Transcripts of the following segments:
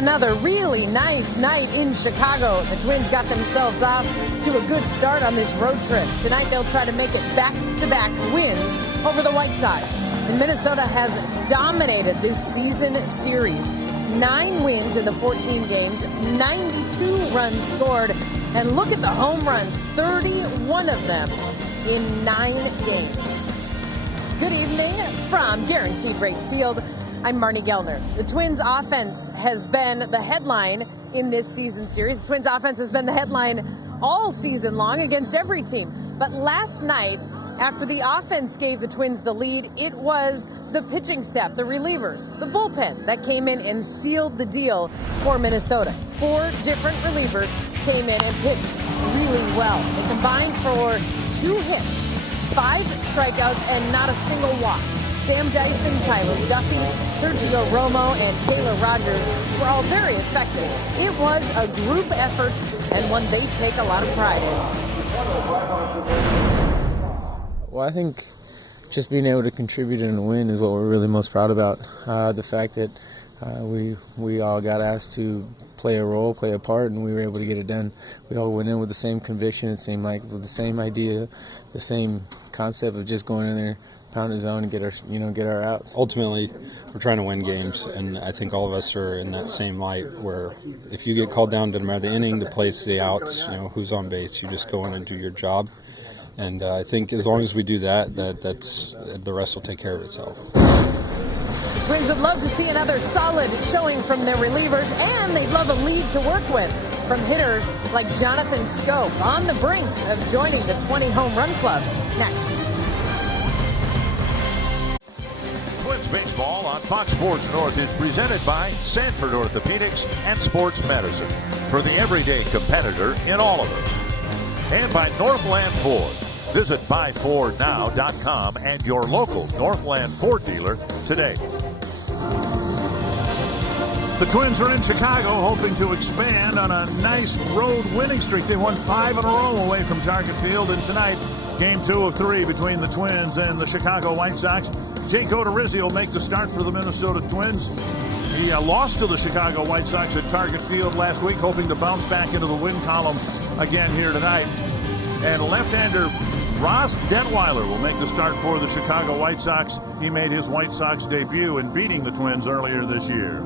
another really nice night in Chicago. The Twins got themselves off to a good start on this road trip. Tonight they'll try to make it back-to-back wins over the White Sox. And Minnesota has dominated this season series. 9 wins in the 14 games, 92 runs scored, and look at the home runs, 31 of them in 9 games. Good evening from Guaranteed Rate Field. I'm Marnie Gellner. The Twins offense has been the headline in this season series. The Twins offense has been the headline all season long against every team. But last night, after the offense gave the Twins the lead, it was the pitching staff, the relievers, the bullpen that came in and sealed the deal for Minnesota. 4 different relievers came in and pitched really well. They combined for 2 hits, 5 strikeouts, and not a single walk. Sam Dyson, Tyler Duffy, Sergio Romo, and Taylor Rogers were all very effective. It was a group effort and one they take a lot of pride in. Well, I think just being able to contribute and win is what we're really most proud about. The fact that we all got asked to play a role, play a part, and we were able to get it done. We all went in with the same conviction, it seemed like, with the same idea, the same concept of just going in there, pound the zone, and get our outs. Ultimately, we're trying to win games, and I think all of us are in that same light where if you get called down, doesn't matter the inning, the plays, the outs, who's on base, you just go in and do your job. And I think as long as we do that's the rest will take care of itself. The Twins would love to see another solid showing from their relievers, and they'd love a lead to work with from hitters like Jonathan Schoop, on the brink of joining the 20 home run club. Next. Twins baseball on Fox Sports North is presented by Sanford Orthopedics and Sports Medicine, for the everyday competitor in all of it. And by Northland Ford. Visit buyfordnow.com and your local Northland Ford dealer today. The Twins are in Chicago hoping to expand on a nice road winning streak. They won 5 in a row away from Target Field, and tonight, game 2 of 3 between the Twins and the Chicago White Sox. Jake Odorizzi will make the start for the Minnesota Twins. He lost to the Chicago White Sox at Target Field last week, hoping to bounce back into the win column again here tonight. And left-hander Ross Detweiler will make the start for the Chicago White Sox. He made his White Sox debut in beating the Twins earlier this year.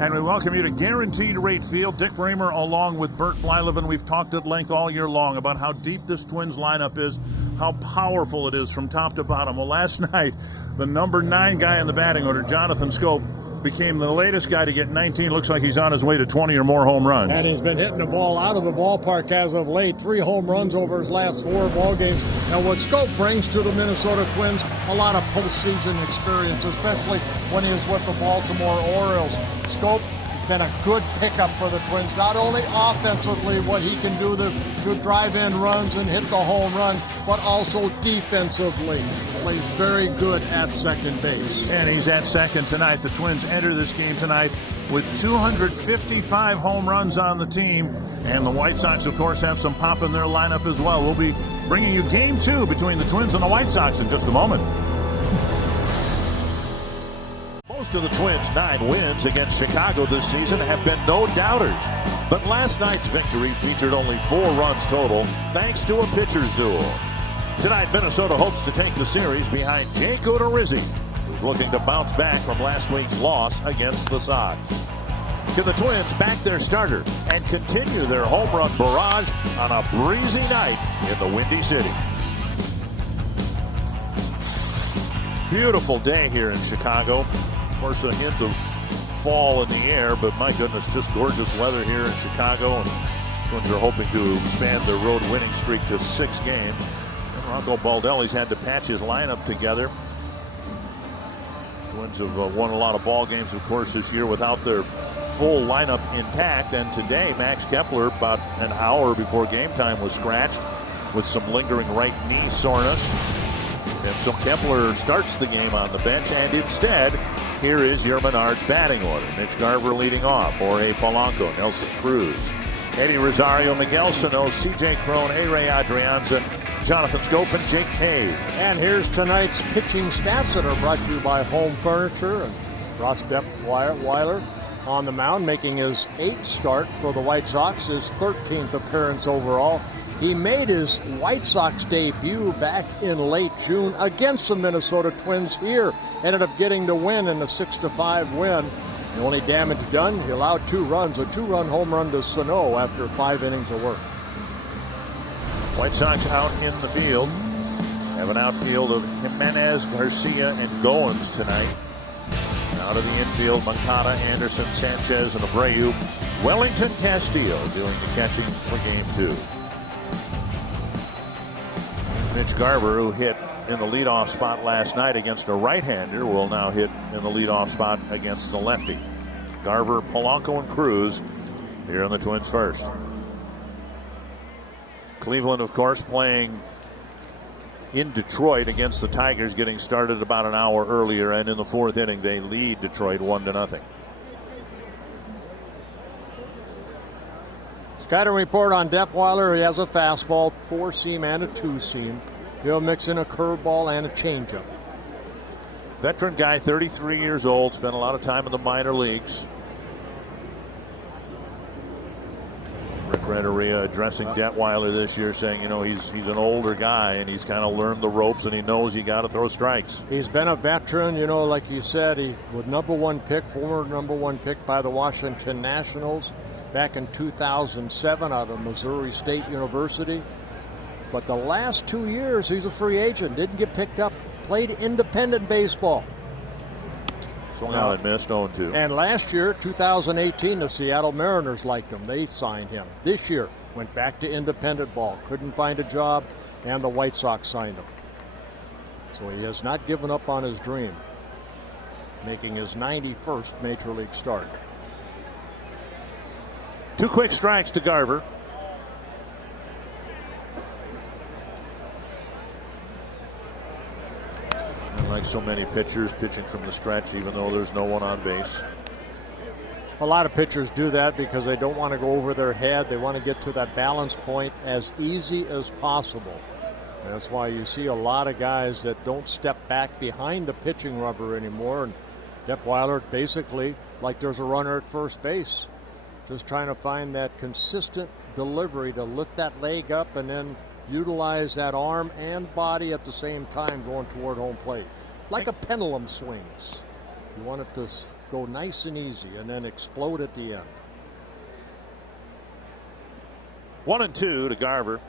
And we welcome you to Guaranteed Rate Field. Dick Bremer along with Bert Blyleven. We've talked at length all year long about how deep this Twins lineup is, how powerful it is from top to bottom. Well, last night, the number 9 guy in the batting order, Jonathan Schoop, became the latest guy to get 19. Looks like he's on his way to 20 or more home runs. And he's been hitting the ball out of the ballpark as of late. 3 home runs over his last 4 ball games. Now, what Schoop brings to the Minnesota Twins, a lot of postseason experience, especially when he was with the Baltimore Orioles. Schoop has been a good pickup for the Twins, not only offensively, what he can do to drive in runs and hit the home run, but also defensively. Plays very good at second base. And he's at second tonight. The Twins enter this game tonight with 255 home runs on the team. And the White Sox, of course, have some pop in their lineup as well. We'll be bringing you game 2 between the Twins and the White Sox in just a moment. Most of the Twins' 9 wins against Chicago this season have been no doubters. But last night's victory featured only 4 runs total, thanks to a pitcher's duel. Tonight, Minnesota hopes to take the series behind Jake Odorizzi, who's looking to bounce back from last week's loss against the Sox. Can the Twins back their starter and continue their home run barrage on a breezy night in the Windy City? Beautiful day here in Chicago. Of course, a hint of fall in the air, but my goodness, just gorgeous weather here in Chicago. And the Twins are hoping to expand their road winning streak to 6 games. And Rocco Baldelli's had to patch his lineup together. Twins have won a lot of ball games, of course, this year without their full lineup intact. And today, Max Kepler, about an hour before game time, was scratched with some lingering right knee soreness. And so Kepler starts the game on the bench, and instead, here is your Menards batting order. Mitch Garver leading off, Jorge Polanco, Nelson Cruz, Eddie Rosario, Miguel Sano, C.J. Cron, A-Ray Adrianza, Jonathan Schoop, and Jake Cave. And here's tonight's pitching stats that are brought to you by Home Furniture and Ross Detweiler. on the mound, making his 8th start for the White Sox, his 13th appearance overall. He made his White Sox debut back in late June against the Minnesota Twins here. Ended up getting the win in a 6-5 win. The only damage done, he allowed 2 runs, a 2-run home run to Sano after 5 innings of work. White Sox out in the field. Have an outfield of Jimenez, Garcia, and Goins tonight. Out of the infield, Moncada, Anderson, Sanchez, and Abreu. Wellington Castillo doing the catching for game 2. Mitch Garver, who hit in the leadoff spot last night against a right-hander, will now hit in the leadoff spot against the lefty. Garver, Polanco, and Cruz here in the Twins first. Cleveland, of course, playing in Detroit against the Tigers, getting started about an hour earlier, and in the 4th inning they lead Detroit 1-0. Scouting report on Detweiler. He has a fastball, 4-seam and a 2-seam. He'll mix in a curveball and a changeup. Veteran guy, 33 years old, spent a lot of time in the minor leagues. Rick Renteria addressing Detweiler this year, saying, you know, he's an older guy and he's kind of learned the ropes and he knows you got to throw strikes. He's been a veteran, you know, like you said, he was former number one pick by the Washington Nationals back in 2007 out of Missouri State University. But the last 2 years, he's a free agent, didn't get picked up, played independent baseball. Swung out and missed, 0-2. And last year, 2018, the Seattle Mariners liked him. They signed him. This year, went back to independent ball. Couldn't find a job, and the White Sox signed him. So he has not given up on his dream, making his 91st Major League start. 2 quick strikes to Garver. Like so many pitchers, pitching from the stretch even though there's no one on base. A lot of pitchers do that because they don't want to go over their head. They want to get to that balance point as easy as possible. And that's why you see a lot of guys that don't step back behind the pitching rubber anymore. And Detweiler, basically, like there's a runner at first base, just trying to find that consistent delivery to lift that leg up and then utilize that arm and body at the same time going toward home plate. Like a pendulum swings. You want it to go nice and easy and then explode at the end. 1-2 to Garver.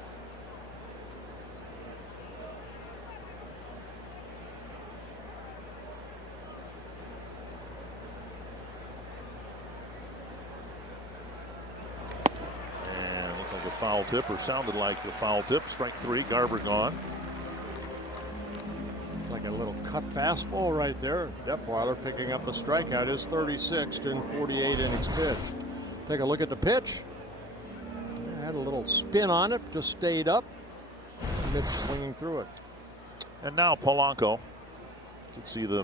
And looks like a foul tip, or sounded like a foul tip. Strike 3, Garver gone. Like a little cut fastball right there. Detweiler picking up a strikeout, his 36th in 48 innings pitched. Take a look at the pitch. Had a little spin on it, just stayed up. Mitch swinging through it. And now Polanco. You can see the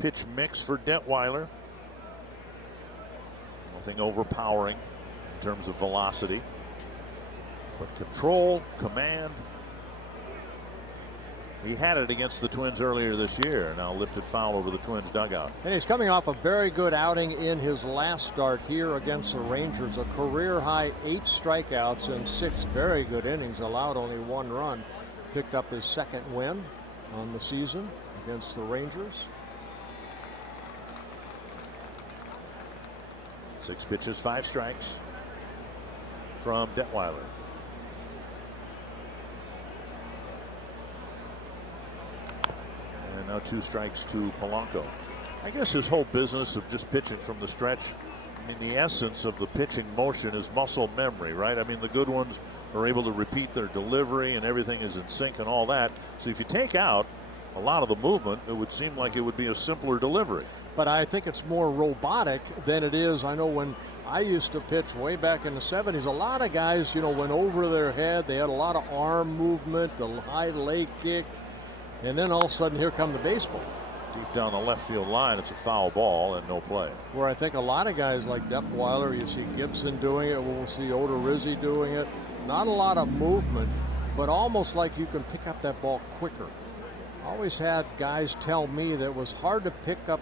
pitch mix for Detweiler. Nothing overpowering in terms of velocity, but control, command. He had it against the Twins earlier this year. Now lifted foul over the Twins dugout. And he's coming off a very good outing in his last start here against the Rangers. A career-high 8 strikeouts in 6 very good innings. Allowed only 1 run. Picked up his 2nd win on the season against the Rangers. 6 pitches, 5 strikes from Detweiler. And now 2 strikes to Polanco. I guess his whole business of just pitching from the stretch, I mean, the essence of the pitching motion is muscle memory, right? I mean, the good ones are able to repeat their delivery and everything is in sync and all that. So if you take out a lot of the movement, it would seem like it would be a simpler delivery. But I think it's more robotic than it is. I know when I used to pitch way back in the 70s, a lot of guys, you know, went over their head. They had a lot of arm movement, the high leg kick. And then all of a sudden, here come the baseball. Deep down the left field line, it's a foul ball and no play. Where I think a lot of guys like Detweiler, you see Gibson doing it, we'll see Odorizzi doing it. Not a lot of movement, but almost like you can pick up that ball quicker. Always had guys tell me that it was hard to pick up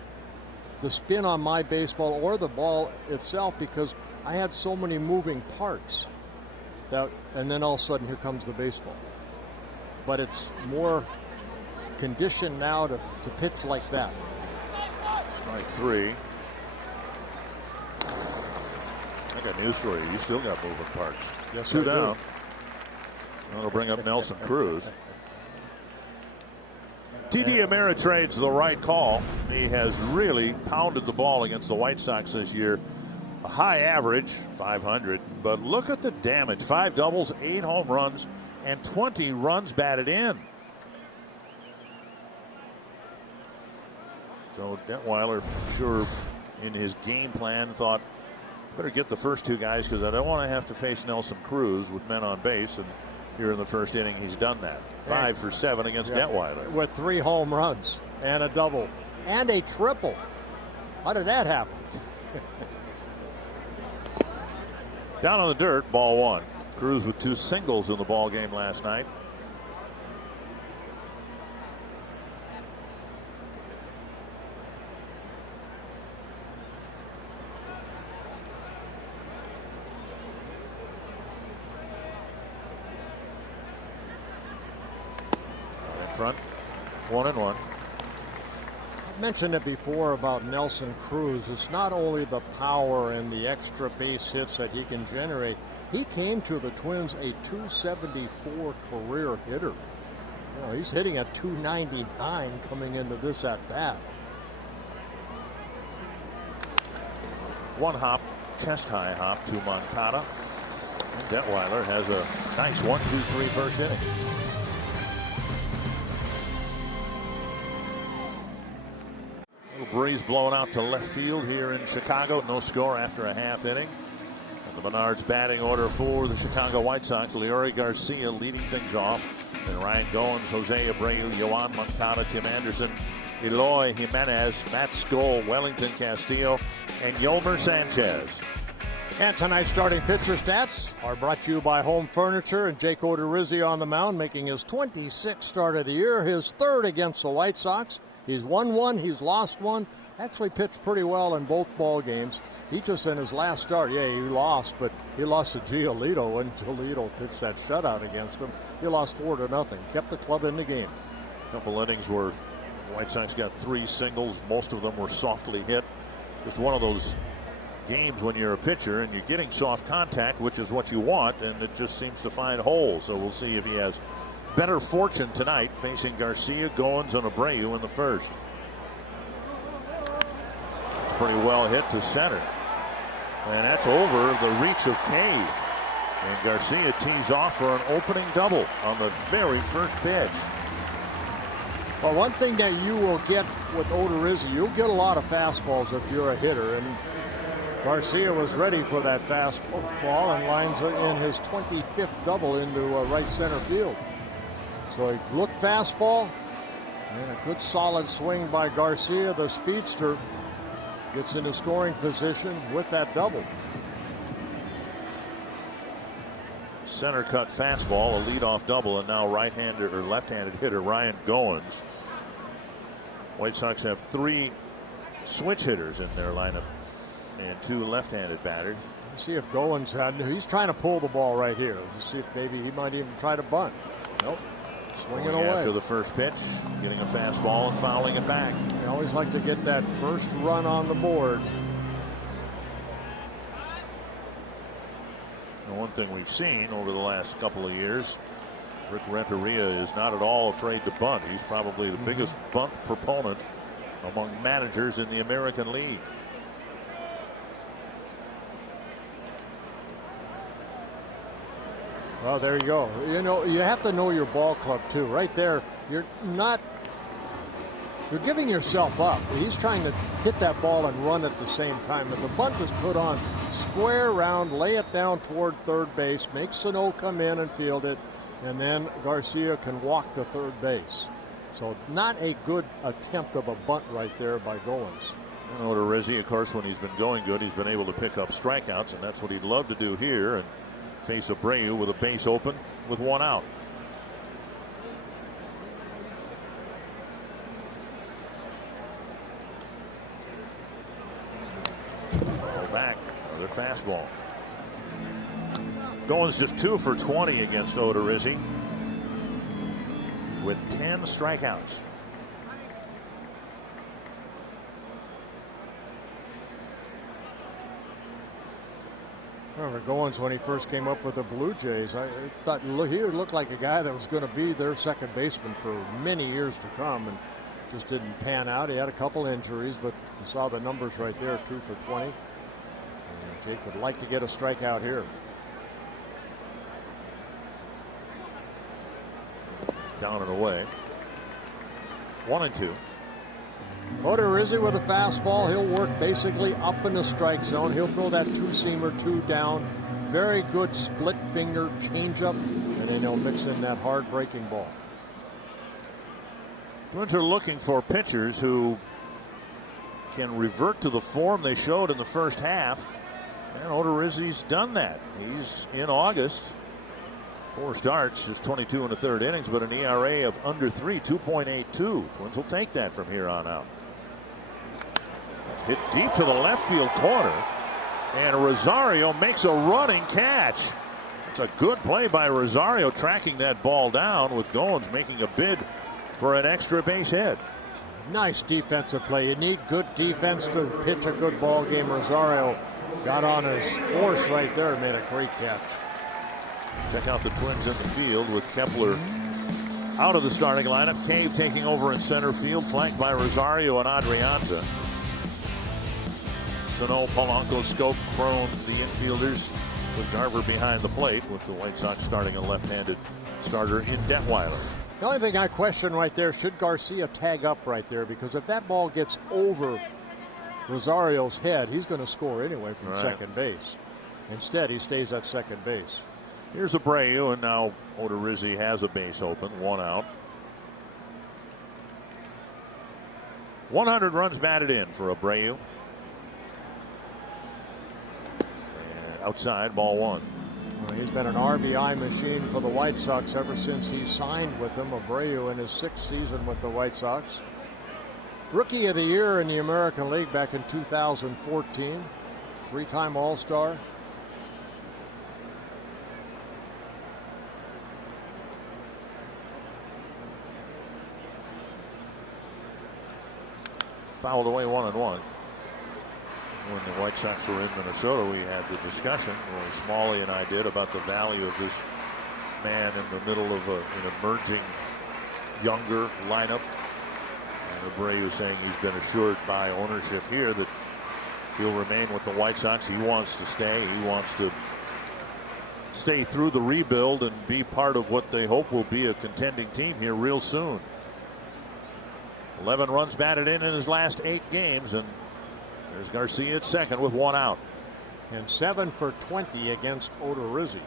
the spin on my baseball or the ball itself, because I had so many moving parts. And then all of a sudden, here comes the baseball. But it's more conditioned now to pitch like that. Strike 3. I got news for you. You still got moving parts. Yes, 2 I down. do. That'll bring up Nelson Cruz. TD Ameritrade's the right call. He has really pounded the ball against the White Sox this year. A high average, 500, but look at the damage. 5 doubles, 8 home runs, and 20 runs batted in. So Detweiler, sure, in his game plan, thought, better get the first 2 guys because I don't want to have to face Nelson Cruz with men on base. And here in the first inning, he's done that. 5 for 7 against Detweiler. With 3 home runs and a double and a triple. How did that happen? Down on the dirt, ball 1. Cruz with 2 singles in the ball game last night. In front, 1-1. I mentioned it before about Nelson Cruz. It's not only the power and the extra base hits that he can generate. He came to the Twins a .274 career hitter. You know, he's hitting a .299 coming into this at bat. 1 hop, chest high hop to Moncada. And Detweiler has a nice 1-2-3 first inning. Breeze blown out to left field here in Chicago. No score after a half inning. And the Menards batting order for the Chicago White Sox. Leury Garcia leading things off. Then Ryan Goins, Jose Abreu, Yoan Moncada, Tim Anderson, Eloy Jimenez, Matt Skoll, Wellington Castillo, and Yolmer Sanchez. And tonight's starting pitcher stats are brought to you by Home Furniture and Jake Odorizzi on the mound, making his 26th start of the year, his 3rd against the White Sox. He's won 1, he's lost 1. Actually pitched pretty well in both ball games. He just in his last start, he lost, but he lost to Giolito when Toledo pitched that shutout against him. He lost 4-0. Kept the club in the game. A couple innings where the White Sox got 3 singles. Most of them were softly hit. It's one of those games when you're a pitcher and you're getting soft contact, which is what you want, and it just seems to find holes. So we'll see if he has better fortune tonight facing Garcia, Goins, and Abreu in the first. It's pretty well hit to center. And that's over the reach of Cave. And Garcia tees off for an opening double on the very first pitch. Well, one thing that you will get with Odorizzi, you'll get a lot of fastballs if you're a hitter. And Garcia was ready for that fastball and lines in his 25th double into right center field. So he looked fastball, and a good solid swing by Garcia, the speedster, gets into scoring position with that double. Center cut fastball, a leadoff double, and now right-handed or left-handed hitter Ryan Goins. White Sox have 3 switch hitters in their lineup and 2 left-handed batters. Let's see if Goins he's trying to pull the ball right here. Let's see if maybe he might even try to bunt. Nope. Swinging away. After the first pitch, getting a fastball and fouling it back. They always like to get that first run on the board. And one thing we've seen over the last couple of years, Rick Renteria is not at all afraid to bunt. He's probably the biggest bunt proponent among managers in the American League. Well, there you go. You know, you have to know your ball club too. Right there, you're giving yourself up. He's trying to hit that ball and run at the same time. If the bunt is put on square round, lay it down toward third base, make Sano come in and field it, and then Garcia can walk to third base. So not a good attempt of a bunt right there by Goins. And Odorizzi, of course, when he's been going good, he's been able to pick up strikeouts, and that's what he'd love to do here and face Abreu with a base open with 1 out. Another fastball. Goins just 2 for 20 against Odorizzi with 10 strikeouts. I remember Goins when he first came up with the Blue Jays. I thought he looked like a guy that was going to be their second baseman for many years to come, and just didn't pan out. He had a couple injuries, but you saw the numbers right there, 2 for 20. And Jake would like to get a strikeout here. Down and away. 1-2. Odorizzi with a fastball. He'll work basically up in the strike zone. He'll throw that two-seamer, 2 down. Very good split finger changeup, and then he'll mix in that hard breaking ball. Twins are looking for pitchers who can revert to the form they showed in the first half, and Odorizzi's done that. He's in August. 4 starts, just 22 in the 3rd innings, but an ERA of under 3, 2.82. Twins will take that from here on out. Hit deep to the left field corner, and Rosario makes a running catch. It's a good play by Rosario, tracking that ball down, with Goins making a bid for an extra base hit. Nice defensive play. You need good defense to pitch a good ball game. Rosario got on his horse right there and made a great catch. Check out the Twins in the field with Kepler out of the starting lineup. Cave taking over in center field, flanked by Rosario and Adrianza. Sano, Polanco, Scope, Crone, the infielders, with Garver behind the plate, with the White Sox starting a left-handed starter in Detweiler. The only thing I question right there, should Garcia tag up right there? Because if that ball gets over Rosario's head, he's going to score anyway from second base. Instead, he stays at second base. Here's Abreu, and now Odorizzi has a base open, 1 out. 100 runs batted in for Abreu. And outside, ball 1. Well, he's been an RBI machine for the White Sox ever since he signed with them. Abreu in his 6th season with the White Sox. Rookie of the Year in the American League back in 2014. 3-time All-Star. Fouled away 1-1. When the White Sox were in Minnesota, we had the discussion, or Smalley and I did, about the value of this man in the middle of an emerging younger lineup. And Abreu saying he's been assured by ownership here that he'll remain with the White Sox. He wants to stay. He wants to stay through the rebuild and be part of what they hope will be a contending team here real soon. 11 runs batted in his last 8 games, and there's Garcia at second with 1 out. And 7 for 20 against Odorizzi.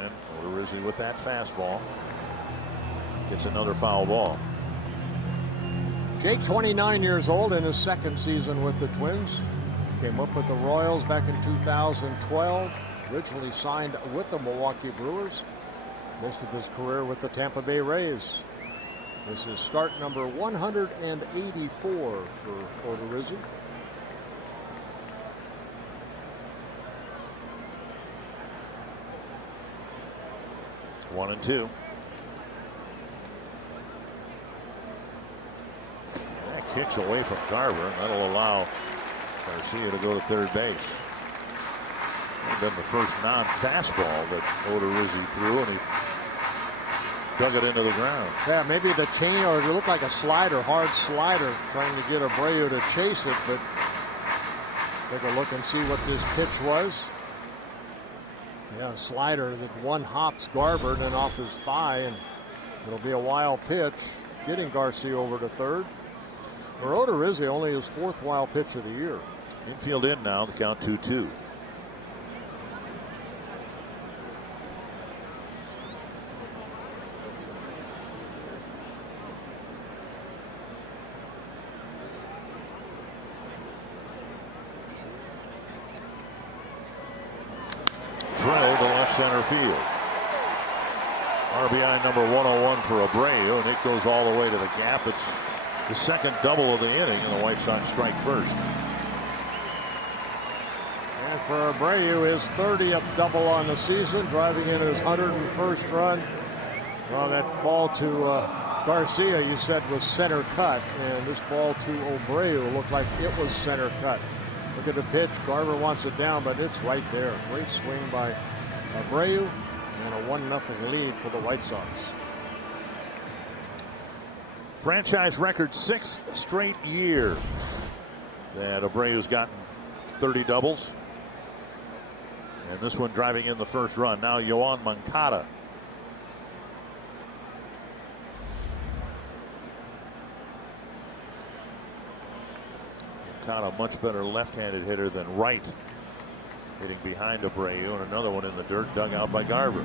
And Odorizzi with that fastball gets another foul ball. Jake, 29 years old, in his 2nd season with the Twins. Came up with the Royals back in 2012. Originally signed with the Milwaukee Brewers. Most of his career with the Tampa Bay Rays. This is start number 184 for Odorizzi. One and 2. That kicks away from Garver, and that'll allow Garcia to go to third base. And then the first non-fastball that Odorizzi threw, and he dug it into the ground. Yeah, maybe the chain, or it looked like a slider, hard slider, trying to get Abreu to chase it, but take a look and see what this pitch was. Yeah, a slider that one hops Garver and then off his thigh, and it'll be a wild pitch, getting Garcia over to third. For Odorizzi, only his 4th wild pitch of the year. Infield in now, the count 2-2. Drilled to left center field. RBI number 101 for Abreu, and it goes all the way to the gap. It's the 2nd double of the inning, and the White Sox strike first. for Abreu, his 30th double on the season, driving in his 101st run. Well, that ball to Garcia, you said, was center cut, and this ball to Abreu looked like it was center cut. Look at the pitch. Garver wants it down, but it's right there. Great swing by Abreu, and a 1-0 lead for the White Sox. Franchise record 6th straight year that Abreu's gotten 30 doubles. And this one driving in the first run. Now Yoan Moncada. Moncada, much better left-handed hitter than right, hitting behind Abreu, and another one in the dirt dug out by Garver.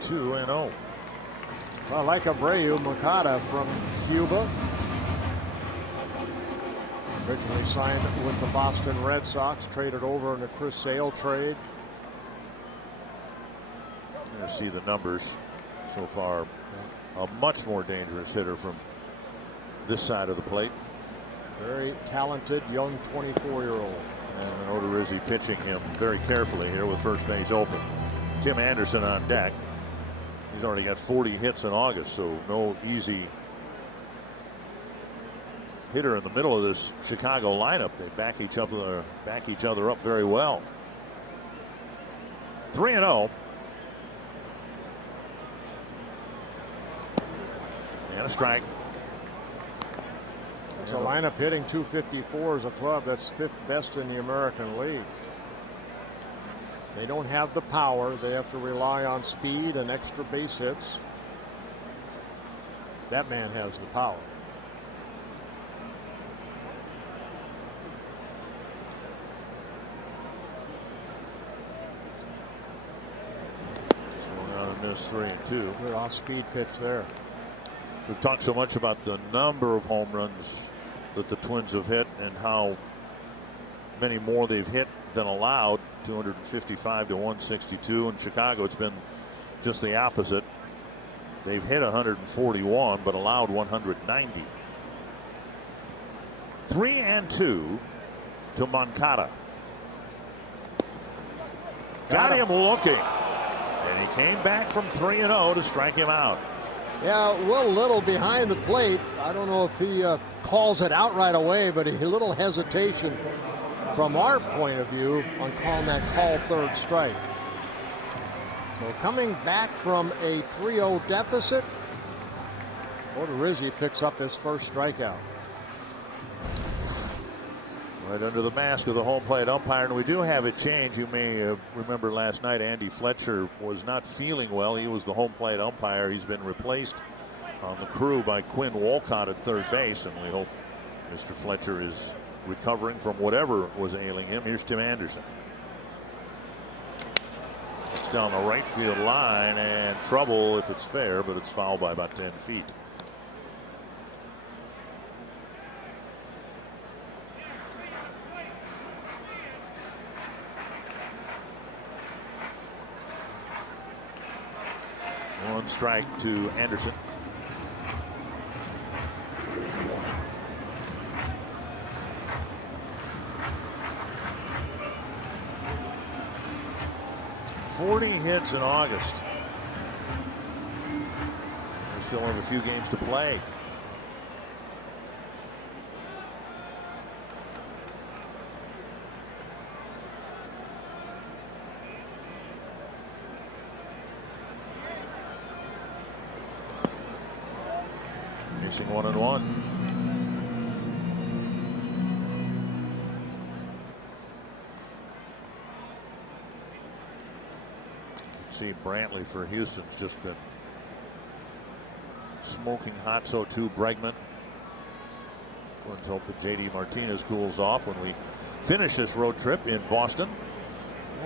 Two and 0. Well, like Abreu, Moncada from Cuba. Originally signed with the Boston Red Sox, traded over in the Chris Sale trade. You see the numbers so far. A much more dangerous hitter from this side of the plate. Very talented young 24-year-old. And Odorizzi pitching him very carefully here with first base open. Tim Anderson on deck. He's already got 40 hits in August, so no easy hitter in the middle of this Chicago lineup. They back each other up very well. 3-0. And a strike. It's a lineup hitting .254 as a club. That's 5th best in the American League. They don't have the power. They have to rely on speed and extra base hits. That man has the power. Swung out and missed 3-2. Good off-speed pitch there. We've talked so much about the number of home runs that the Twins have hit and how many more they've hit than allowed. 255 to 162. In Chicago, it's been just the opposite. They've hit 141 but allowed 190. 3-2 to Moncada. Got him looking, and he came back from 3-0 to strike him out. Yeah, Will Little behind the plate. I don't know if he calls it out right away, but a little hesitation from our point of view on calling that call third strike. So coming back from a 3-0 deficit, Odorizzi picks up his first strikeout. Right under the mask of the home plate umpire, and we do have a change. You may remember last night Andy Fletcher was not feeling well. He was the home plate umpire. He's been replaced on the crew by Quinn Wolcott at third base, and we hope Mr. Fletcher is recovering from whatever was ailing him. Here's Tim Anderson. It's down the right field line, and trouble if it's fair, but it's fouled by about 10 feet. One strike to Anderson. .40 hits in August. They still have a few games to play. Missing 1-1. See, Brantley for Houston's just been smoking hot. So too Bregman. Twins hope that JD Martinez cools off when we finish this road trip in Boston.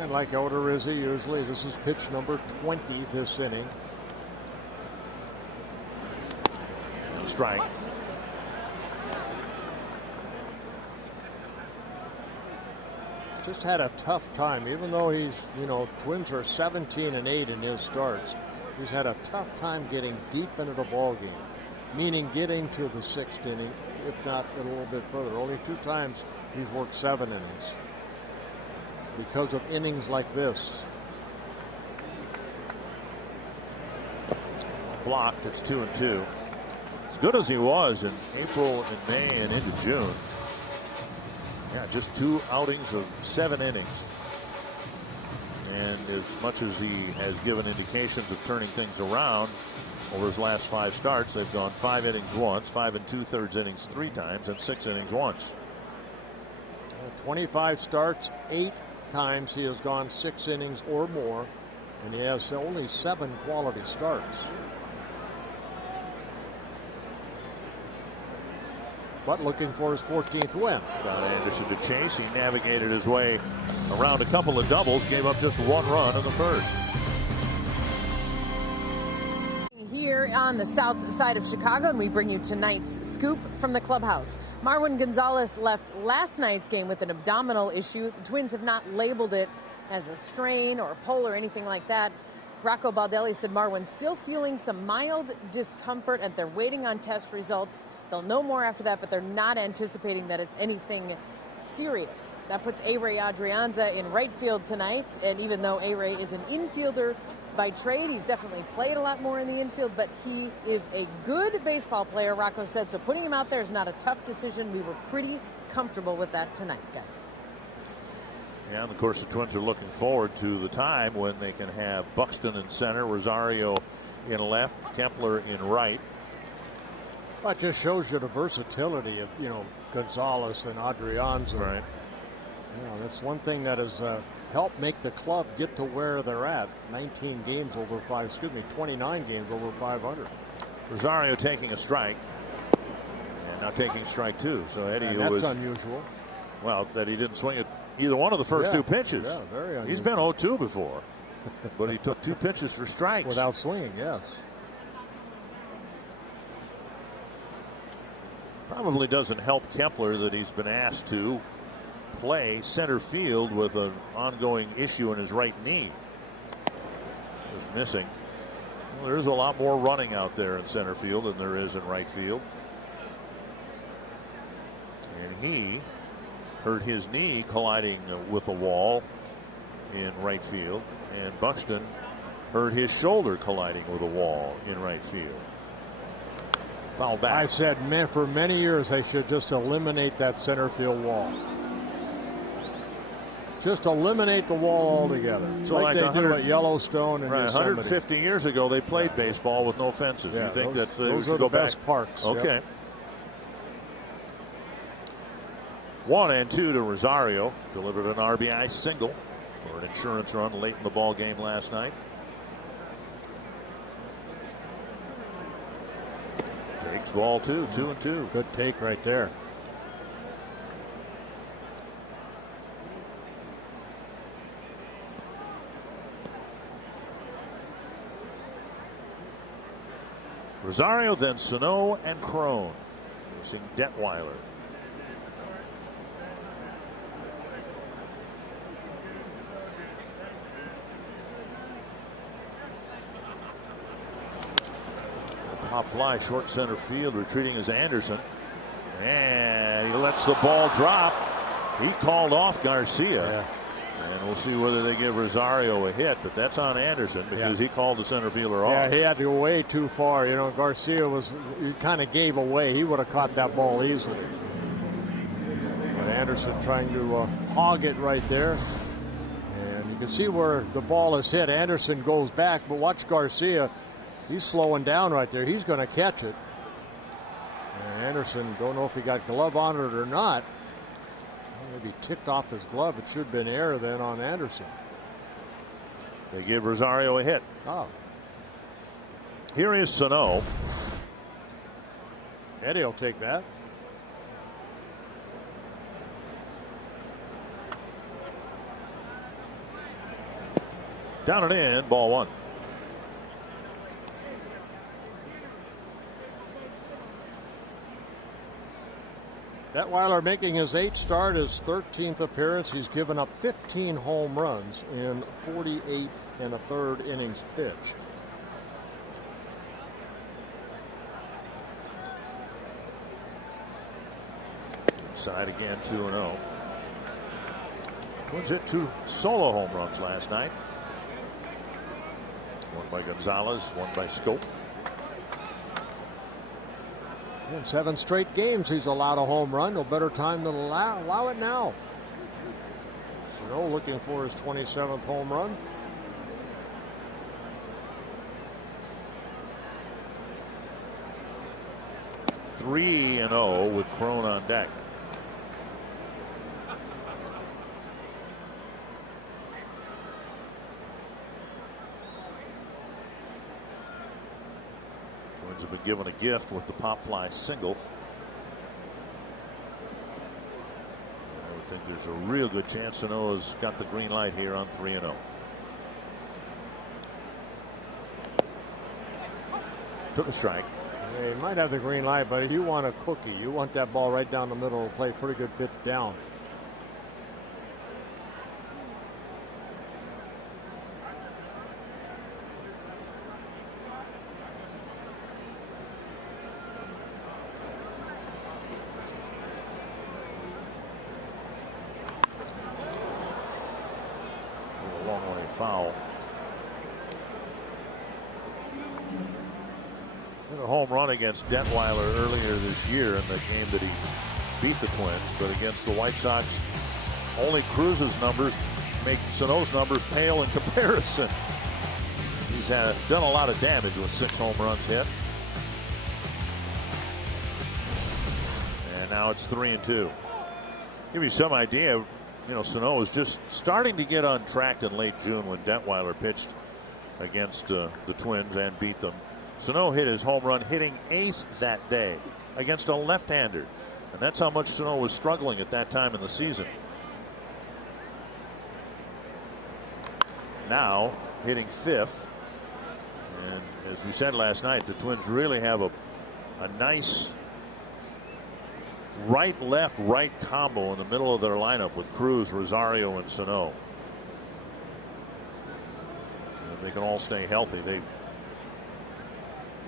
And like Odorizzi, usually this is pitch number 20 this inning. Strike. Just had a tough time, even though he's, Twins are 17-8 in his starts. He's had a tough time getting deep into the ball game, meaning getting to the 6th inning, if not a little bit further. Only 2 times he's worked 7 innings because of innings like this. Blocked. It's 2-2. As good as he was in April and May and into June. Yeah, just 2 outings of 7 innings. And as much as he has given indications of turning things around over his last 5 starts, they've gone 5 innings once, 5 2/3 innings 3 times, and 6 innings once. 25 starts, 8 times he has gone 6 innings or more, and he has only 7 quality starts. But looking for his 14th win. Got Anderson to chase. He navigated his way around a couple of doubles, gave up just 1 run in the first. Here on the south side of Chicago, and we bring you tonight's scoop from the clubhouse. Marwin Gonzalez left last night's game with an abdominal issue. The Twins have not labeled it as a strain or a pull or anything like that. Rocco Baldelli said Marwin's still feeling some mild discomfort and they're waiting on test results. They'll know more after that, but they're not anticipating that it's anything serious. That puts A-Ray Adrianza in right field tonight, and even though A-Ray is an infielder by trade, he's definitely played a lot more in the infield, but he is a good baseball player, Rocco said, so putting him out there is not a tough decision. We were pretty comfortable with that tonight, guys. Yeah, and of course the Twins are looking forward to the time when they can have Buxton in center, Rosario in left, Kepler in right. Well, it just shows you the versatility of, Gonzalez and Adrianza. Right. That's one thing that has helped make the club get to where they're at. 29 games over 500. Rosario taking a strike. And now taking strike 2. So Eddie, and who that's was unusual. Well, that he didn't swing at either one of the first 2 pitches. Yeah, very unusual. He's been 0-2 before. But he took 2 pitches for strikes. Without swinging, yes. Probably doesn't help Kepler that he's been asked to play center field with an ongoing issue in his right knee. Is missing. Well, there's a lot more running out there in center field than there is in right field. And he hurt his knee colliding with a wall in right field. And Buxton hurt his shoulder colliding with a wall in right field. Foul back. I've said for many years they should just eliminate that center field wall. Just eliminate the wall altogether. So like they do at Yellowstone and right, Yosemite. 150 years ago they played baseball with no fences. Yeah, you think those, that those should are go the back? best parks. Okay. Yep. 1-2 to Rosario. Delivered an RBI single for an insurance run late in the ball game last night. Takes ball 2, 2-2. Good take right there. Rosario, then Sano and Crone. Facing Detweiler. Pop fly, short center field, retreating is Anderson. And he lets the ball drop. He called off Garcia. Yeah. And we'll see whether they give Rosario a hit, but that's on Anderson because he called the center fielder off. Yeah, he had to go way too far. Garcia he kind of gave away. He would have caught that ball easily. But Anderson trying to hog it right there. And you can see where the ball is hit. Anderson goes back, but watch Garcia. He's slowing down right there. He's going to catch it. And Anderson, don't know if he got glove on it or not. Maybe ticked off his glove. It should have been air then on Anderson. They give Rosario a hit. Oh. Here is Sano. Eddie will take that. Down and in, ball 1. Detweiler making his 8th start, his 13th appearance. He's given up 15 home runs in 48 1/3 innings pitched. Inside again, 2-0. Twins hit 2 solo home runs last night. One by Gonzalez, one by Scope. In 7 straight games, he's allowed a home run. No better time than allow it now. Sano looking for his 27th home run. Three and 0 with Crone on deck. Twins have been given a gift with the pop fly single. I would think there's a real good chance Sano's got the green light here on 3-0. Took a strike. Yeah, he might have the green light, but if you want a cookie, you want that ball right down the middle of the plate. Pretty good pitch down. A long way foul. A home run against Detweiler earlier this year in the game that he beat the Twins, but against the White Sox, only Cruz's numbers make Sano's numbers pale in comparison. He's done a lot of damage with 6 home runs hit. And now it's 3-2. Give you some idea, you know, Sano was just starting to get on track in late June when Detweiler pitched against the Twins and beat them. Sano hit his home run hitting 8th that day against a left-hander. And that's how much Sano was struggling at that time in the season. Now hitting 5th. And as we said last night, the Twins really have a nice right combo in the middle of their lineup with Cruz, Rosario, and Sano. And if they can all stay healthy, they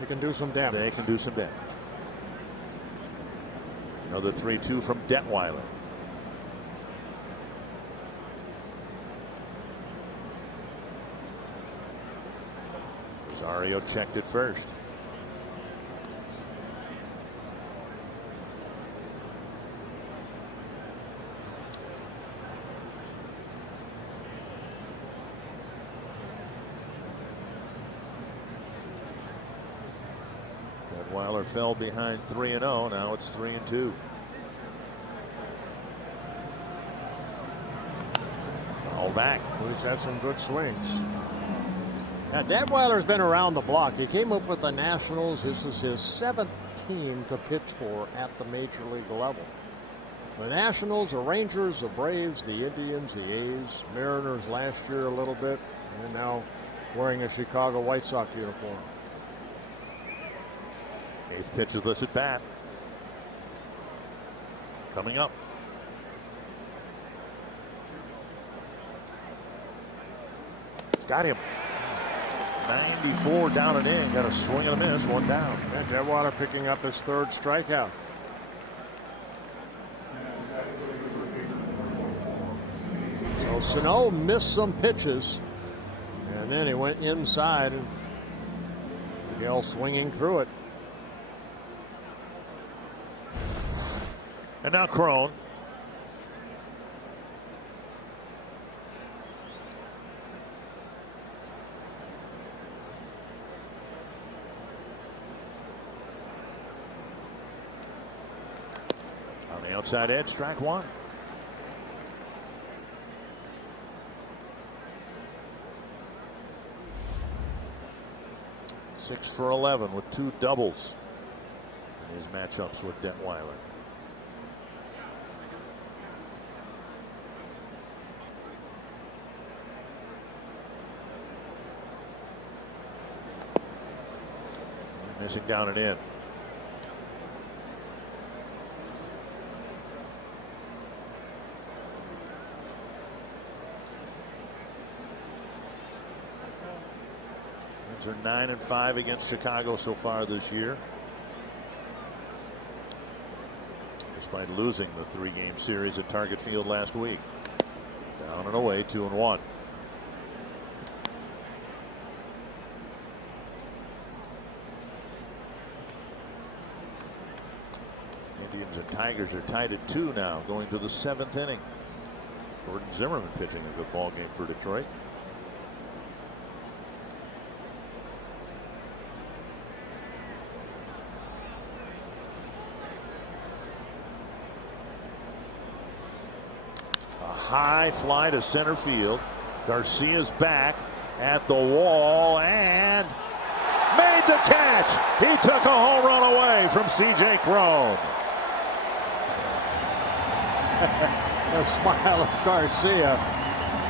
can do some damage. They can do some damage. Another 3-2 from Detweiler. Rosario checked it first. Detweiler fell behind 3-0. Now it's 3-2. All back. He's had some good swings. Now, Detweiler's been around the block. He came up with the Nationals. This is his 7th team to pitch for at the major league level. The Nationals, the Rangers, the Braves, the Indians, the A's, Mariners last year a little bit, and now wearing a Chicago White Sox uniform. 8th pitch of this at bat. Coming up. Got him. 94 down and in. Got a swing and a miss. One down. And Detweiler picking up his 3rd strikeout. So Sano missed some pitches, and then he went inside, and Miguel swinging through it. And now Crone. On the outside edge, strike 1. Six for 11 with 2 doubles in his matchups with Detweiler. Missing down and in. Twins are 9-5 against Chicago so far this year, despite losing the 3-game series at Target Field last week. Down and away, 2-1. Indians and Tigers are tied at 2 now, going to the 7th inning. Gordon Zimmerman pitching a good ball game for Detroit. A high fly to center field. Garcia's back at the wall and made the catch. He took a home run away from C.J. Cron. The smile of Garcia.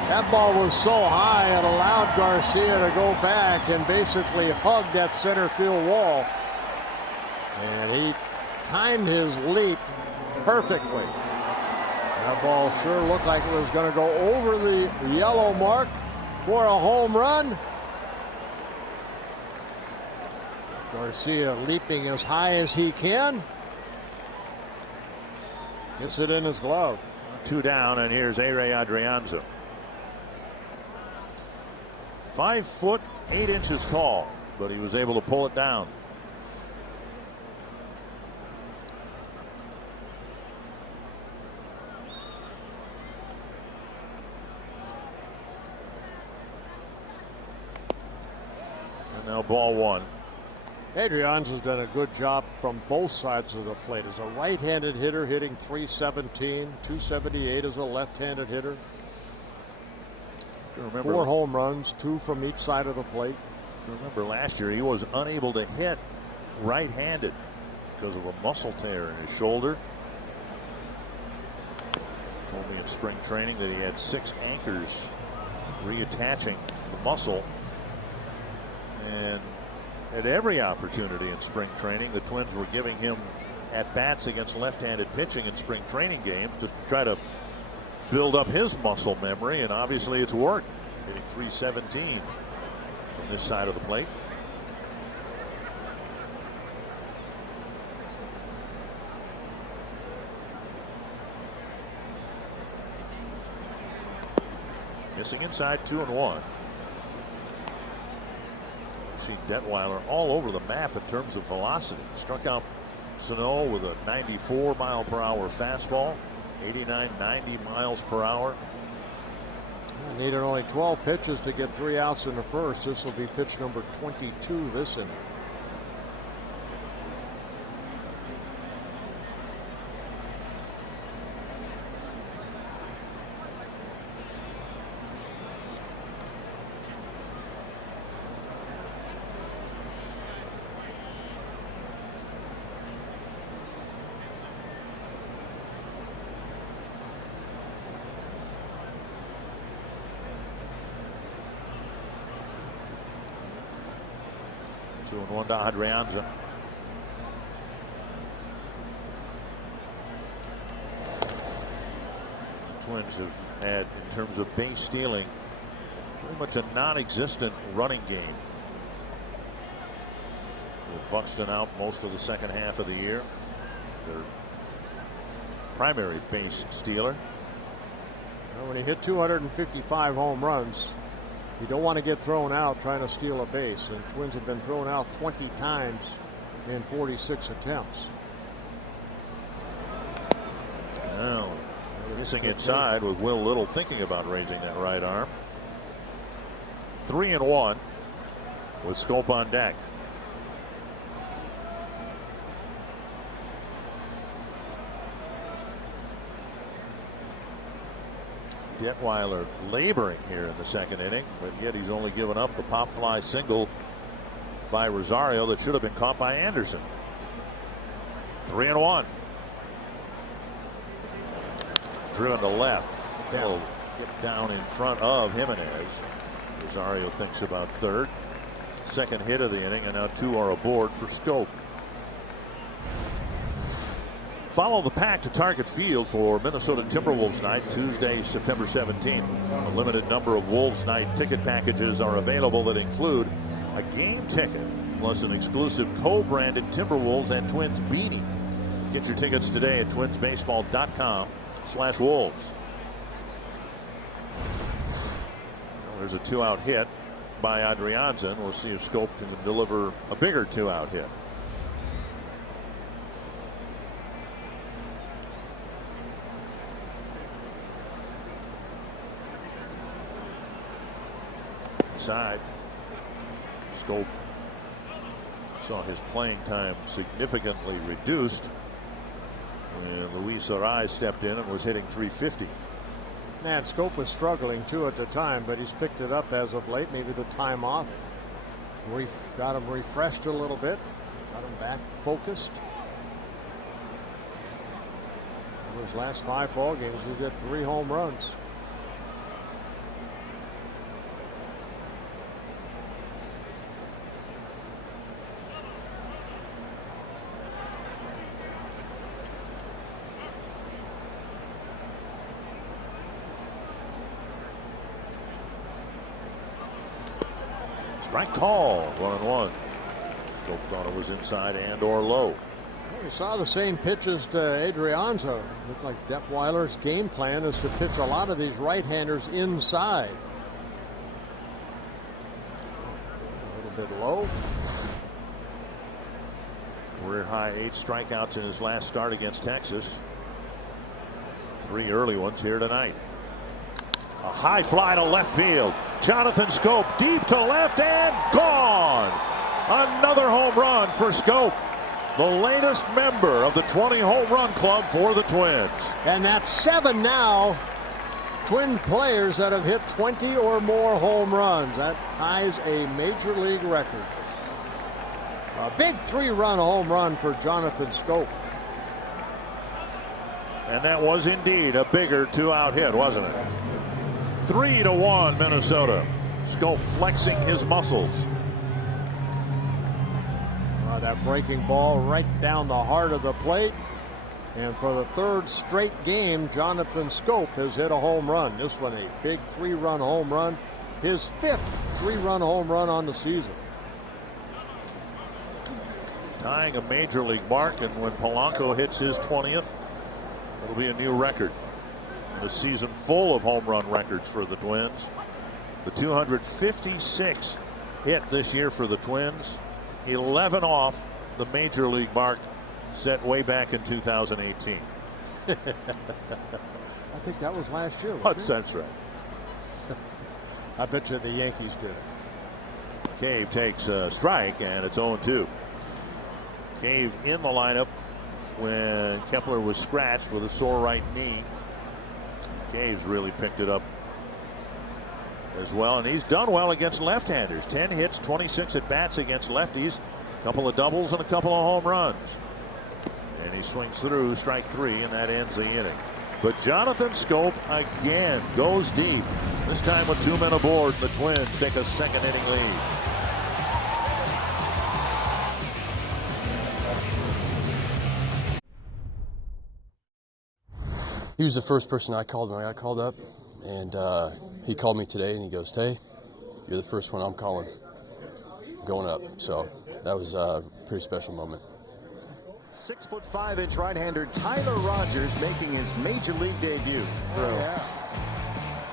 That ball was so high it allowed Garcia to go back and basically hug that center field wall. And he timed his leap perfectly. That ball sure looked like it was going to go over the yellow mark for a home run. Garcia leaping as high as he can. Gets it in his glove. 2 down, and here's A-Ray Adrianza. 5 foot 8 inches tall, but he was able to pull it down. And now ball 1. Adrianza's done a good job from both sides of the plate. As a right-handed hitter, hitting .317, .278 as a left-handed hitter. Remember, 4 home runs, 2 from each side of the plate. Remember last year he was unable to hit right-handed because of a muscle tear in his shoulder. Told me in spring training that he had 6 anchors reattaching the muscle. And at every opportunity in spring training, the Twins were giving him at-bats against left-handed pitching in spring training games just to try to build up his muscle memory, and obviously it's worked. Hitting .317 from this side of the plate. Missing inside, 2-1. See Detweiler all over the map in terms of velocity. Struck out Sano with a 94-mile-per-hour fastball, 89, 90 miles per hour. Needed only 12 pitches to get 3 outs in the first. This will be pitch number 22 this inning. Two and 1 to Adrianza. The Twins have had, in terms of base stealing, pretty much a non-existent running game, with Buxton out most of the second half of the year. Their primary base stealer. Well, when he hit 255 home runs, you don't want to get thrown out trying to steal a base. And Twins have been thrown out 20 times in 46 attempts. Now, missing inside with Will Little thinking about raising that right arm. 3-1 with Schoop on deck. Detweiler laboring here in the second inning, but yet he's only given up the pop fly single by Rosario that should have been caught by Anderson. 3-1. Driven to left. He'll get down in front of Jimenez. Rosario thinks about third. Second hit of the inning, and now 2 are aboard for Schoop. Follow the pack to Target Field for Minnesota Timberwolves night, Tuesday, September 17th. A limited number of Wolves night ticket packages are available that include a game ticket, plus an exclusive co-branded Timberwolves and Twins beanie. Get your tickets today at twinsbaseball.com/Wolves. Well, there's a 2-out hit by Adrianza. We'll see if Scope can deliver a bigger 2-out hit. Side. Scope saw his playing time significantly reduced when Luis Arraez stepped in and was hitting .350. And Scope was struggling too at the time, but he's picked it up as of late. Maybe the time off got him refreshed a little bit, got him back focused. In his last 5 ball games, he's got 3 home runs. Strike call, 1-1. Scope thought it was inside and or low. We saw the same pitches to Adrianza. Looked like Detweiler's game plan is to pitch a lot of these right-handers inside. A little bit low. Career high 8 strikeouts in his last start against Texas. 3 early ones here tonight. A high fly to left field. Jonathan Scope deep to left and gone. Another home run for Scope, the latest member of the 20 home run club for the Twins. And that's 7 now. Twin players that have hit 20 or more home runs. That ties a major league record. A big 3-run home run for Jonathan Scope. And that was indeed a bigger 2-out hit, wasn't it? 3-1 Minnesota. Scope flexing his muscles. That breaking ball right down the heart of the plate. And for the 3rd straight game, Jonathan Scope has hit a home run. This one a big 3-run home run. His 5th 3-run home run on the season. Tying a major league mark, and when Polanco hits his 20th, it'll be a new record. A season full of home run records for the Twins. The 256th hit this year for the Twins. 11 off the major league mark set way back in 2018. I think that was last year. That's right. I bet you the Yankees did it. Cave takes a strike, and it's 0-2. Cave in the lineup when Kepler was scratched with a sore right knee. Cave's really picked it up as well, and he's done well against left-handers. 10 hits, 26 at bats against lefties, a couple of doubles and a couple of home runs. And he swings through strike 3, and that ends the inning. But Jonathan Scope again goes deep. This time with 2 men aboard, the Twins take a 2nd inning lead. He was the first person I called when I got called up, and he called me today and he goes, "Tay, you're the first one I'm calling going up." So that was a pretty special moment. 6'5" right-hander Tyler Rogers making his major league debut. Yeah.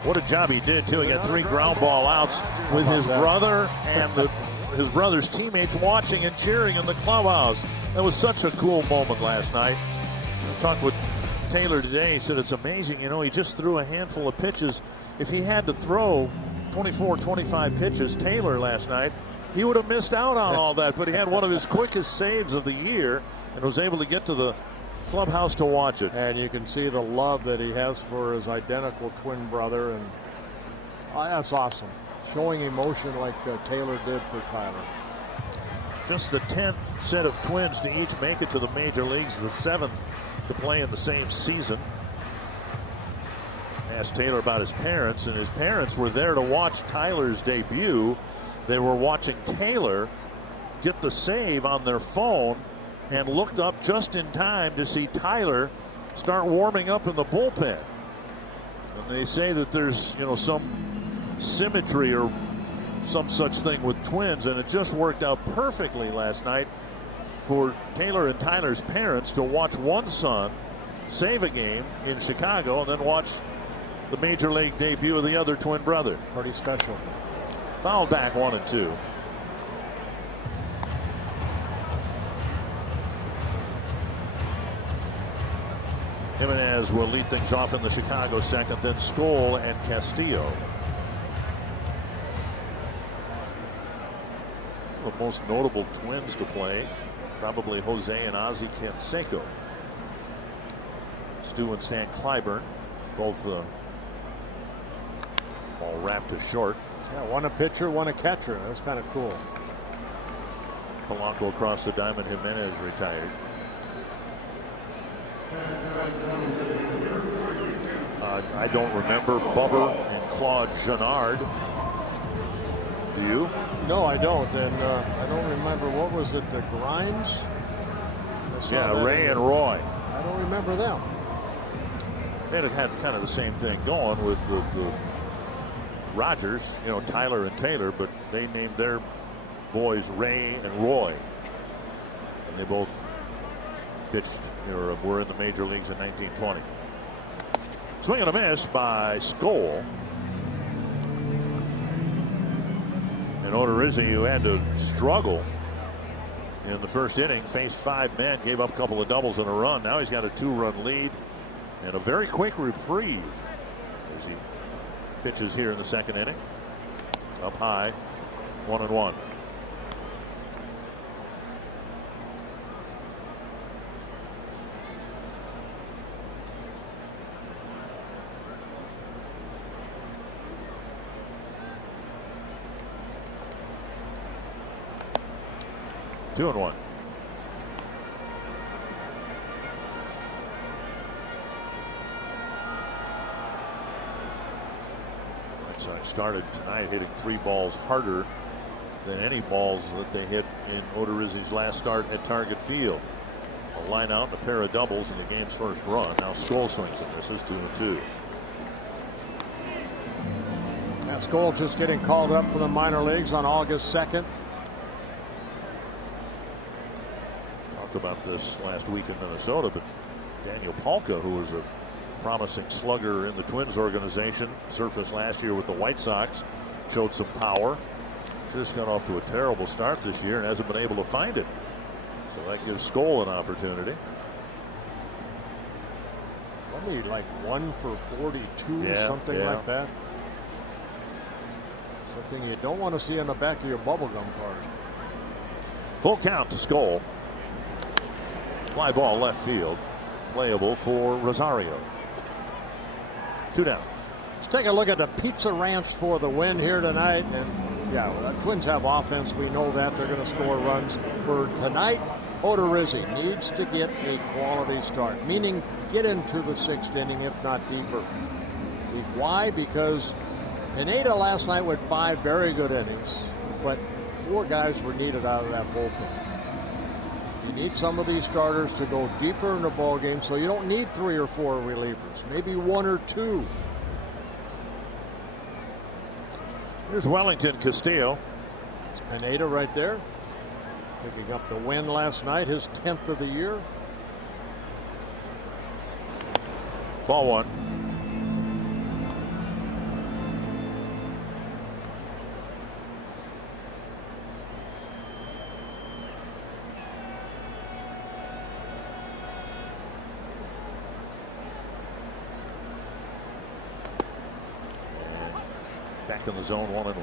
What a job he did too. He got 3 ground ball outs with his brother and his brother's teammates watching and cheering in the clubhouse. That was such a cool moment last night. I talked with Taylor today. He said it's amazing, he just threw a handful of pitches. If he had to throw 24, 25 pitches, Taylor last night, he would have missed out on all that, but he had one of his quickest saves of the year and was able to get to the clubhouse to watch it. And you can see the love that he has for his identical twin brother, and that's awesome. Showing emotion like Taylor did for Tyler. Just the 10th set of twins to each make it to the major leagues, the 7th to play in the same season. Asked Taylor about his parents, and his parents were there to watch Tyler's debut. They were watching Taylor get the save on their phone and looked up just in time to see Tyler start warming up in the bullpen. And they say that there's, some symmetry or some such thing with Twins, and it just worked out perfectly last night for Taylor and Tyler's parents to watch one son save a game in Chicago and then watch the major league debut of the other twin brother. Pretty special. Foul back, 1-2. Jimenez will lead things off in the Chicago second, then Skoll and Castillo. The most notable Twins to play, probably Jose and Ozzie Canseco. Stu and Stan Clyburn, both all wrapped to short. Yeah, one a pitcher, one a catcher. That's kind of cool. Polanco across the diamond. Jimenez retired. I don't remember Bubber and Claude Genard. Do you? No, I don't. And I don't remember, what was it, the Grimes? Yeah, Ray and Roy. I don't remember them. They had kind of the same thing going with the Rogers, you know, Tyler and Taylor, but they named their boys Ray and Roy. And they both pitched, or were in the major leagues in 1920. Swing and a miss by Skoll. And Odorizzi, who had to struggle in the first inning, faced 5 men, gave up a couple of doubles and a run. Now he's got a 2-run lead and a very quick reprieve as he pitches here in the second inning. Up high, 1-1. Two and one. White Sox started tonight hitting 3 balls harder than any balls that they hit in Odorizzi's last start at Target Field. A line out and a pair of doubles in the game's first run. Now Skoll swings and misses, 2-2. Yeah, Skoll just getting called up for the minor leagues on August 2nd. About this last week in Minnesota, but Daniel Palka, who was a promising slugger in the Twins organization, surfaced last year with the White Sox, showed some power, just got off to a terrible start this year and hasn't been able to find it, so that gives Skoll an opportunity. Probably like 1 for 42, something like that. Something you don't want to see on the back of your bubblegum card. Full count to Skoll. Fly ball left field, playable for Rosario. 2 down. Let's take a look at the Pizza Ranch for the win here tonight. And yeah, well, the Twins have offense. We know that they're going to score runs. For tonight, Odorizzi needs to get a quality start, meaning get into the 6th inning, if not deeper. Why? Because Pineda last night went 5 very good innings, but 4 guys were needed out of that bullpen. You need some of these starters to go deeper in the ball game, so you don't need 3 or 4 relievers, maybe 1 or 2. Here's Wellington Castillo. It's Pineda right there, picking up the win last night, his 10th of the year. Ball 1. Back in the zone, 1-1.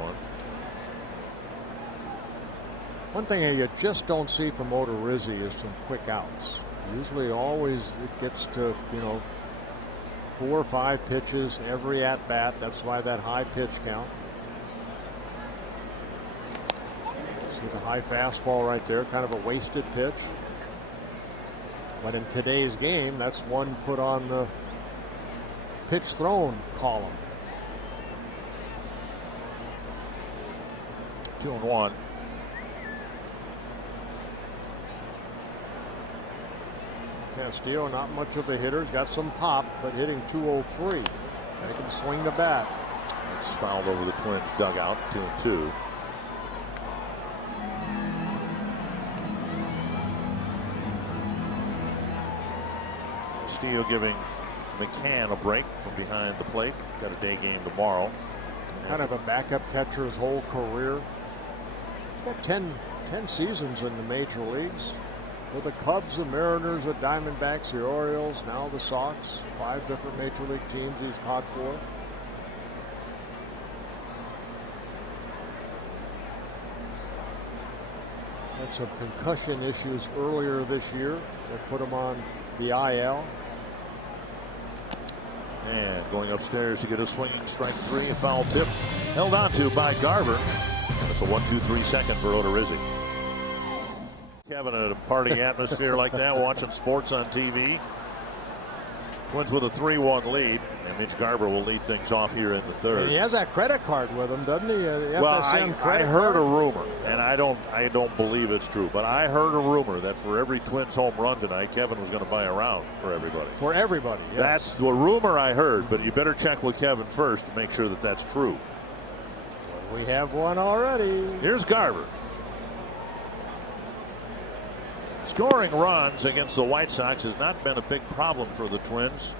One thing you just don't see from Odorizzi is some quick outs. Usually always it gets to, 4 or 5 pitches every at bat. That's why that high pitch count. See the high fastball right there, kind of a wasted pitch. But in today's game, that's one put on the pitch thrown column. 2-1. Castillo, not much of a hitter. He's got some pop, but hitting .203. They can swing the bat. It's fouled over the Twins dugout, 2-2. Castillo giving McCann a break from behind the plate. Got a day game tomorrow. Kind of a backup catcher his whole career. Got 10 seasons in the major leagues. With the Cubs, the Mariners, the Diamondbacks, the Orioles, now the Sox. 5 different major league teams he's caught for. Had some concussion issues earlier this year. They put him on the IL. And going upstairs to get a swinging strike 3, a foul tip held on to by Garver. And it's a 1-2-3 second for Odorizzi. Kevin, at a party atmosphere like that, watching sports on TV. Twins with a 3-1 lead, and Mitch Garver will lead things off here in the third. And he has that credit card with him, doesn't he? Well, I heard a rumor, and I don't believe it's true, but I heard a rumor that for every Twins home run tonight, Kevin was going to buy a round for everybody. For everybody, yes. That's the rumor I heard, but you better check with Kevin first to make sure that that's true. We have one already. Here's Garver. Scoring runs against the White Sox has not been a big problem for the Twins,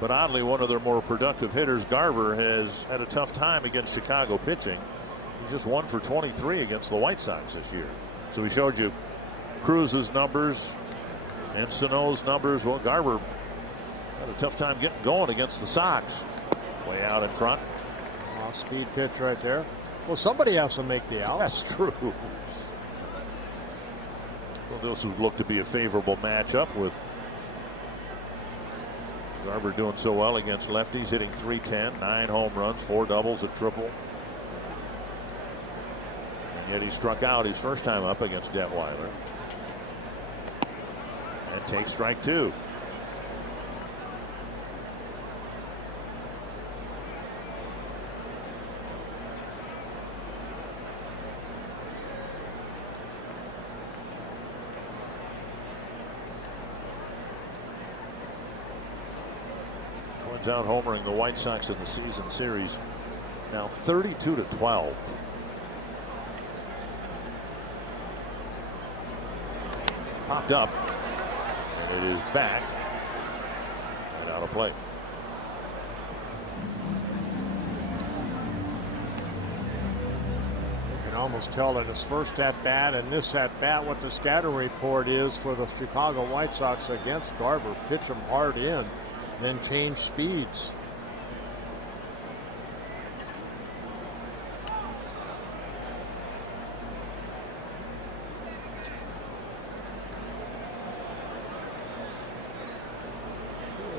but oddly one of their more productive hitters, Garver, has had a tough time against Chicago pitching. He just 1 for 23 against the White Sox this year. So we showed you Cruz's numbers and Sano's numbers. Well, Garver had a tough time getting going against the Sox. Way out in front. Speed pitch right there. Well, somebody has to make the out. That's true. Well, this would look to be a favorable matchup with Garver doing so well against lefties, hitting .310, 9 home runs, 4 doubles, a triple. And yet he struck out his first time up against Detweiler. And takes strike 2. Out homering the White Sox in the season series, now 32-12. Popped up, and it is back and out of play. You can almost tell in his first at bat and this at bat what the scattering report is for the Chicago White Sox against Garver. Pitch him hard in, then change speeds.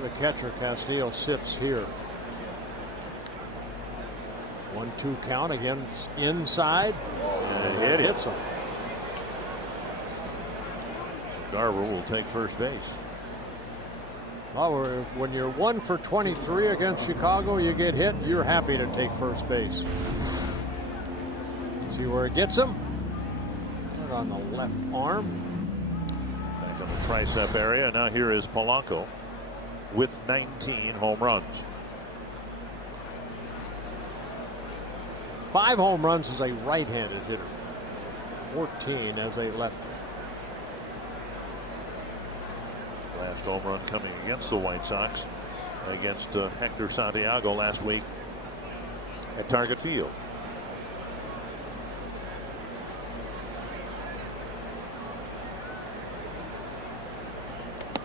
The catcher Castillo sits here. 1-2 count against inside. And it hits him. Garver will take first base. Well, when you're 1 for 23 against Chicago, you get hit, you're happy to take first base. See where it gets him? Put it on the left arm. Back in the tricep area. Now here is Polanco with 19 home runs. 5 home runs as a right-handed hitter. 14 as a lefty. Last home run coming against the White Sox against Hector Santiago last week at Target Field.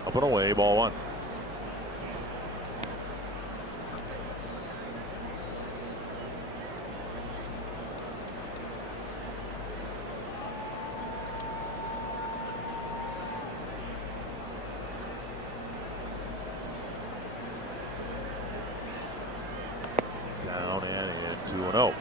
Up and away, ball 1. Down and in, 2-0.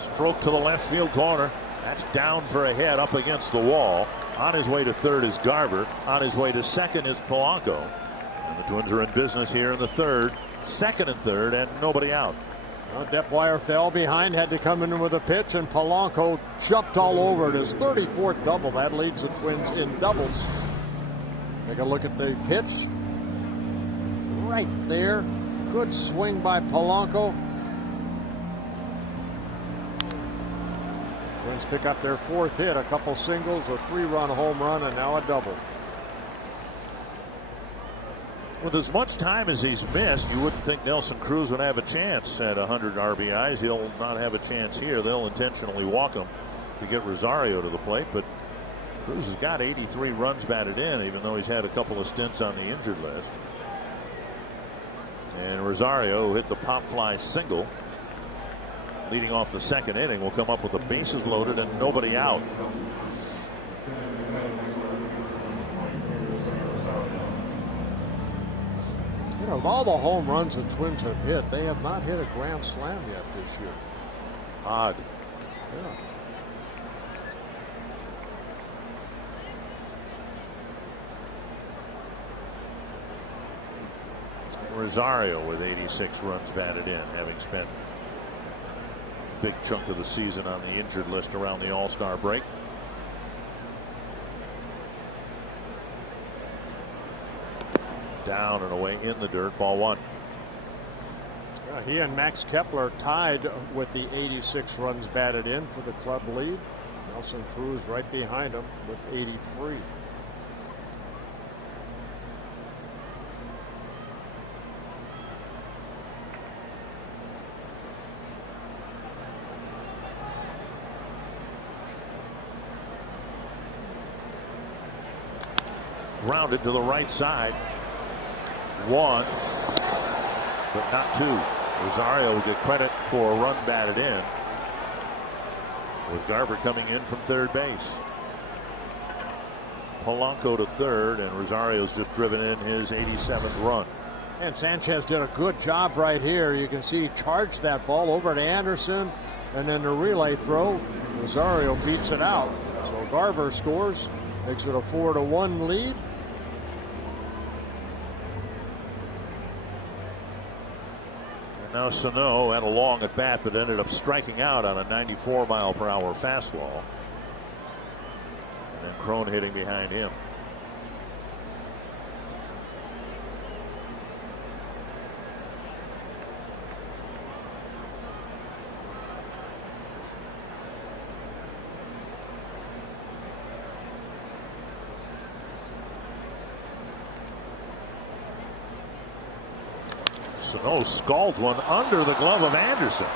Stroke to the left field corner. That's down for a hit up against the wall. On his way to third is Garver. On his way to second is Polanco. And the Twins are in business here in the third. Second and third, and nobody out. Well, Detweiler fell behind, had to come in with a pitch, and Polanco jumped all over it. His 34th double. That leads the Twins in doubles. Take a look at the pitch. Right there. Good swing by Polanco. Twins pick up their 4th hit, a couple singles, a 3-run home run, and now a double. With as much time as he's missed, you wouldn't think Nelson Cruz would have a chance at 100 RBIs. He'll not have a chance here. They'll intentionally walk him to get Rosario to the plate, but Cruz has got 83 runs batted in, even though he's had a couple of stints on the injured list. And Rosario, who hit the pop fly single, leading off the 2nd inning, will come up with the bases loaded and nobody out. You know, of all the home runs the Twins have hit, they have not hit a grand slam yet this year. Odd. Yeah. Rosario with 86 runs batted in, having spent a big chunk of the season on the injured list around the All-Star break. Down and away in the dirt, ball 1. He and Max Kepler tied with the 86 runs batted in for the club lead. Nelson Cruz right behind him with 83. Grounded to the right side. 1, but not 2. Rosario will get credit for a run batted in, with Garver coming in from 3rd base. Polanco to 3rd, and Rosario's just driven in his 87th run. And Sanchez did a good job right here. You can see he charged that ball over to Anderson, and then the relay throw, Rosario beats it out. So Garver scores, makes it a 4-1 lead. Now Sano had a long at bat, but ended up striking out on a 94-mile-per-hour fastball. And then Crone hitting behind him. Sano scalds one under the glove of Anderson.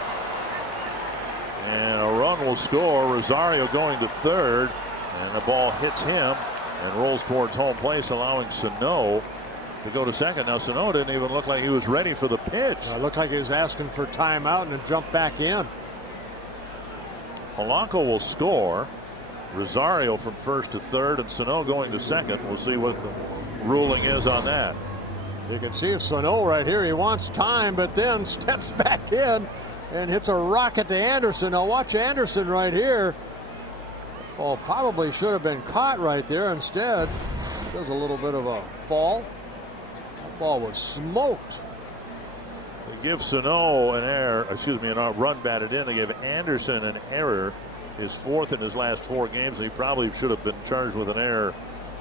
And a run will score. Rosario going to 3rd. And the ball hits him and rolls towards home plate, allowing Sano to go to 2nd. Now Sano didn't even look like he was ready for the pitch. It looked like he was asking for timeout and then jumped back in. Polanco will score. Rosario from 1st to 3rd, and Sano going to 2nd. We'll see what the ruling is on that. You can see Sano right here. He wants time, but then steps back in and hits a rocket to Anderson. Now watch Anderson right here. Oh, probably should have been caught right there. Instead, does a little bit of a fall. That ball was smoked. They give Sano a run batted in. They give Anderson an error, his 4th in his last 4 games. He probably should have been charged with an error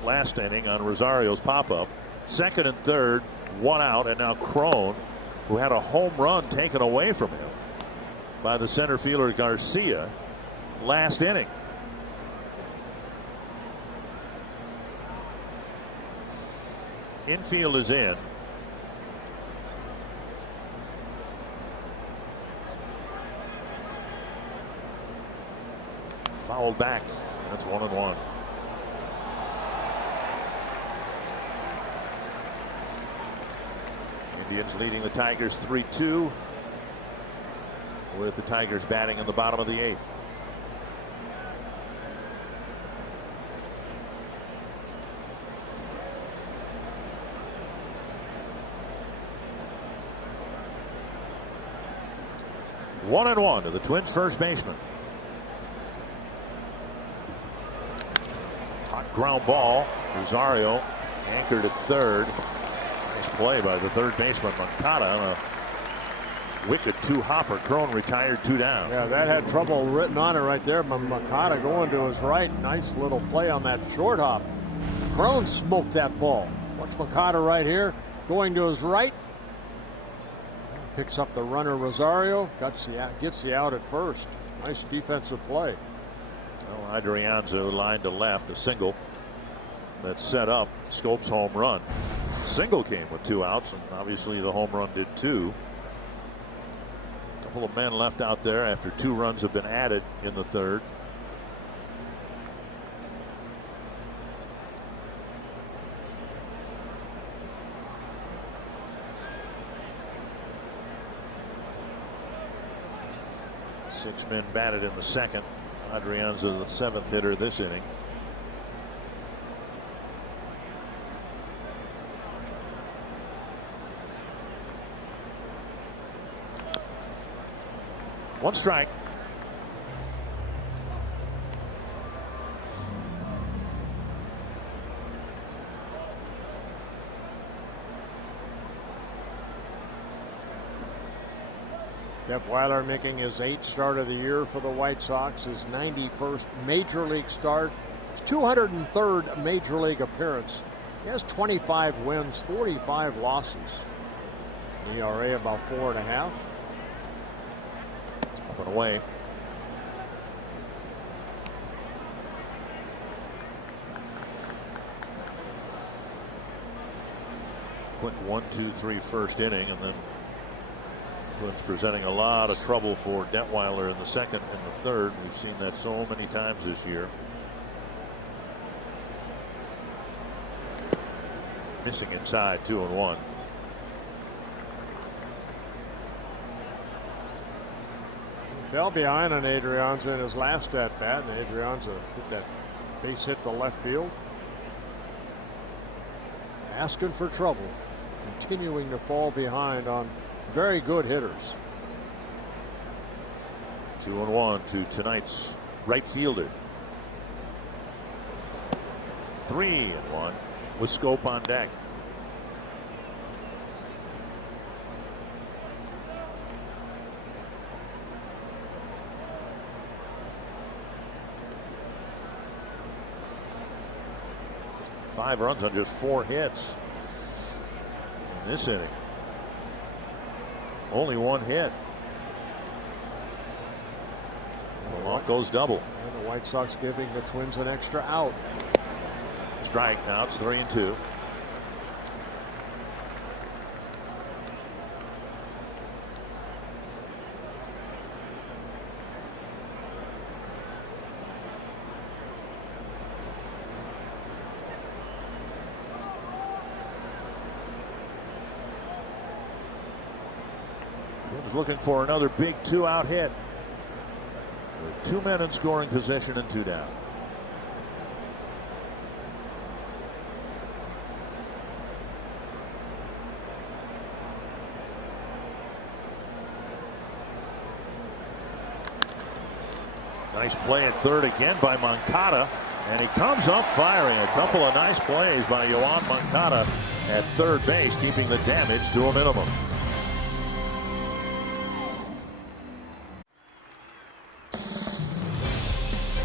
last inning on Rosario's pop-up. 2nd and 3rd, 1 out, and now Crone, who had a home run taken away from him by the center fielder Garcia last inning. Infield is in. Fouled back, and it's 1-1. Indians leading the Tigers 3-2, with the Tigers batting in the bottom of the 8th. One and one to the Twins' first baseman. Hot ground ball. Rosario anchored at 3rd. Nice play by the 3rd baseman Moncada on a wicked two-hopper. Crone retired, 2 down. Yeah, that had trouble written on it right there, but Moncada going to his right. Nice little play on that short hop. Crone smoked that ball. Watch Moncada right here, going to his right. Picks up the runner Rosario, gets the out at first. Nice defensive play. Well, Adrianza lined to left, a single that set up Scope's home run. Single came with 2 outs, and obviously the home run did too. A couple of men left out there after 2 runs have been added in the 3rd. Six men batted in the 2nd. Adrianza, the 7th hitter this inning. One strike. Detweiler making his 8th start of the year for the White Sox, his 91st major league start, his 203rd major league appearance. He has 25 wins, 45 losses. ERA about 4.5. Up and away. Quick 1-2-3 first inning, and then Twins presenting a lot of trouble for Detweiler in the 2nd and the 3rd. We've seen that so many times this year. Missing inside, 2-1. Fell behind on Adrianza in his last at bat, and Adrianza hit that base hit to left field. Asking for trouble, continuing to fall behind on very good hitters. 2-1 to tonight's right fielder. 3-1 with Scope on deck. Five runs on just 4 hits in this inning. Only 1 hit. The walk goes double. And the White Sox giving the Twins an extra out. Strike. Now it's 3-2. Twins looking for another big 2-out hit with 2 men in scoring position and 2 down. Nice play at 3rd again by Moncada, and he comes up firing. A couple of nice plays by Yoan Moncada at 3rd base, keeping the damage to a minimum.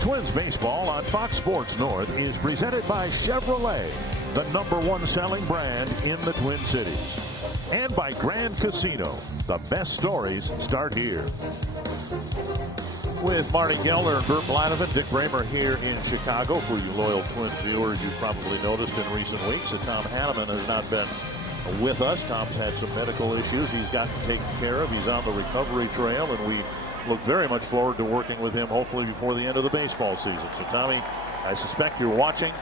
Twins baseball on Fox Sports North is presented by Chevrolet, the #1 selling brand in the Twin Cities, and by Grand Casino. The best stories start here. With Marty Geller and Bert Blyleven, Dick Bremer here in Chicago. For you loyal Twins viewers, you've probably noticed in recent weeks that Tom Hanneman has not been with us. Tom's had some medical issues he's gotten taken care of. He's on the recovery trail, and we look very much forward to working with him, hopefully before the end of the baseball season. So, Tommy, I suspect you're watching,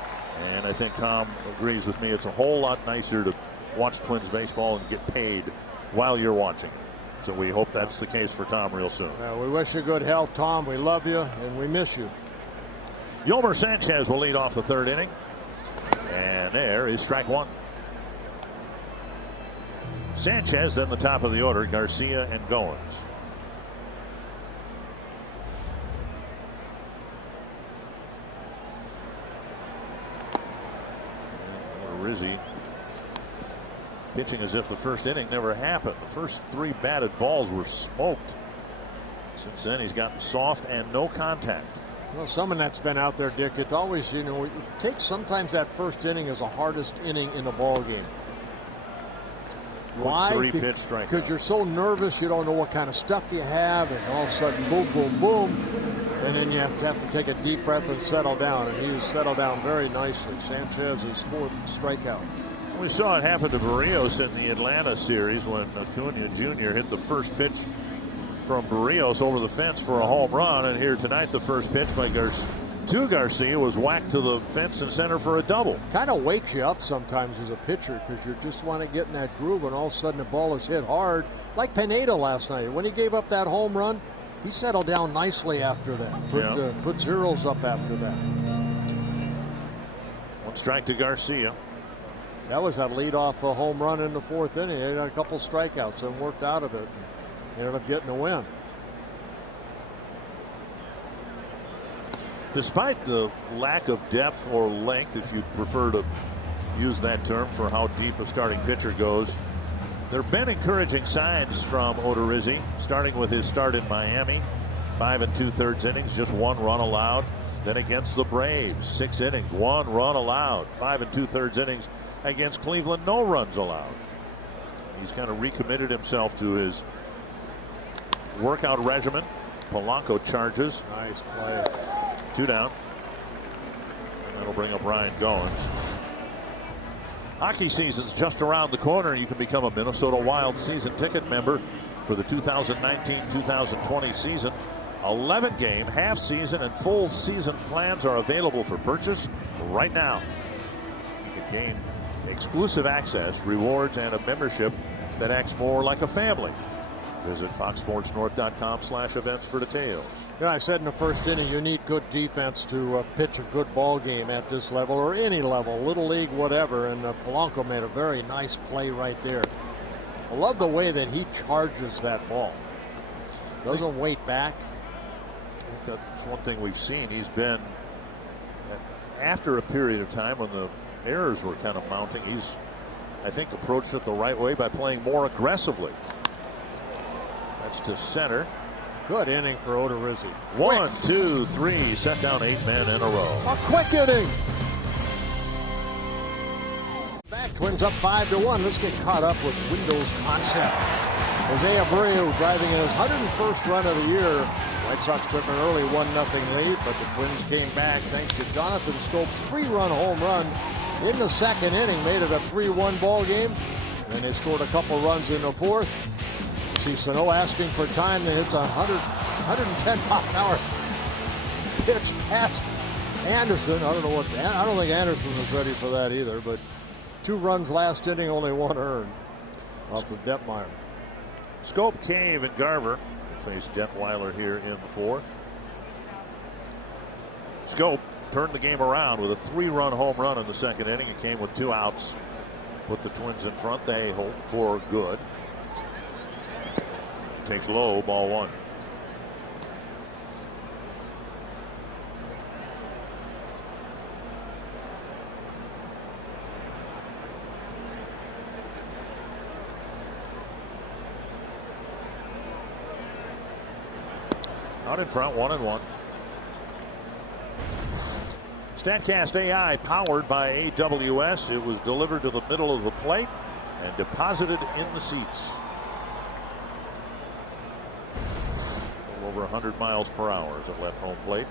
and I think Tom agrees with me. It's a whole lot nicer to watch Twins baseball and get paid while you're watching. So we hope that's the case for Tom real soon. We wish you good health, Tom. We love you, and we miss you. Yolmer Sanchez will lead off the 3rd inning. And there is strike 1. Sanchez, then the top of the order, Garcia and Goins. And Rizzi pitching as if the first inning never happened. The first 3 batted balls were smoked. Since then, he's gotten soft and no contact. Well, someone that's been out there, Dick, it's always, you know, it takes sometimes that first inning is the hardest inning in a ball game. Why? 3-pitch strikeout. Because you're so nervous, you don't know what kind of stuff you have, and all of a sudden, boom, boom, boom, and then you have to take a deep breath and settle down, and he was settled down very nicely. Sanchez's 4th strikeout. We saw it happen to Berrios in the Atlanta series when Acuna Jr. hit the first pitch from Berrios over the fence for a home run, and here tonight the first pitch by Garcia was whacked to the fence and center for a double. Kind of wakes you up sometimes as a pitcher because you just want to get in that groove, and all of a sudden the ball is hit hard, like Pineda last night. When he gave up that home run, he settled down nicely after that. Put zeros up after that. 1 strike to Garcia. That was that leadoff home run in the 4th inning. He had a couple strikeouts and worked out of it. Ended up getting a win. Despite the lack of depth or length, if you'd prefer to use that term for how deep a starting pitcher goes, there have been encouraging signs from Odorizzi, starting with his start in Miami. 5 2/3 innings, just 1 run allowed. Then against the Braves, 6 innings, 1 run allowed. 5 2/3 innings against Cleveland, no runs allowed. He's kind of recommitted himself to his workout regimen. Polanco charges. Nice play. 2 down. And that'll bring up Ryan Goins. Hockey season's just around the corner. You can become a Minnesota Wild season ticket member for the 2019-2020 season. 11-game, half-season, and full season plans are available for purchase right now. You can gain exclusive access, rewards, and a membership that acts more like a family. Visit foxsportsnorth.com/events for details. You know, I said in the first inning, you need good defense to pitch a good ball game at this level or any level, Little League, whatever. And Polanco made a very nice play right there. I love the way that he charges that ball. Doesn't wait back. I think that's one thing we've seen. He's been, after a period of time when the errors were kind of mounting, he's, I think, approached it the right way by playing more aggressively. That's to center. Good inning for Odorizzi. 1, 2, 3, set down 8 men in a row. A quick inning. Back, Twins up 5-1. Let's get caught up with Windows concept. Jose Abreu driving in his 101st run of the year. White Sox took an early 1-0 lead, but the Twins came back thanks to Jonathan Schoop's 3-run home run in the 2nd inning, made it a 3-1 ball game. And then they scored a couple runs in the 4th. See Sano asking for time. Then hits a 110-mile-an-hour pitch past Anderson. I don't think Anderson was ready for that either. But 2 runs last inning, only 1 earned off of Detmeyer. Schoop, Cave, and Garver face Detweiler here in the 4th. Schoop turned the game around with a 3-run home run in the 2nd inning. It came with 2 outs. Put the Twins in front. They hold for good. Takes low, ball 1. Out in front, 1-1. StatCast AI powered by AWS. It was delivered to the middle of the plate and deposited in the seats. Over 100 miles per hour as it left home plate.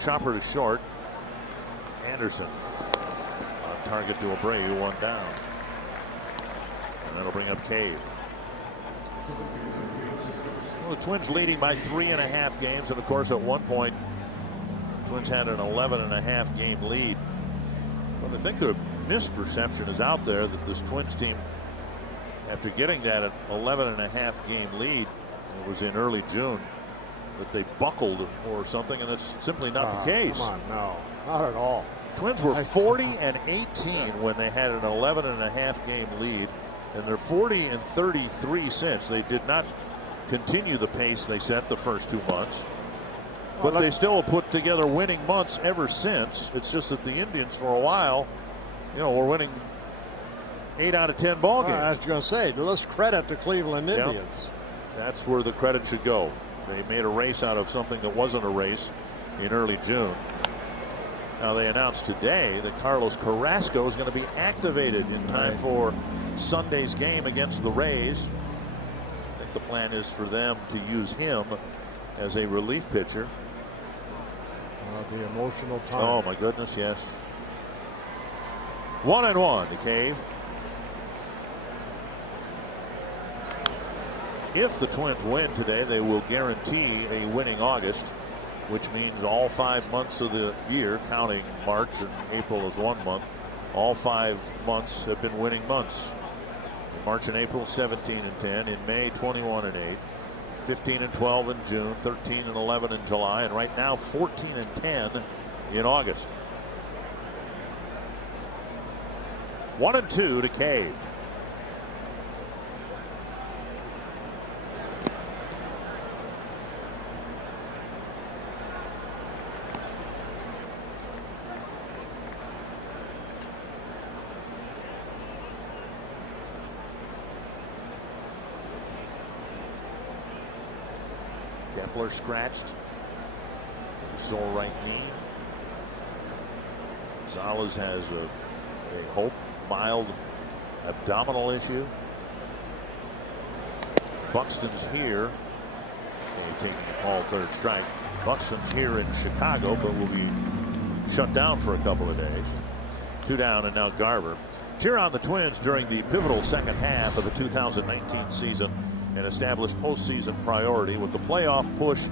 Chopper to short. Anderson on target to Abreu, 1 down. And that'll bring up Cave. Well, the Twins leading by 3.5 games, and of course at one point the Twins had an 11.5 game lead. But I think the misperception is out there that this Twins team, after getting that 11.5 game lead, it was in early June, that they buckled or something, and that's simply not the case. Come on, no, not at all. Twins were 40-18 when they had an 11.5 game lead, and they're 40-33 since. They did not continue the pace they set the first 2 months. But they still put together winning months ever since. It's just that the Indians, for a while, were winning 8 out of 10 ball games. I was going to say, let's credit the Cleveland Indians. That's where the credit should go. They made a race out of something that wasn't a race in early June. Now they announced today that Carlos Carrasco is going to be activated in time for Sunday's game against the Rays. I think the plan is for them to use him as a relief pitcher. The emotional time. Oh my goodness, yes. 1-1 to Cave. If the Twins win today, they will guarantee a winning August, which means all 5 months of the year, counting March and April as 1 month, all 5 months have been winning months. In March and April, 17-10. In May, 21-8. 15-12 in June, 13-11 in July, and right now 14-10 in August. 1-2 to Cave. Kepler scratched. Sore right knee. Gonzalez has a mild abdominal issue. Buxton's here. Okay, taking the call, third strike. Buxton's here in Chicago, but will be shut down for a couple of days. 2 down, and now Garver. Cheer on the Twins during the pivotal second half of the 2019 season and establish postseason priority with the playoff push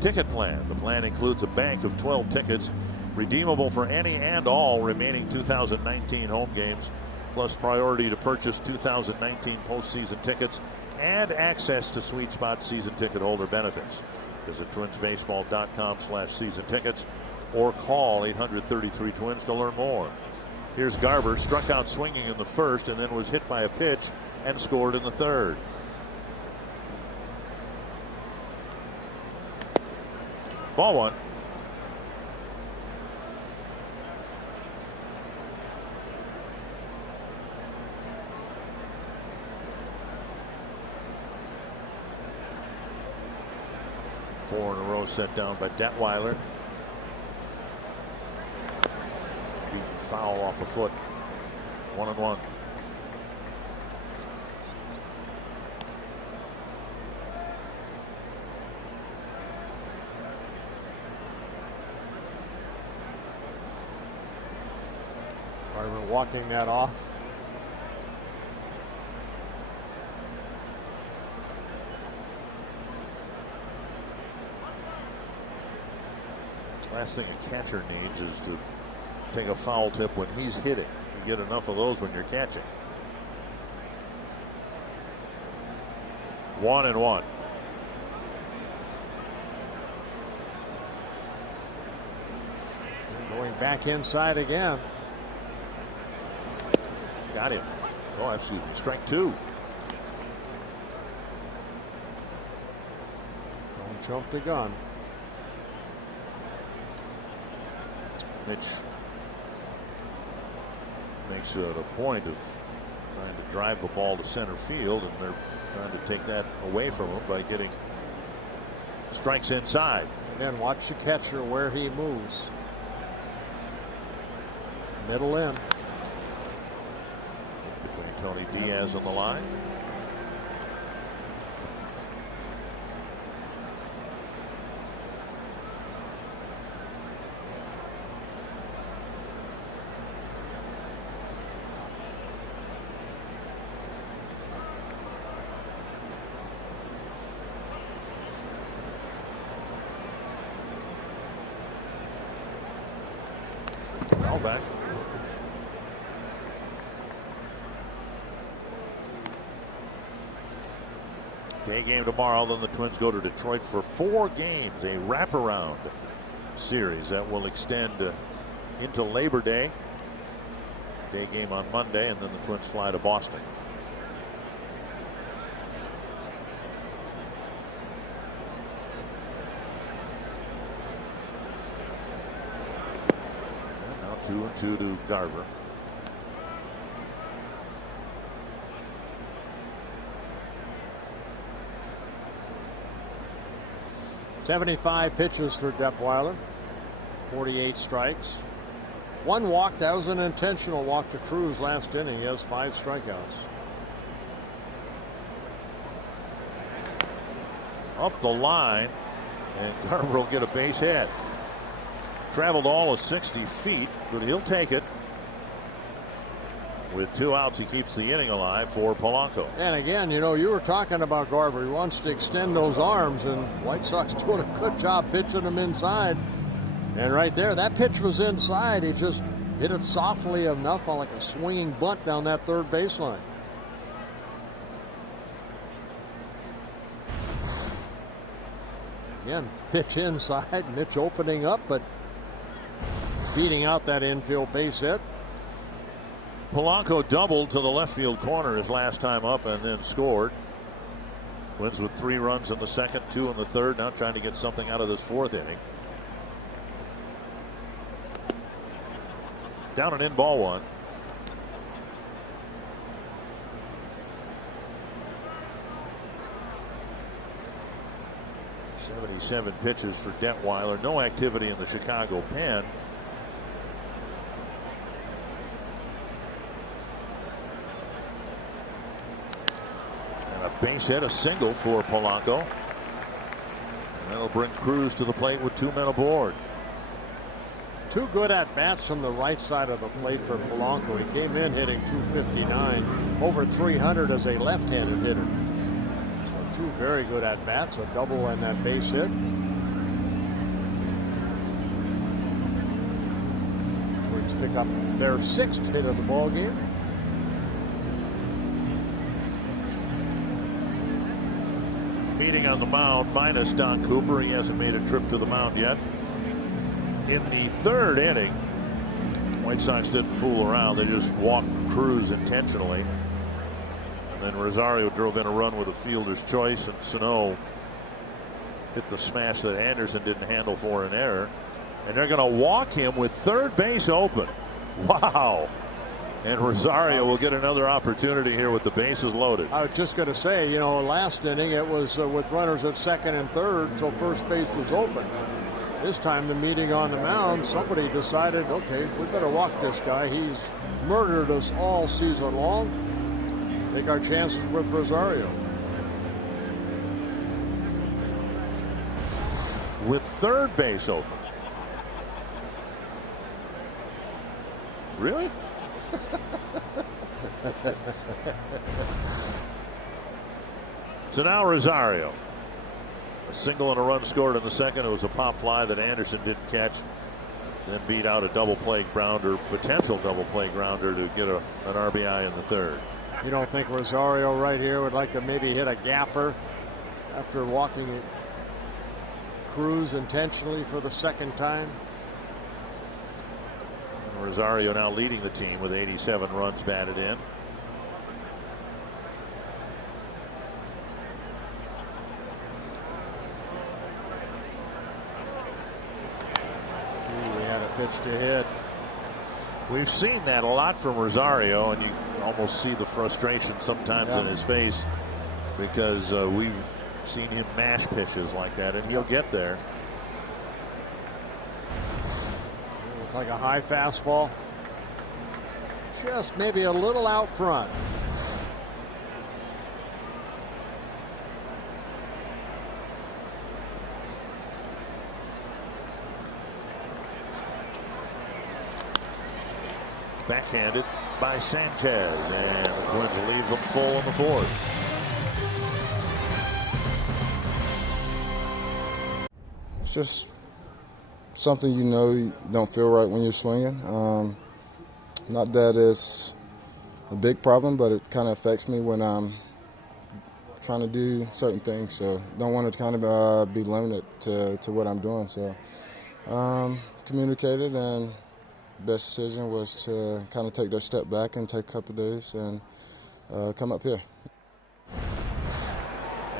ticket plan. The plan includes a bank of 12 tickets redeemable for any and all remaining 2019 home games, plus priority to purchase 2019 postseason tickets and access to Sweet Spot season ticket holder benefits. Visit twinsbaseball.com/season tickets or call 833-TWINS to learn more. Here's Garver, struck out swinging in the first and then was hit by a pitch and scored in the third. Ball one. Four in a row set down by Detweiler. Beaten foul off a foot. 1-1. Walking that off. Last thing a catcher needs is to take a foul tip when he's hitting. You get enough of those when you're catching. 1-1. Going back inside again. Got him. Oh, excuse me. Strike two. Don't jump the gun. Mitch makes it a point of trying to drive the ball to center field, and they're trying to take that away from him by getting strikes inside. And then watch the catcher where he moves. Middle in. Between Tony Diaz on the line. Foul back. Day game tomorrow, then the Twins go to Detroit for 4 games, a wraparound series that will extend into Labor Day. Day game on Monday, and then the Twins fly to Boston. 2-2 to Garver. .75 pitches for Detweiler. 48 strikes. One walk. That was an intentional walk to Cruz last inning. He has 5 strikeouts. Up the line, and Garver will get a base hit. Traveled all of 60 feet, but he'll take it. With 2 outs, he keeps the inning alive for Polanco. And again, you know, you were talking about Garver. He wants to extend those arms, and White Sox doing a good job pitching him inside. And right there, that pitch was inside. He just hit it softly enough on like a swinging bunt down that third baseline. Again, pitch inside, Mitch opening up, but beating out that infield base hit. Polanco doubled to the left field corner his last time up and then scored. Twins with 3 runs in the second, 2 in the third, now trying to get something out of this 4th inning. Down and in, ball 1. .77 pitches for Detweiler. No activity in the Chicago pen. And a base hit, a single for Polanco. And that'll bring Cruz to the plate with 2 men aboard. 2 good at-bats from the right side of the plate for Polanco. He came in hitting .259, over .300 as a left-handed hitter. So 2 very good at-bats, a double and that base hit. Twins pick up their 6th hit of the ball game. Meeting on the mound minus Don Cooper. He hasn't made a trip to the mound yet. In the 3rd inning, White Sox didn't fool around. They just walked Cruz intentionally. And then Rosario drove in a run with a fielder's choice, and Sano hit the smash that Anderson didn't handle for an error. And they're going to walk him with 3rd base open. Wow. And Rosario will get another opportunity here with the bases loaded. I was just going to say, you know, last inning it was with runners at 2nd and 3rd, so first base was open. This time, the meeting on the mound, somebody decided, okay, we better walk this guy. He's murdered us all season long. Take our chances with Rosario. With 3rd base open. Really? So now Rosario. A single and a run scored in the second. It was a pop fly that Anderson didn't catch. Then beat out a double play grounder, potential double play grounder to get an RBI in the 3rd. You don't think Rosario right here would like to maybe hit a gapper after walking it Cruz intentionally for the 2nd time? And Rosario now leading the team with 87 runs batted in. Pitch to hit. We've seen that a lot from Rosario, and you almost see the frustration sometimes in his face because we've seen him mash pitches like that, and he'll get there. Looks like a high fastball. Just maybe a little out front. Backhanded by Sanchez, and the Twins leave them full in the 4th. It's just something you know you don't feel right when you're swinging. Not that it's a big problem, but it kind of affects me when I'm trying to do certain things. So don't want to kind of be limited to what I'm doing. So communicated, and best decision was to kind of take that step back and take a couple of days and come up here.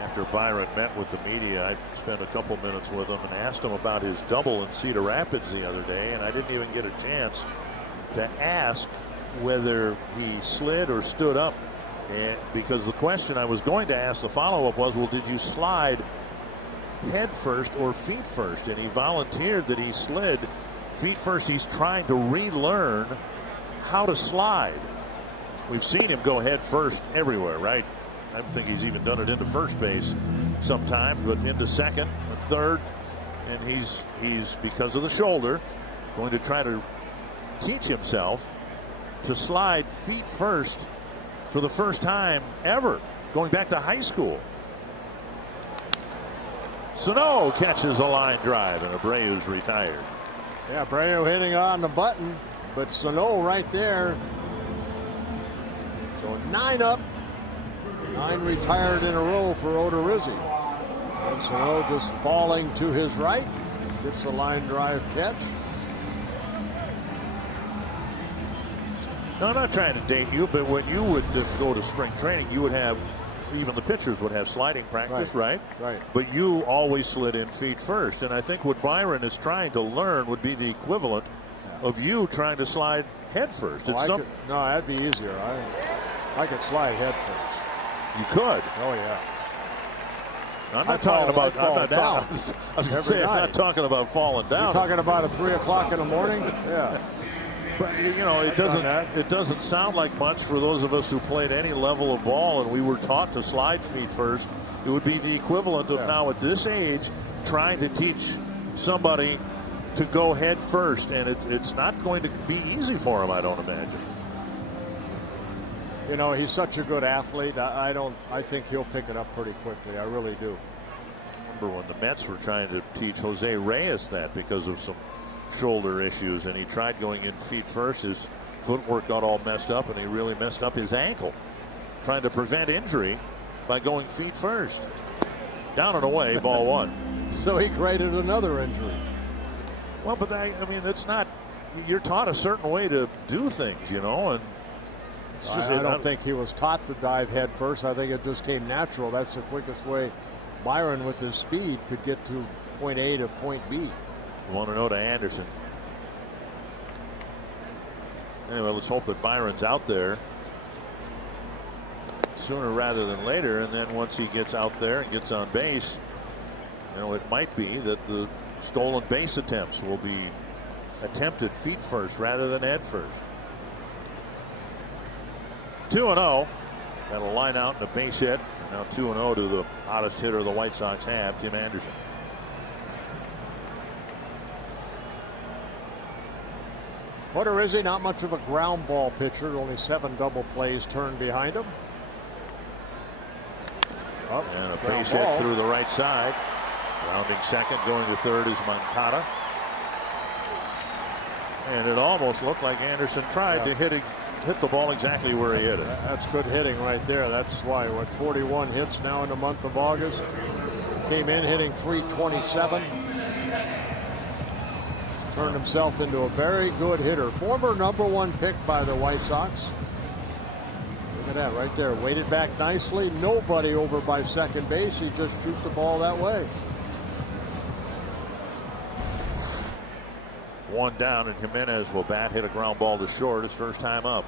After Byron met with the media, I spent a couple minutes with him and asked him about his double in Cedar Rapids the other day, and I didn't even get a chance to ask whether he slid or stood up, and because the question I was going to ask the follow-up was, well, did you slide head first or feet first? And he volunteered that he slid feet first. He's trying to relearn how to slide. We've seen him go head first everywhere, right? I think he's even done it into first base sometimes, but into second and third. And he's because of the shoulder, going to try to teach himself to slide feet first for the first time ever, going back to high school. Sano catches a line drive, and Abreu's retired. Yeah, Abreu hitting on the button, but Sano right there. So 9 up, 9 retired in a row for Odorizzi. And Sano just falling to his right, gets the line drive catch. No, I'm not trying to date you, but when you would go to spring training, you would have, even the pitchers would have sliding practice, right? Right. But you always slid in feet first. And I think what Byron is trying to learn would be the equivalent of you trying to slide head first. No, that'd be easier. I could slide head first. You could? Oh, yeah. I'm not talking about falling down. I was going to say, I'm not talking about falling down. You're talking about at 3 o'clock in the morning? Yeah. But, you know, it doesn't sound like much for those of us who played any level of ball and we were taught to slide feet first. It would be the equivalent of now at this age trying to teach somebody to go head first, and it's not going to be easy for him, I don't imagine. You know, he's such a good athlete. I think he'll pick it up pretty quickly. I really do. Remember when the Mets were trying to teach Jose Reyes that because of some shoulder issues, and he tried going in feet first. His footwork got all messed up, and he really messed up his ankle trying to prevent injury by going feet first. Down and away, ball 1. So he created another injury. Well, but I mean, it's not, you're taught a certain way to do things, you know, and it's just, I don't think he was taught to dive head first. I think it just came natural. That's the quickest way Byron, with his speed, could get to point A to point B. 1-0 to Anderson. Anyway, let's hope that Byron's out there sooner rather than later, and then once he gets out there and gets on base, you know, it might be that the stolen base attempts will be attempted feet first rather than head first. 2-0. Got a line out and a base hit. Now 2-0 to the hottest hitter the White Sox have, Tim Anderson. Odorizzi, not much of a ground ball pitcher. Only 7 double plays turned behind him. And a base hit through the right side. Rounding second, going to third is Moncada. And it almost looked like Anderson tried to hit the ball exactly where he hit it. That's good hitting right there. That's why, 41 hits now in the month of August. Came in hitting .327. Turned himself into a very good hitter. Former #1 pick by the White Sox. Look at that right there. Weighted back nicely. Nobody over by second base. He just shoots the ball that way. 1 down, and Jimenez will bat, hit a ground ball to short his first time up.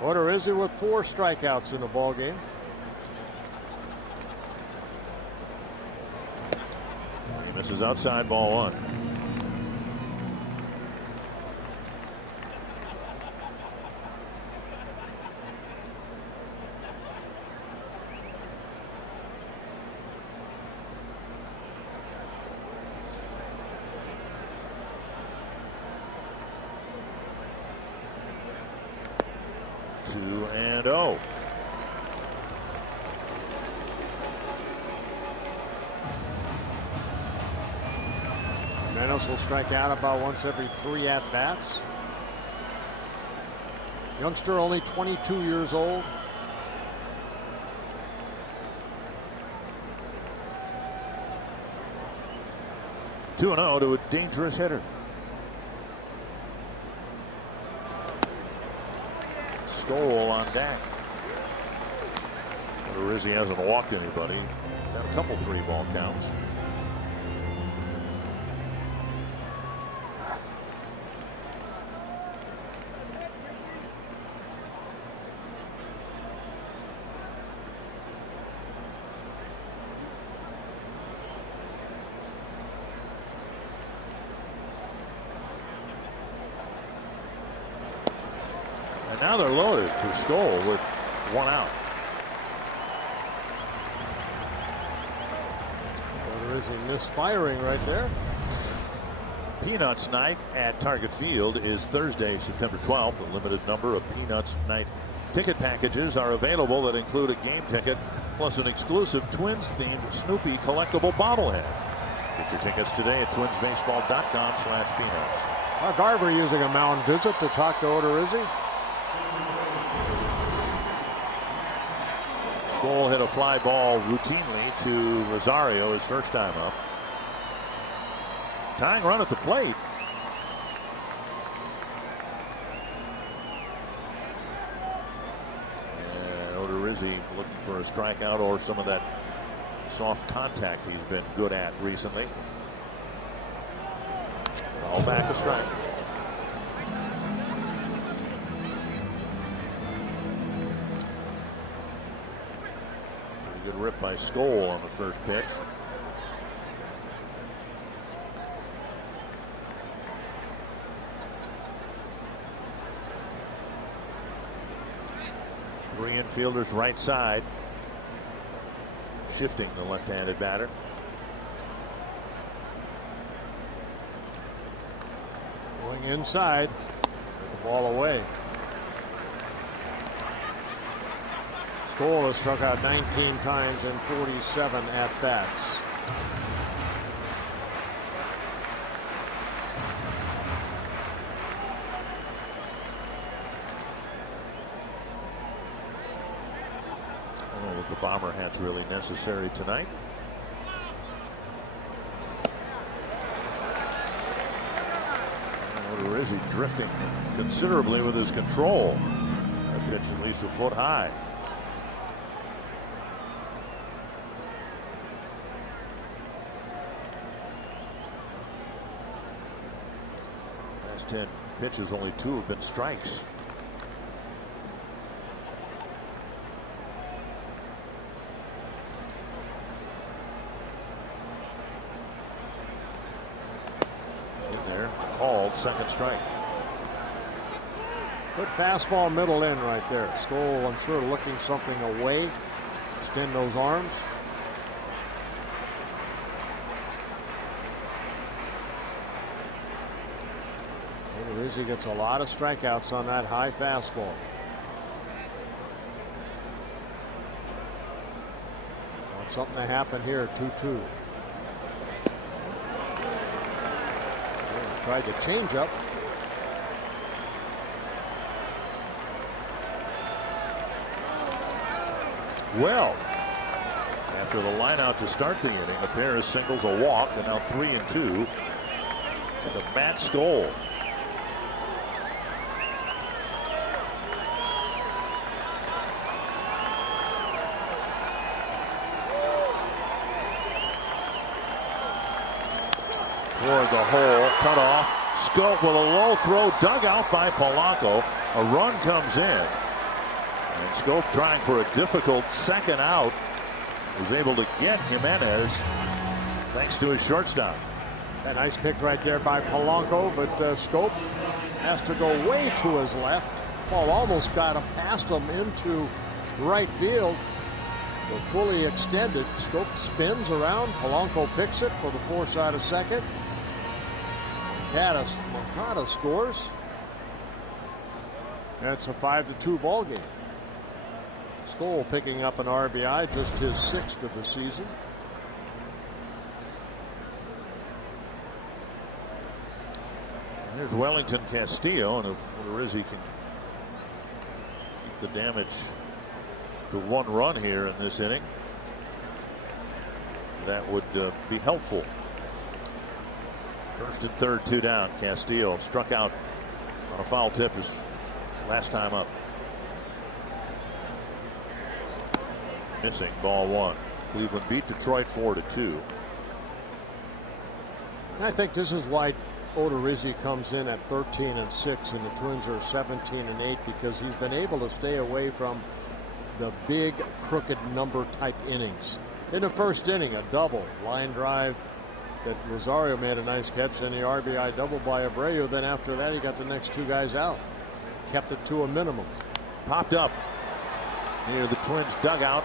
Odorizzi with 4 strikeouts in the ball game. He misses outside, ball 1. Two and 0. Menos will strike out about once every 3 at-bats. Youngster only 22 years old. Two and 0 to a dangerous hitter. Stoll on deck. Odorizzi hasn't walked anybody. Got a couple 3-ball counts. And now they're loaded for Skoll with 1 out. There is a misfiring right there. Peanuts Night at Target Field is Thursday, September 12th. A limited number of Peanuts Night ticket packages are available that include a game ticket plus an exclusive Twins-themed Snoopy collectible bobblehead. Get your tickets today at twinsbaseball.com/peanuts. Garver using a mound visit to talk to Odorizzi. Skoll hit a fly ball routinely to Rosario his first time up. Tying run at the plate. And Odorizzi looking for a strikeout or some of that soft contact he's been good at recently. Foul back, a strike. Pretty good rip by Skoll on the first pitch. Three infielders right side, shifting the left-handed batter. Going inside, with the ball away. Skoll has struck out 19 times in 47 at-bats. The bomber hat's really necessary tonight. Odorizzi drifting considerably with his control. That pitch at least a foot high. Last 10 pitches, only 2 have been strikes. Called, second strike. Good fastball middle in right there. Skoll, I'm sure, looking something away. Extend those arms. Odorizzi gets a lot of strikeouts on that high fastball. Want something to happen here. 2-2. Tried to change up. Well, after the line out to start the inning, a pair of singles, a walk, and now 3-2 to Matt Skoll. Toward the hole, cut off. Schoop with a low throw, dug out by Polanco. A run comes in. And Schoop, trying for a difficult second out, was able to get Jimenez thanks to his shortstop. A nice pick right there by Polanco, but Schoop has to go way to his left. Ball almost got him past him into right field. But fully extended. Schoop spins around. Polanco picks it for the four-side of second. Moncada scores. That's a 5-2 ball game. Skoll picking up an RBI, just his 6th of the season. And here's Wellington Castillo, and if Odorizzi can keep the damage to 1 run here in this inning, that would be helpful. First and third, 2 down. Castillo struck out on a foul tip his last time up. Missing, ball 1. Cleveland beat Detroit 4-2. I think this is why Odorizzi comes in at 13-6 and the Twins are 17-8, because he's been able to stay away from the big crooked number type innings. In the first inning, a double line drive that Rosario made a nice catch, and the RBI double by Abreu. Then after that, he got the next 2 guys out. kept it to a minimum. Popped up near the Twins dugout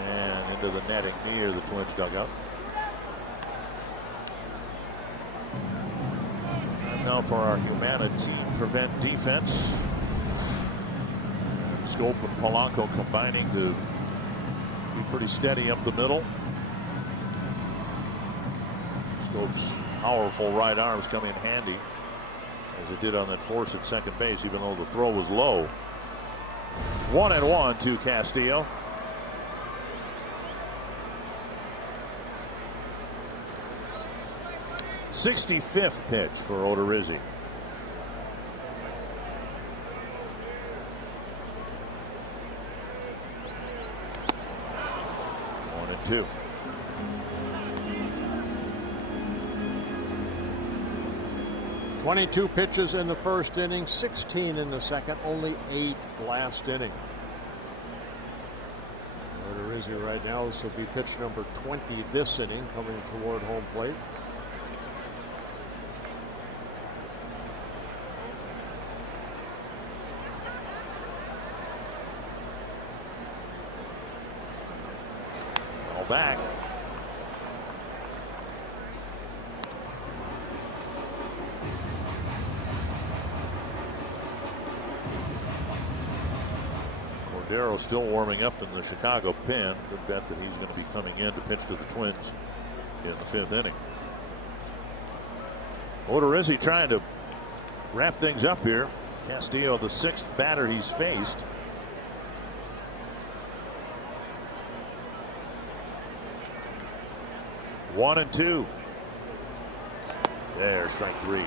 and into the netting near the Twins dugout. And now for our Humana team prevent defense. And Scope and Polanco combining to be pretty steady up the middle. Scope's powerful right arms come in handy, as it did on that force at second base, even though the throw was low. 1-1 to Castillo. '65th pitch for Odorizzi. One and two. "22 pitches in the first inning, 16 in the second, only 8 last inning." Odorizzi right now, this will be pitch number 20 this inning, coming toward home plate. Foul back. Cordero still warming up in the Chicago pen. Good bet that he's going to be coming in to pitch to the Twins in the 5th inning. Odorizzi trying to wrap things up here. Castillo, the 6th batter he's faced. One and two. There, strike 3.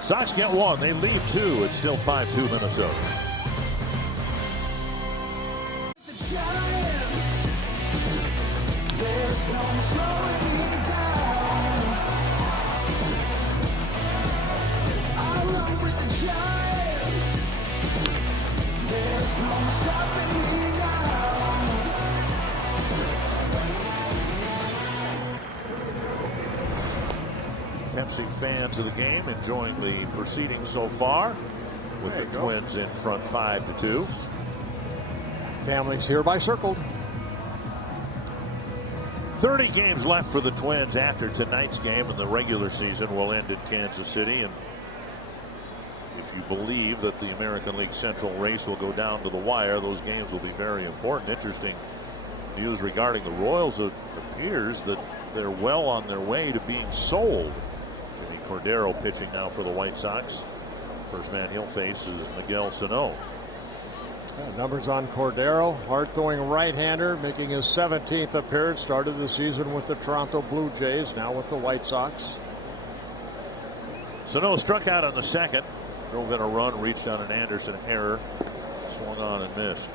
Sox get 1. They leave 2. It's still 5-2 Minnesota. There's no slowing me down. I run with the Giants. There's no stopping me now. Pepsi fans of the game enjoying the proceedings so far, with the Twins in front 5-2. Families hereby circled. 30 games left for the Twins after tonight's game, and the regular season will end in Kansas City. And if you believe that the American League Central race will go down to the wire, those games will be very important. Interesting news regarding the Royals. It appears that they're well on their way to being sold. Jimmy Cordero pitching now for the White Sox. First man he'll face is Miguel Sano. Numbers on Cordero, hard-throwing right-hander, making his 17th appearance. Started the season with the Toronto Blue Jays, now with the White Sox. Sano struck out on the 2nd, drove in a run, reached on an Anderson error, swung on and missed.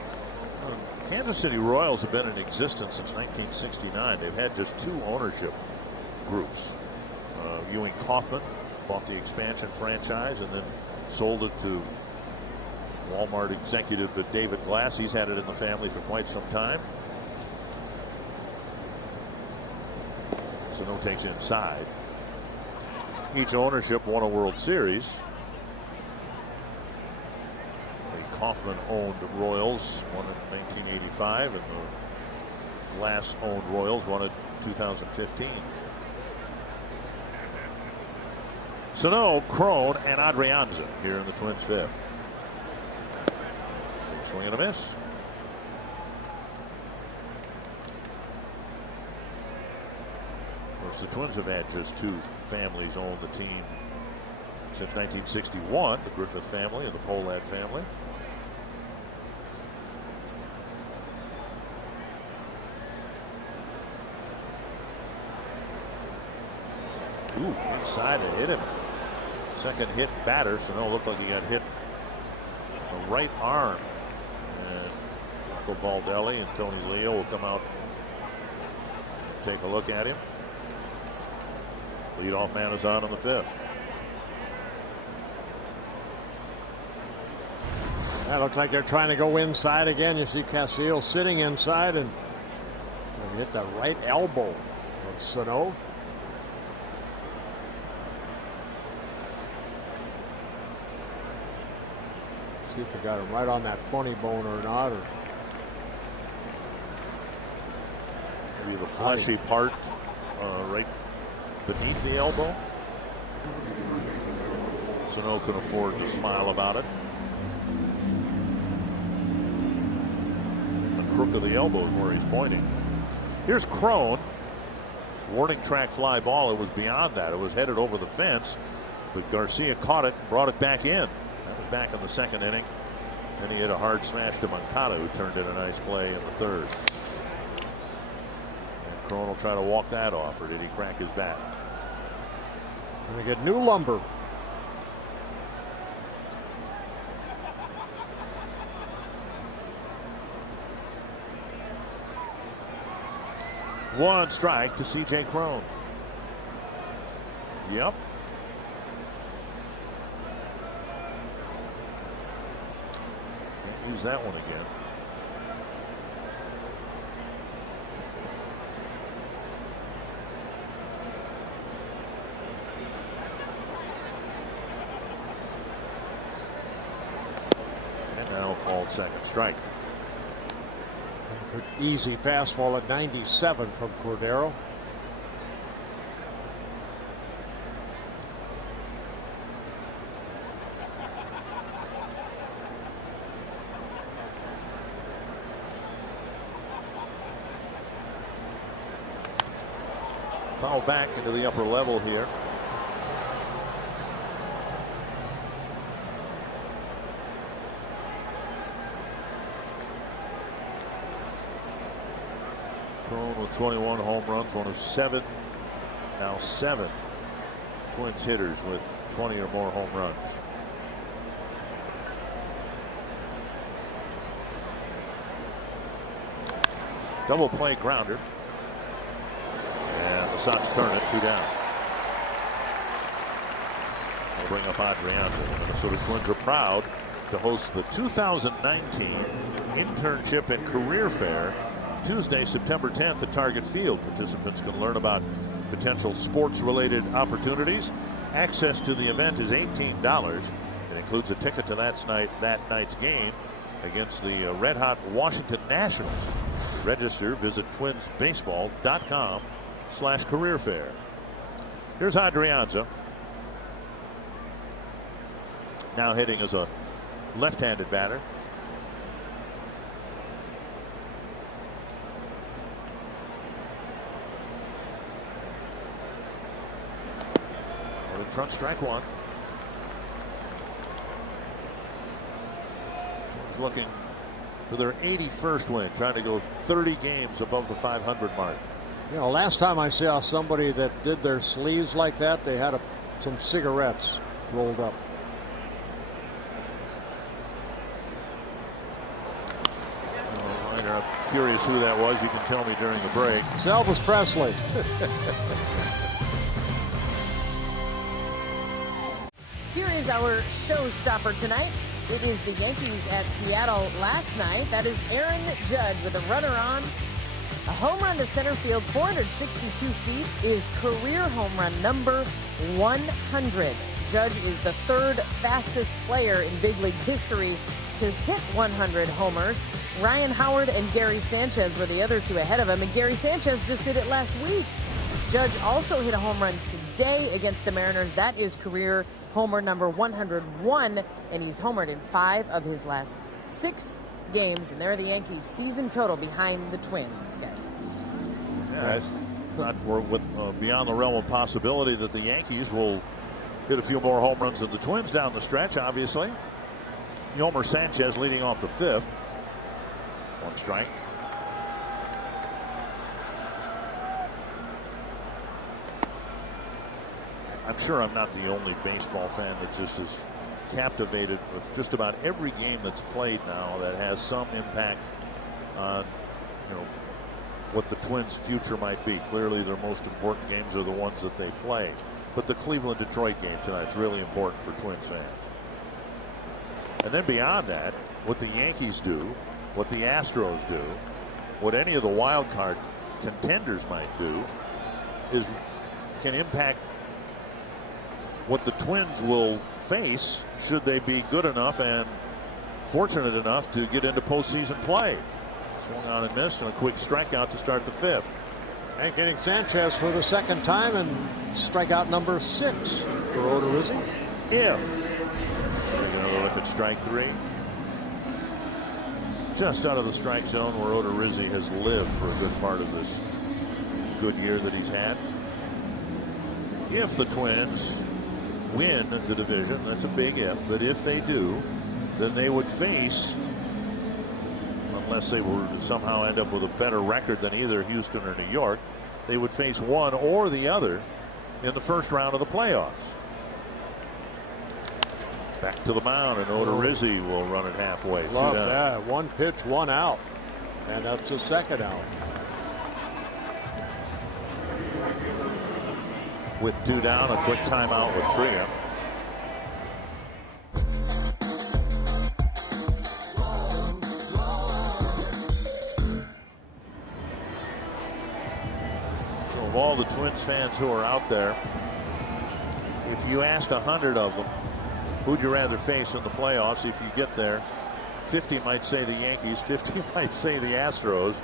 Kansas City Royals have been in existence since 1969. They've had just 2 ownership groups. Ewing Kauffman bought the expansion franchise and then sold it to Walmart executive David Glass. He's had it in the family for quite some time. Sano takes inside. Each ownership won a World Series. The Kauffman-owned Royals won it in 1985, and the Glass-owned Royals won it in 2015. Sano, Crone, and Adrianza here in the Twins' 5th. Swing and a miss. Of course, the Twins have had just 2 families own the team since 1961, the Griffith family and the Pohlad family. Ooh, inside and hit him. Second hit batter. Sano looked like he got hit on the right arm. And Marco Baldelli and Tony Leo will come out and take a look at him. Leadoff man is on the 5th. That looks like they're trying to go inside again. You see Castillo sitting inside and hit the right elbow of Sano. See if we got him right on that funny bone or not. Or maybe the fleshy part right beneath the elbow. Sano can afford to smile about it. The crook of the elbow is where he's pointing. Here's Crone. Warning track fly ball. It was beyond that. It was headed over the fence, but Garcia caught it and brought it back in. That was back in the second inning. Then he hit a hard smash to Moncada, who turned in a nice play in the third. And Crone will try to walk that off, or did he crack his bat? Gonna get new lumber. One strike to C.J. Crone. Yep. Can't use that one again. And now called second strike. Good easy fastball at 97 from Cordero. Foul back into the upper level here. Crone with 21 home runs, one of seven, now 7 Twins hitters with 20 or more home runs. Double play grounder. And the Sox turn it 2 down. They'll bring up Adrianza. The Minnesota Twins are proud to host the 2019 Internship and Career Fair Tuesday, September 10th at Target Field. Participants can learn about potential sports-related opportunities. Access to the event is $18. It includes a ticket to that night's game against the red-hot Washington Nationals. To register, visit twinsbaseball.com/career-fair. Here's Adrianza. Now hitting as a left-handed batter. In front, strike one. Twins looking for their 81st win, trying to go 30 games above the 500 mark. You know, last time I saw somebody that did their sleeves like that, they had some cigarettes rolled up. I'm curious who that was. You can tell me during the break. It's Elvis Presley. Here is our showstopper tonight. It is the Yankees at Seattle last night. That is Aaron Judge with a runner on. A home run to center field, 462 feet, is career home run number 100. Judge is the 3rd fastest player in big league history to hit 100 homers. Ryan Howard and Gary Sanchez were the other 2 ahead of him, and Gary Sanchez just did it last week. Judge also hit a home run today against the Mariners. That is career homer number 101, and he's homered in 5 of his last 6 games, and they're the Yankees' season total behind the Twins, guys. Yeah, it's not beyond the realm of possibility that the Yankees will hit a few more home runs than the Twins down the stretch, obviously. Yolmer Sanchez leading off the 5th. 1 strike. I'm sure I'm not the only baseball fan that just is captivated with just about every game that's played now that has some impact on, what the Twins' future might be. Clearly, their most important games are the ones that they play. But the Cleveland-Detroit game tonight is really important for Twins fans. And then beyond that, what the Yankees do, what the Astros do, what any of the wild card contenders might do, can impact what the Twins will face should they be good enough and fortunate enough to get into postseason play. Swung on and missed, and a quick strikeout to start the 5th. And getting Sanchez for the 2nd time, and strikeout number 6 for Odorizzi. Take another look at strike 3. Just out of the strike zone where Odorizzi has lived for a good part of this good year that he's had. If the Twins win the division, that's a big if, but if they do, then they would face, unless they were to somehow end up with a better record than either Houston or New York, they would face one or the other in the first round of the playoffs. Back to the mound, and Odorizzi will run it halfway. Love that. 1 pitch, 1 out. And that's a 2nd out. With 2 down, a quick timeout with Tria. So of all the Twins fans who are out there, if you asked 100 of them, who'd you rather face in the playoffs if you get there, 50 might say the Yankees, 50 might say the Astros.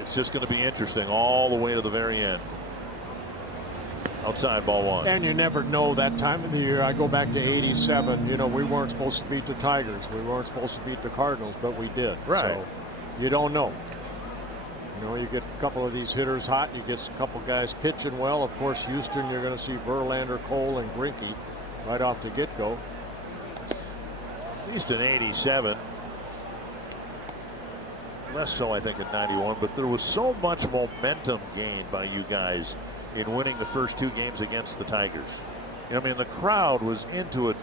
It's just going to be interesting all the way to the very end. Outside, ball 1. And you never know that time of the year. I go back to '87. You know, we weren't supposed to beat the Tigers. We weren't supposed to beat the Cardinals, but we did. Right. So you don't know. You know, you get a couple of these hitters hot. You get a couple guys pitching well. Of course, Houston, you're going to see Verlander, Cole, and Greinke right off the get-go. At least in '87. Less so, I think, in '91. But there was so much momentum gained by you guys in winning the first 2 games against the Tigers. I mean, the crowd was into it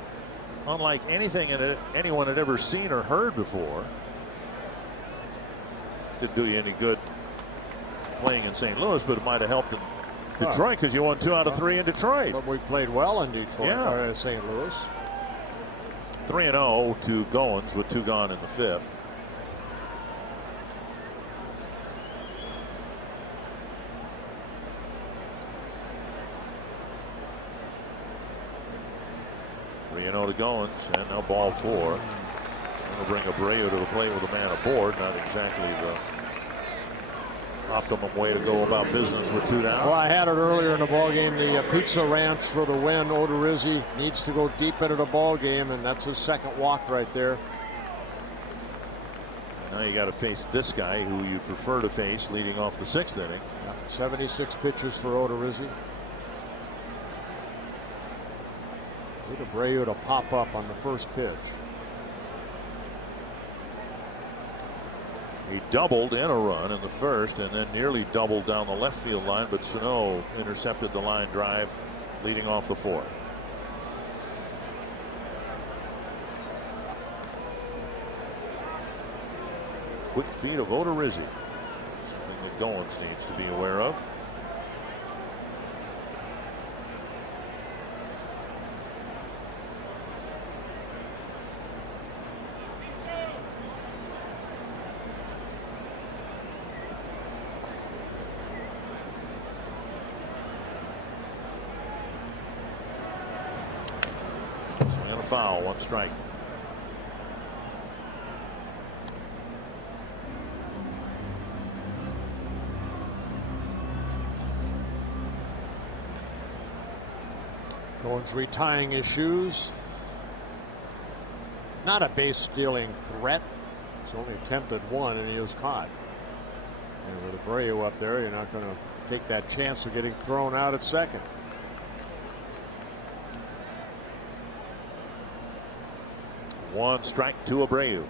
unlike anything anyone had ever seen or heard before. Didn't do you any good playing in St. Louis, but it might have helped in Detroit because you won 2 out of 3 in Detroit. But we played well in Detroit, or St. Louis. 3-0 to Goins with 2 gone in the 5th. To Goins, and now ball 4. Going to bring Abreu to the plate with a man aboard. Not exactly the optimum way to go about business with 2 down. Well, I had it earlier in the ball game. The Pizza Ranch for the win. Odorizzi needs to go deep into the ball game, and that's his 2nd walk right there. And now you got to face this guy who you prefer to face leading off the 6th inning. 76 pitches for Odorizzi. Need Abreu to pop up on the first pitch. He doubled in a run in the 1st and then nearly doubled down the left field line, but Sano intercepted the line drive leading off the 4th. Quick feet of Odorizzi, something that Goins needs to be aware of. Foul, 1 strike. Goins retying his shoes. Not a base stealing threat. He's only attempted 1 and he was caught. And with Abreu up there, you're not going to take that chance of getting thrown out at 2nd. 1 strike to Abreu.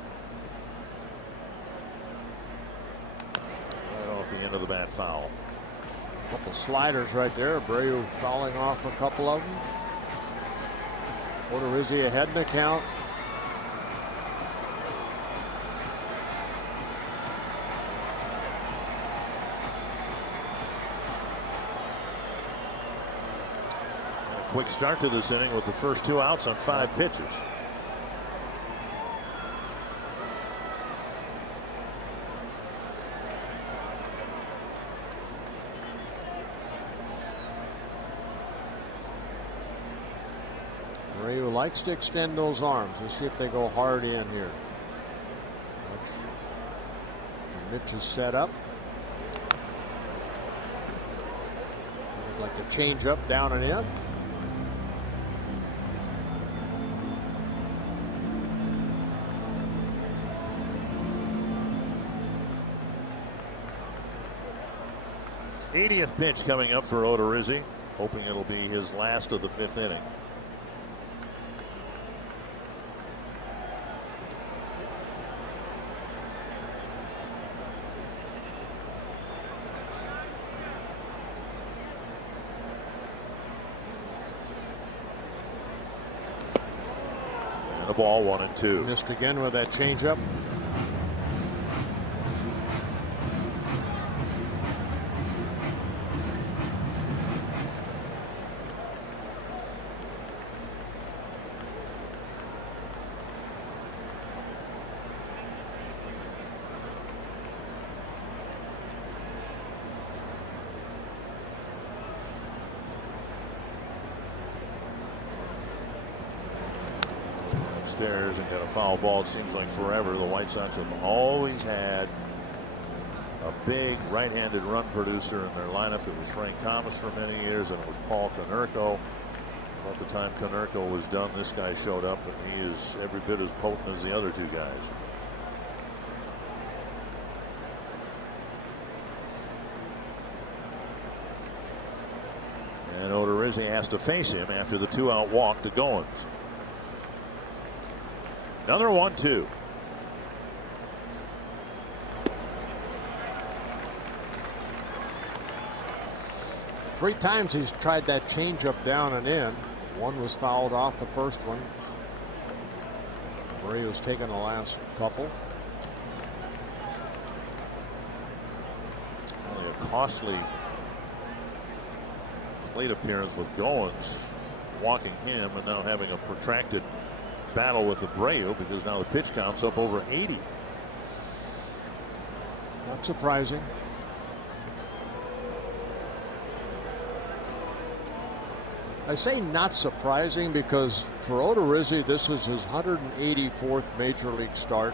Right off the end of the bat, foul. Couple sliders right there. Abreu fouling off a couple of them. Odorizzi ahead in the count. A quick start to this inning with the first 2 outs on 5 pitches. Abreu likes to extend those arms. Let's see if they go hard in here. Mitch is set up. Look like a change up, down and in. '80th pitch coming up for Odorizzi, hoping it'll be his last of the 5th inning. And a ball, 1-2. Missed again with that changeup. Upstairs and got a foul ball. It seems like forever. The White Sox have always had a big right-handed run producer in their lineup. It was Frank Thomas for many years, and it was Paul Konerko. About the time Konerko was done, this guy showed up, and he is every bit as potent as the other two guys. And Odorizzi has to face him after the 2-out walk to Goins. Another 1-2. Three times he's tried that changeup down and in. One was fouled off, the first one. Abreu's taken the last couple. Only a costly plate appearance with Goins walking him, and now having a protracted battle with Abreu because now the pitch count's up over 80. Not surprising. I say not surprising because for Odorizzi, this is his 184th major league start,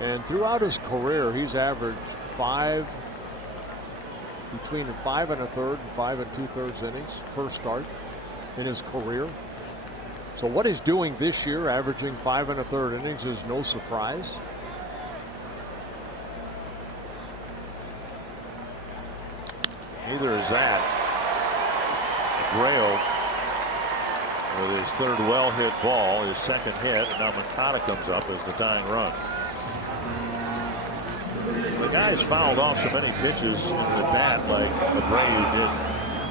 and throughout his career he's averaged between 5 1/3 and 5 2/3 innings per start in his career. So what he's doing this year, averaging 5 1/3 innings, is no surprise. Neither is that. Abreu with his third well-hit ball, his second hit, and now Mercado comes up as the tying run. The guy's fouled off so many pitches in the bat like Abreu did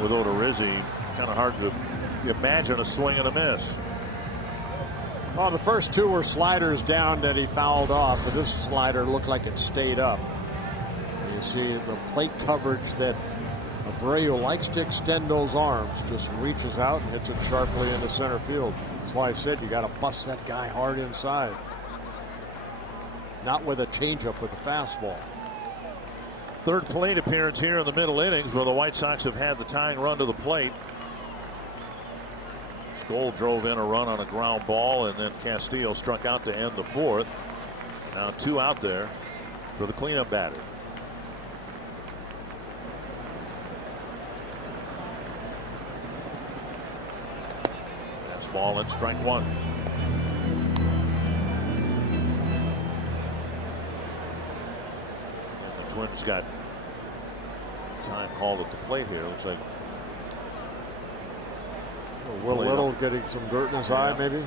with Odorizzi. Kind of hard to imagine a swing and a miss. Well, the first two were sliders down that he fouled off, but this slider looked like it stayed up. You see the plate coverage that Abreu likes to extend those arms, just reaches out and hits it sharply into center field. That's why I said you got to bust that guy hard inside. Not with a changeup, with a fastball. Third plate appearance here in the middle innings where the White Sox have had the tying run to the plate. Gold drove in a run on a ground ball, and then Castillo struck out to end the 4th. Now 2 out there for the cleanup batter. Fastball and strike 1. And the Twins got time called at the plate here. Looks like Will Little getting some dirt in his eye, maybe.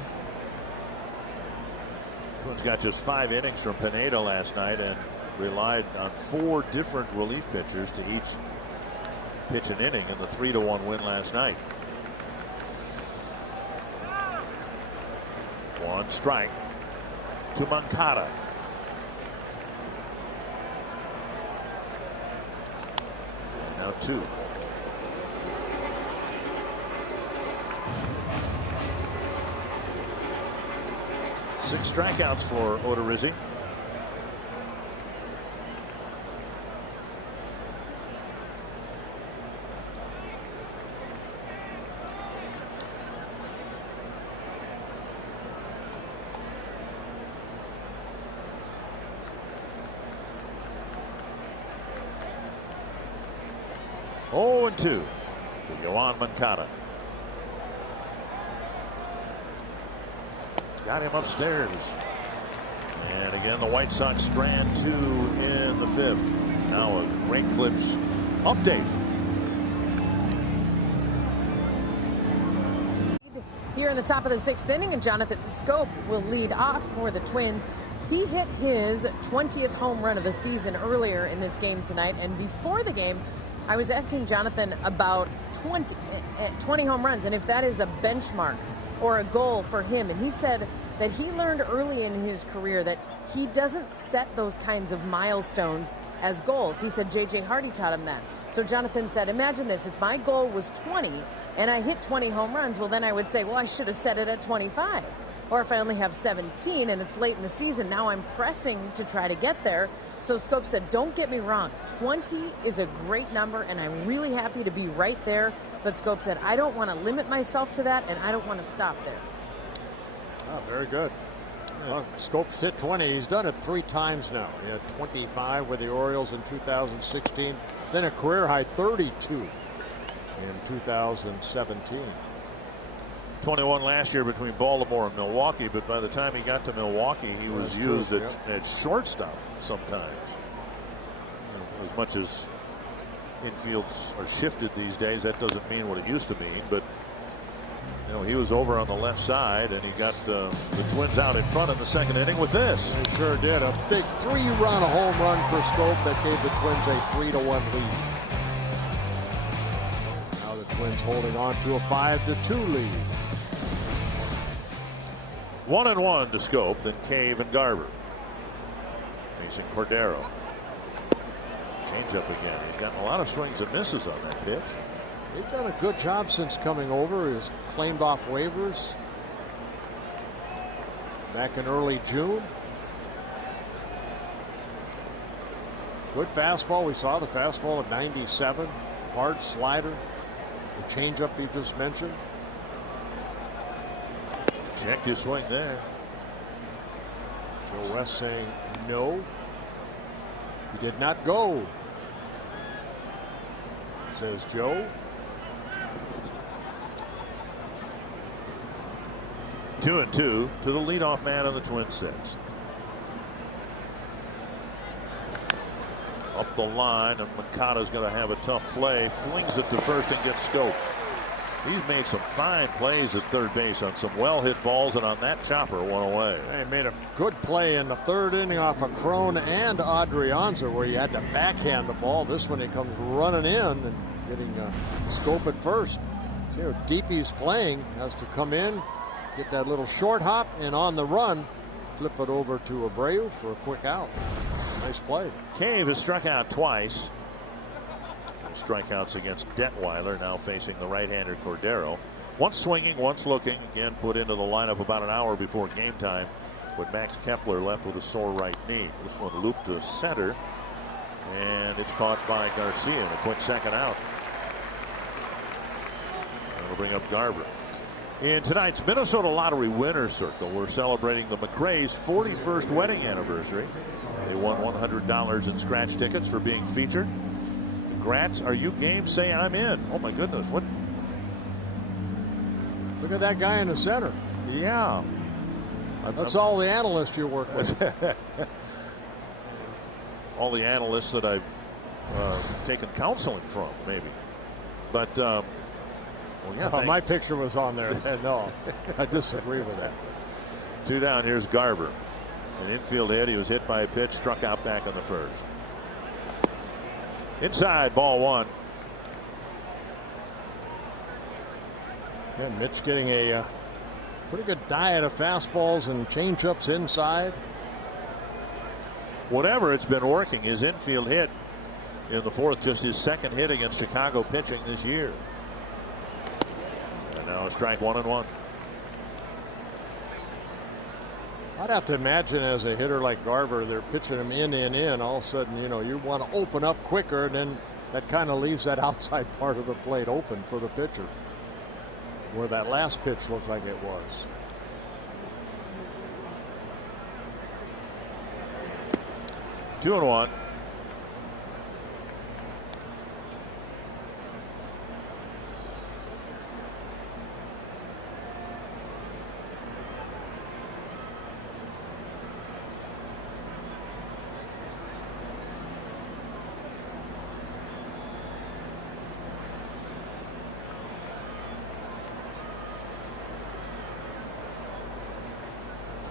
Twins got just 5 innings from Pineda last night and relied on 4 different relief pitchers to each pitch an inning in the 3-1 win last night. 1 strike to Moncada. And now 2. Six strikeouts for Odorizzi. 0-2 to Yoan Moncada. Got him upstairs. And again, the White Sox strand 2 in the 5th. Now a Great Clips update. Here in the top of the 6th inning, and Jonathan Schoop will lead off for the Twins. He hit his 20th home run of the season earlier in this game tonight, and before the game, I was asking Jonathan about 20 home runs and if that is a benchmark or a goal for him, and he said that he learned early in his career that he doesn't set those kinds of milestones as goals. He said J.J. Hardy taught him that. So Jonathan said, imagine this, if my goal was 20 and I hit 20 home runs, well, then I would say, well, I should have set it at 25. Or if I only have 17 and it's late in the season, now I'm pressing to try to get there. So Schoop said, don't get me wrong, 20 is a great number and I'm really happy to be right there. But Schoop said, I don't want to limit myself to that and I don't want to stop there. Oh, very good. Well, Schoop's hit 20. He's done it 3 times now. He had 25 with the Orioles in 2016, then a career high 32 in 2017. 21 last year between Baltimore and Milwaukee, but by the time he got to Milwaukee, he was used at shortstop sometimes. As much as infields are shifted these days, that doesn't mean what it used to mean, but you know, he was over on the left side, and he got the Twins out in front in the 2nd inning with this. They sure did. A big 3-run home run for Schoop that gave the Twins a 3-1 lead. Now the Twins holding on to a 5-2 lead. 1-1 to Schoop, then Cave and Garver. Facing Cordero. Change up again. He's gotten a lot of swings and misses on that pitch. He's done a good job since coming over. He's claimed off waivers back in early June. Good fastball. We saw the fastball at 97. Hard slider. The changeup he just mentioned. Checked his swing there. Joe West saying no. He did not go, says Joe. 2-2 to the leadoff man on the Twins 6th. Up the line, and Moncada's going to have a tough play. Flings it to first and gets Schoop. He's made some fine plays at third base on some well-hit balls, and on that chopper, one away. He made a good play in the 3rd inning off of Crone and Adrianza, where he had to backhand the ball. This one he comes running in and getting Schoop at first. See how deep he's playing. Has to come in, get that little short hop, and on the run, flip it over to Abreu for a quick out. Nice play. Cave has struck out twice. Strikeouts against Detweiler, now facing the right-hander Cordero. Once swinging, once looking. Again, put into the lineup about an hour before game time, with Max Kepler left with a sore right knee. This one looped to center, and it's caught by Garcia in a quick 2nd out. That'll bring up Garver. In tonight's Minnesota Lottery Winner's Circle, we're celebrating the McRae's 41st wedding anniversary. They won $100 in scratch tickets for being featured. Congrats. Are you game? Say I'm in. Oh my goodness. What? Look at that guy in the center. Yeah. That's all the analysts you work with. All the analysts that I've taken counseling from, maybe. But, well, yeah. My picture was on there. No, I disagree with that. 2 down. Here's Garver. An infield hit. He was hit by a pitch, struck out back on the 1st. Inside, ball 1. And Mitch getting a pretty good diet of fastballs and changeups inside. Whatever, it's been working. His infield hit in the 4th, just his 2nd hit against Chicago pitching this year. And now a strike 1-1. I'd have to imagine as a hitter like Garver, they're pitching him in. All of a sudden, you know, you want to open up quicker, and then that kind of leaves that outside part of the plate open for the pitcher, where that last pitch looked like it was.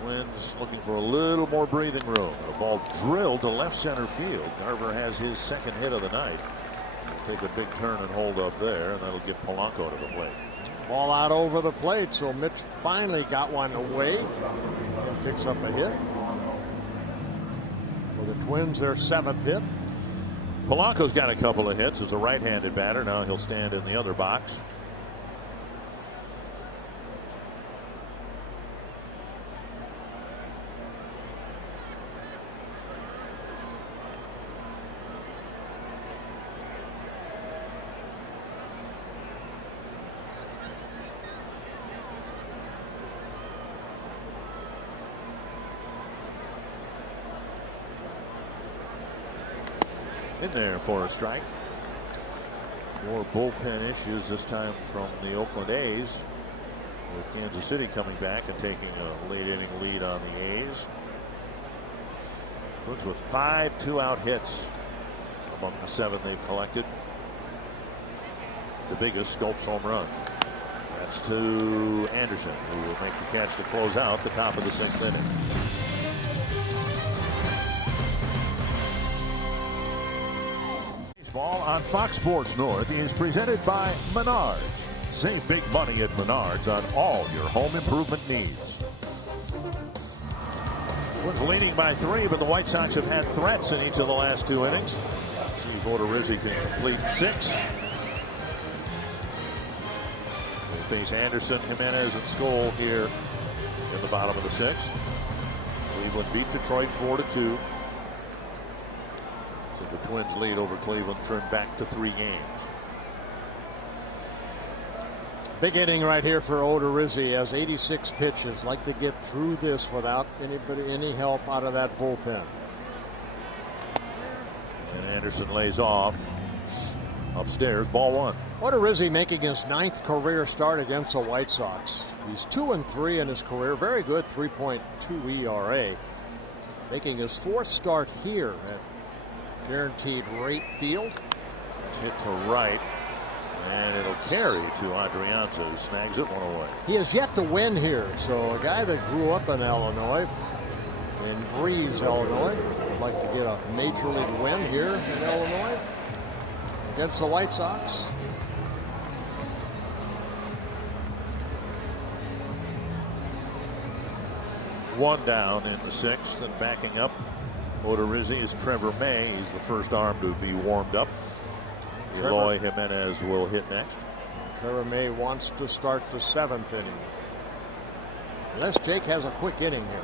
Twins looking for a little more breathing room. The ball drilled to left center field. Garver has his second hit of the night. He'll take a big turn and hold up there, and that'll get Polanco to the plate. Ball out over the plate, so Mitch finally got one away and picks up a hit. For the Twins, their 7th hit. Polanco's got a couple of hits as a right-handed batter. Now he'll stand in the other box. In there for a strike. More bullpen issues this time from the Oakland A's, with Kansas City coming back and taking a late inning lead on the A's. Twins with 5 2-out hits among the 7 they've collected. The biggest, Scopes home run. That's to Anderson, who will make the catch to close out the top of the 6th inning. Baseball on Fox Sports North is presented by Menards. Save big money at Menards on all your home improvement needs. Twins leading by 3, but the White Sox have had threats in each of the last 2 innings. See if Odorizzi can complete 6. They face Anderson, Jimenez, and Skoll here in the bottom of the 6th. Cleveland beat Detroit 4-2. The Twins lead over Cleveland trimmed back to 3 games. Big inning right here for Odorizzi. Has 86 pitches. Like to get through this without any help out of that bullpen. And Anderson lays off. Upstairs, ball 1. Odorizzi making his 9th career start against the White Sox. He's 2-3 in his career. Very good 3.2 ERA. Making his 4th start here at Guaranteed Rate Field. It's hit to right, and it'll carry to Adrianza, who snags it one away. He has yet to win here, so a guy that grew up in Illinois, in Breeze, Illinois, would like to get a major league win here in Illinois against the White Sox. One down in the 6th, and backing up Odorizzi is Trevor May. He's the first arm to be warmed up. Eloy Jimenez will hit next. Trevor May wants to start the 7th inning. Unless Jake has a quick inning here.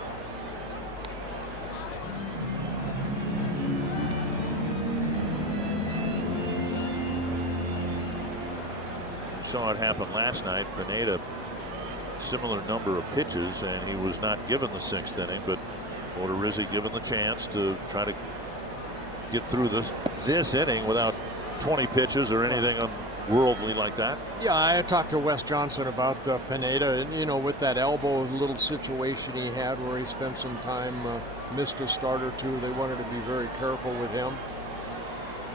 We saw it happen last night. Pineda, similar number of pitches, and he was not given the 6th inning, but Odorizzi given the chance to try to get through this inning without 20 pitches or anything unworldly like that. Yeah, I talked to Wes Johnson about Pineda, and, you know, with that elbow little situation he had where he spent some time, missed a start or 2. They wanted to be very careful with him.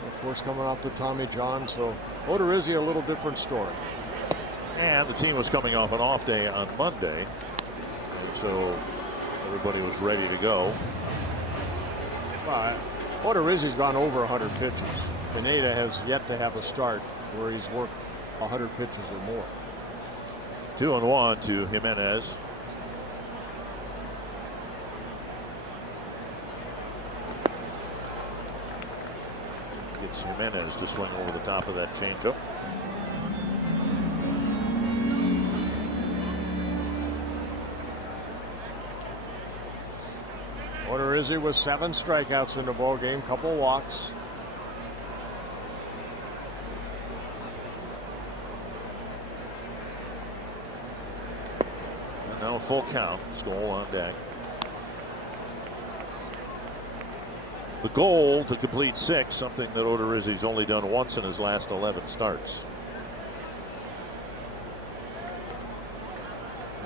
Of course, coming off the Tommy John, so Odorizzi a little different story. And the team was coming off an off day on Monday, and so everybody was ready to go. Well, Odorizzi's gone over 100 pitches. Pineda has yet to have a start where he's worked 100 pitches or more. 2-1 to Jimenez. Gets Jimenez to swing over the top of that changeup. Odorizzi with 7 strikeouts in the ball game, couple walks. And now a full count. Skoll on deck. The goal to complete 6, something that Odorizzi's only done once in his last 11 starts.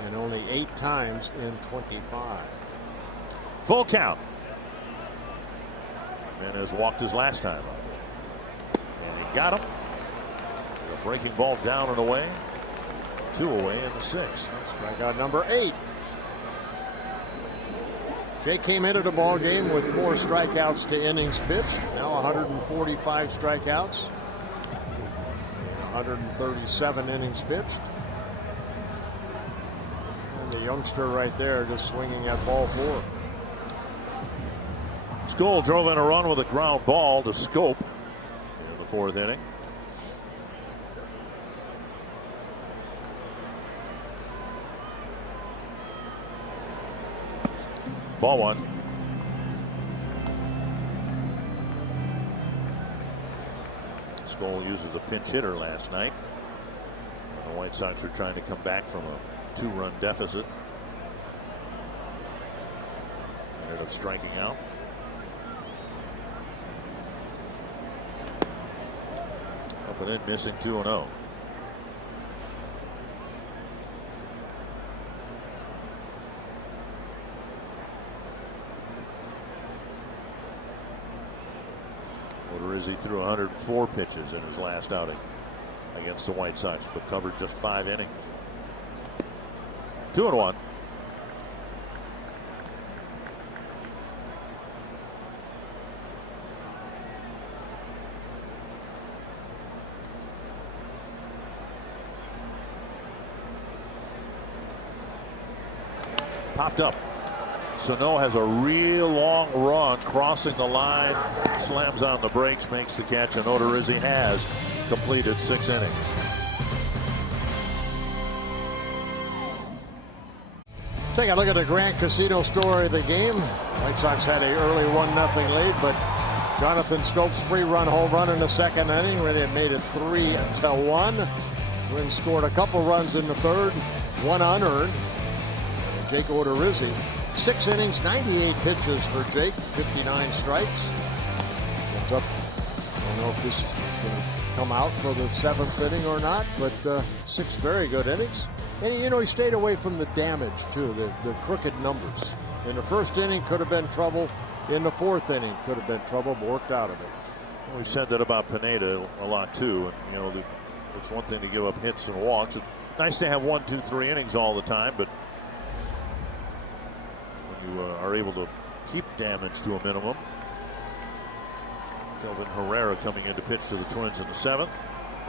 And only 8 times in 25. Full count. Jimenez walked his last time up. And he got him. The breaking ball down and away. 2 away in the 6th. Strikeout number 8. Jake came into the ball game with more strikeouts to innings pitched. Now 145 strikeouts, 137 innings pitched. And the youngster right there just swinging at ball 4. Scholl drove in a run with a ground ball to Scope in the 4th inning. Ball 1. Scholl uses a pinch hitter last night. And the White Sox are trying to come back from a 2-run deficit. Ended up striking out. Up and in, missing 2-0. Odorizzi threw 104 pitches in his last outing against the White Sox, but covered just 5 innings. 2-1. Popped up. Sano has a real long run crossing the line, slams on the brakes, makes the catch, and Odorizzi has completed 6 innings. Take a look at the Grant Casino story of the game. White Sox had an early 1-0 lead, but Jonathan Scope's 3-run home run in the 2nd inning where they made it 3-1. Twins scored a couple runs in the 3rd, 1 unearned. And Jake Odorizzi, 6 innings, 98 pitches for Jake, 59 strikes. It's up. I don't know if this is going to come out for the 7th inning or not, but 6 very good innings. And he stayed away from the damage too, the crooked numbers. In the 1st inning could have been trouble. In the 4th inning could have been trouble, but worked out of it. We said that about Pineda a lot too, and it's one thing to give up hits and walks. It's nice to have 1, 2, 3 innings all the time, but you are able to keep damage to a minimum. Kelvin Herrera coming in to pitch to the Twins in the 7th.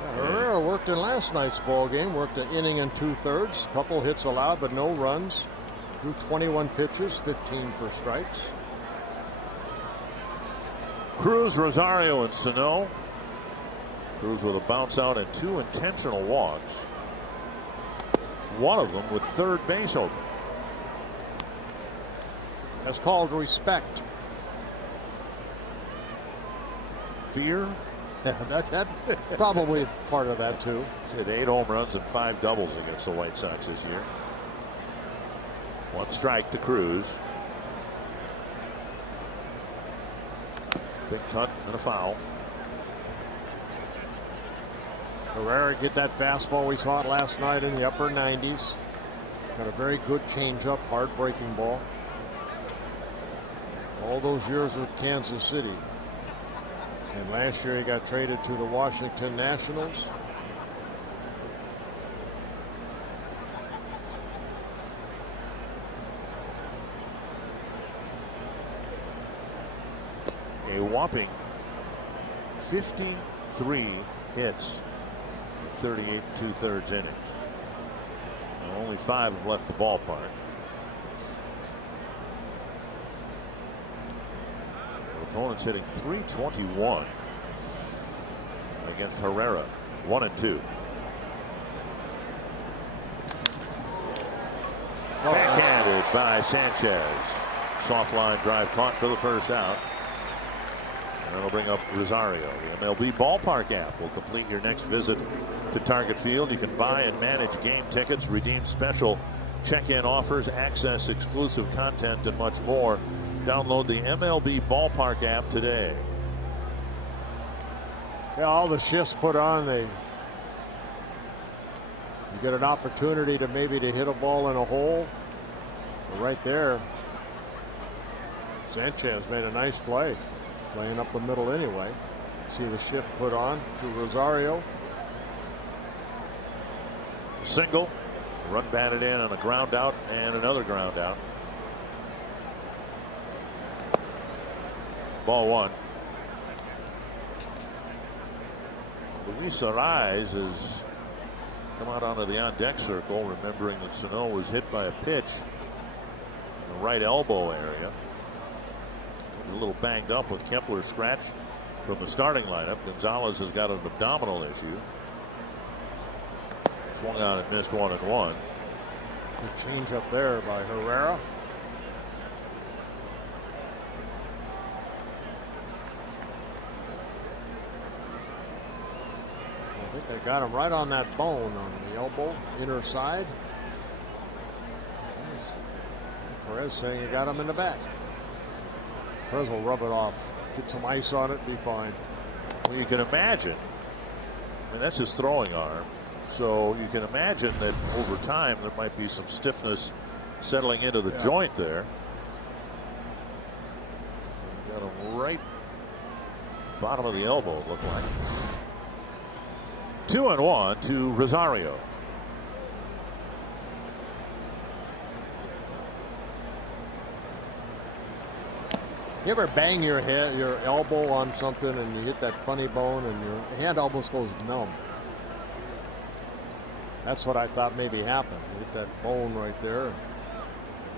Yeah, Herrera worked in last night's ball game, worked an inning and 2/3, couple hits allowed but no runs. Threw 21 pitches, 15 for strikes. Cruz, Rosario, and Sano. Cruz with a bounce out and 2 intentional walks. One of them with 3rd base open. That's called respect. Fear? that probably part of that too. He's hit 8 home runs and 5 doubles against the White Sox this year. 1 strike to Cruz. Big cut and a foul. Herrera get that fastball. We saw it last night in the upper 90s. Got a very good changeup, hard breaking ball. All those years with Kansas City. And last year he got traded to the Washington Nationals. A whopping 53 hits in 38 2/3 innings. And only 5 have left the ballpark. Opponents hitting .321 against Herrera. 1 and 2. Backhanded by Sanchez. Soft line drive caught for the 1st out. And that'll bring up Rosario. The MLB Ballpark app will complete your next visit to Target Field. You can buy and manage game tickets, redeem special check-in offers, access exclusive content, and much more. Download the MLB Ballpark app today. Yeah, all the shifts put on, you get an opportunity to maybe hit a ball in a hole. But right there, Sanchez made a nice play, playing up the middle anyway. See the shift put on to Rosario. Single, run batted in on a ground out and another ground out. Ball one. Luis Arraez has come out onto the on-deck circle, remembering that Sano was hit by a pitch in the right elbow area. He's a little banged up with Kepler scratched from the starting lineup. Gonzalez has got an abdominal issue. Swung on and missed 1-1. Good change up there by Herrera. I think they got him right on that bone on the elbow, inner side. Perez saying he got him in the back. Perez will rub it off, get some ice on it, be fine. Well, you can imagine. I mean, that's his throwing arm. So you can imagine that over time there might be some stiffness settling into the joint there. Got him right bottom of the elbow, it looked like. 2-1 to Rosario. You ever bang your head, your elbow on something, and you hit that funny bone, and your hand almost goes numb? That's what I thought maybe happened. You hit that bone right there,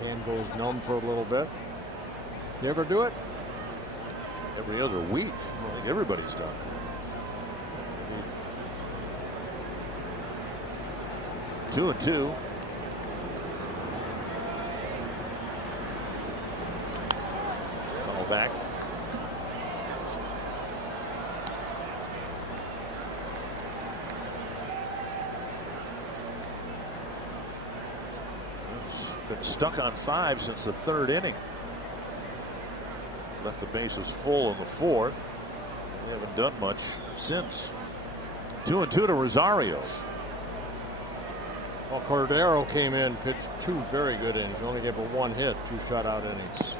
hand goes numb for a little bit. You ever do it? Every other week. I think everybody's done that. 2-2. Call back. It's been stuck on 5 since the 3rd inning. Left the bases full in the 4th. We haven't done much since. 2-2 to Rosario. Well, Cordero came in, pitched 2 very good innings. Only gave up 1 hit, 2 shutout innings.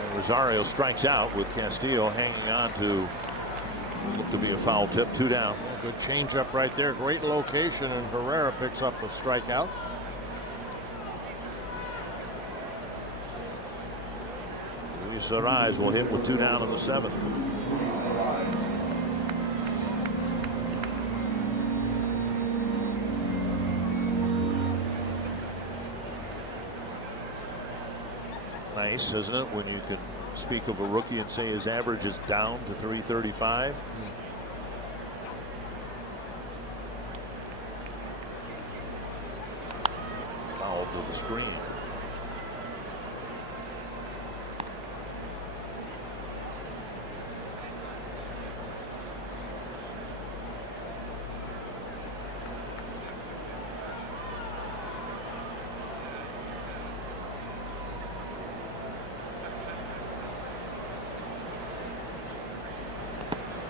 And Rosario strikes out with Castillo hanging on to look to be a foul tip. 2 down. Well, good changeup right there. Great location, and Herrera picks up a strikeout. Luis Arraez will hit with 2 down in the 7th. Nice, isn't it, when you can speak of a rookie and say his average is down to 335? Foul to the screen.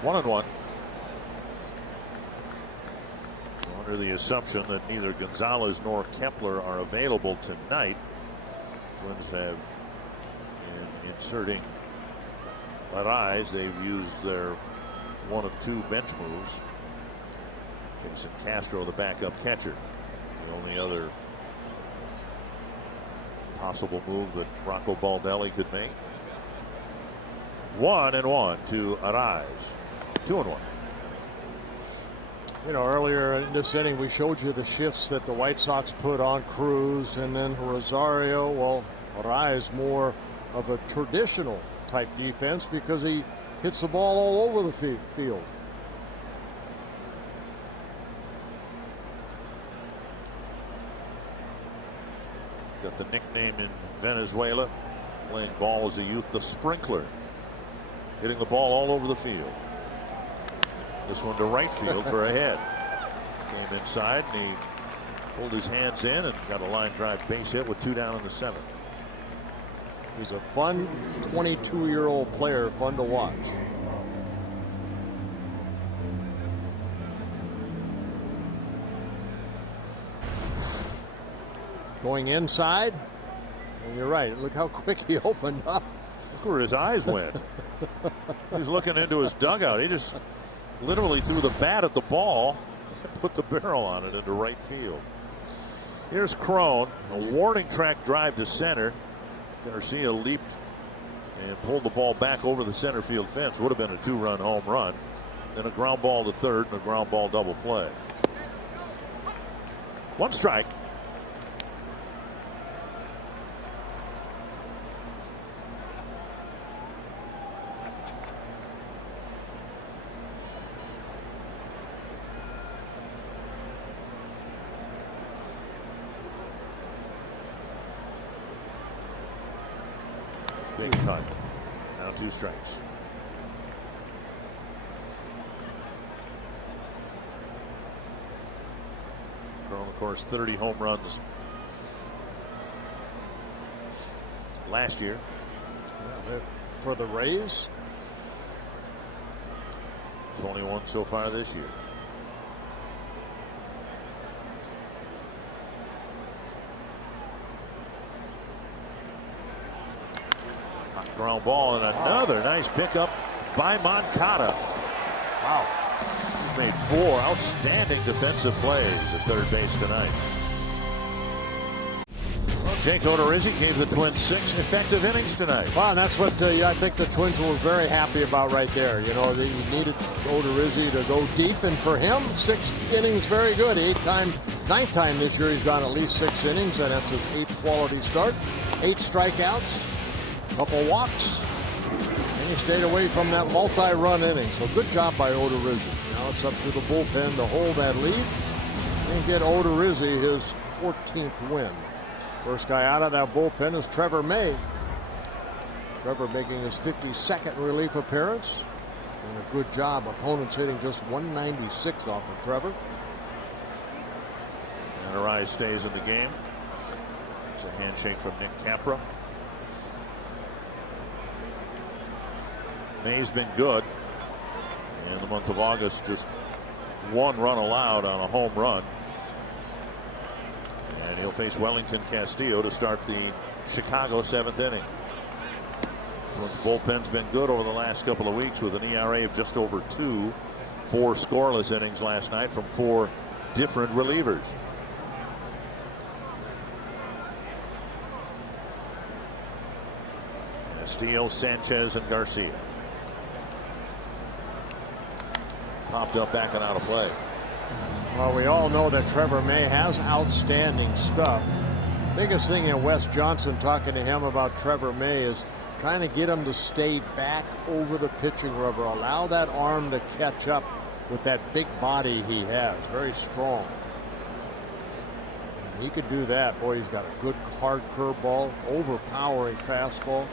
One and one. Under the assumption that neither Gonzalez nor Kepler are available tonight, Twins have, in inserting Arraez, they've used their 1 of 2 bench moves. Jason Castro, the backup catcher, the only other possible move that Rocco Baldelli could make. 1-1 to Arraez. 2-1. You know, earlier in this inning, we showed you the shifts that the White Sox put on Cruz, and then Rosario. Well, Arraez more of a traditional type defense because he hits the ball all over the field. Got the nickname in Venezuela, playing ball as a youth, the Sprinkler. Hitting the ball all over the field. This one to right field for a hit. Came inside and he pulled his hands in and got a line drive base hit with 2 down in the 7th. He's a fun 22-year-old player, fun to watch. Going inside, and you're right. Look how quick he opened up. Look where his eyes went. He's looking into his dugout. He just literally threw the bat at the ball and put the barrel on it into right field. Here's Crone, a warning track drive to center. Garcia leaped and pulled the ball back over the center field fence. Would have been a 2-run home run. Then a ground ball to third and a ground ball double play. 1 strike. Big cut. Now 2 strikes. Grown, of course, 30 home runs last year. Yeah, for the Rays. 21 so far this year. Ground ball and another nice pickup by Moncada. Wow. He's made 4 outstanding defensive plays at third base tonight. Well, Jake Odorizzi gave the Twins 6 effective innings tonight. Wow, and that's what I think the Twins were very happy about right there. You know, they needed Odorizzi to go deep, and for him, 6 innings, very good. 9th time this year he's gone at least 6 innings, and that's his 8th quality start. 8 strikeouts. Couple walks, and he stayed away from that multi-run inning. So good job by Odorizzi. Now it's up to the bullpen to hold that lead and get Odorizzi his 14th win. First guy out of that bullpen is Trevor May. Trevor making his 52nd relief appearance. Doing a good job. Opponents hitting just 196 off of Trevor. And Arise stays in the game. It's a handshake from Nick Capra. May's been good in the month of August, just 1 run allowed on a home run. And he'll face Wellington Castillo to start the Chicago 7th inning. The bullpen's been good over the last couple of weeks with an ERA of just over 2. 4 scoreless innings last night from 4 different relievers. Castillo, Sanchez, and Garcia. Popped up, back and out of play. Well, we all know that Trevor May has outstanding stuff. Biggest thing in Wes Johnson talking to him about Trevor May is trying to get him to stay back over the pitching rubber. Allow that arm to catch up with that big body he has. Very strong. And he could do that. Boy, he's got a good hard curveball, overpowering fastball.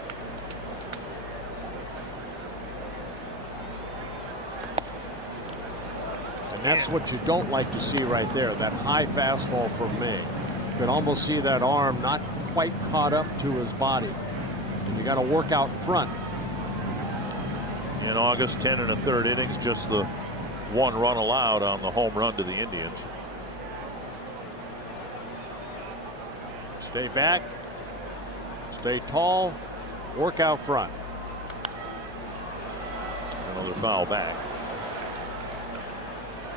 And that's what you don't like to see right there, that high fastball from May. You can almost see that arm not quite caught up to his body. And you got to work out front. In August, 10 1/3 innings, just the 1 run allowed on the home run to the Indians. Stay back, stay tall, work out front. Another foul back.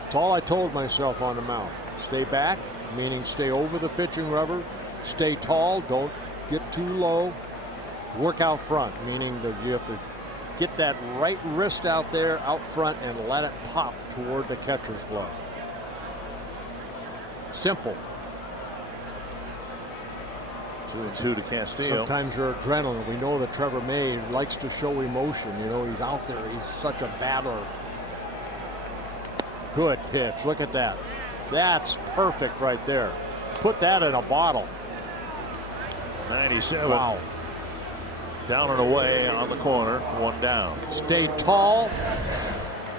That's all I told myself on the mound. Stay back, meaning stay over the pitching rubber. Stay tall, don't get too low. Work out front, meaning that you have to get that right wrist out there, out front, and let it pop toward the catcher's glove. Simple. 2-2 to Castillo. Sometimes your adrenaline. We know that Trevor May likes to show emotion. You know, he's out there. He's such a battler. Good pitch. Look at that. That's perfect right there. Put that in a bottle. 97. Wow. Down and away on the corner. 1 down. Stayed tall.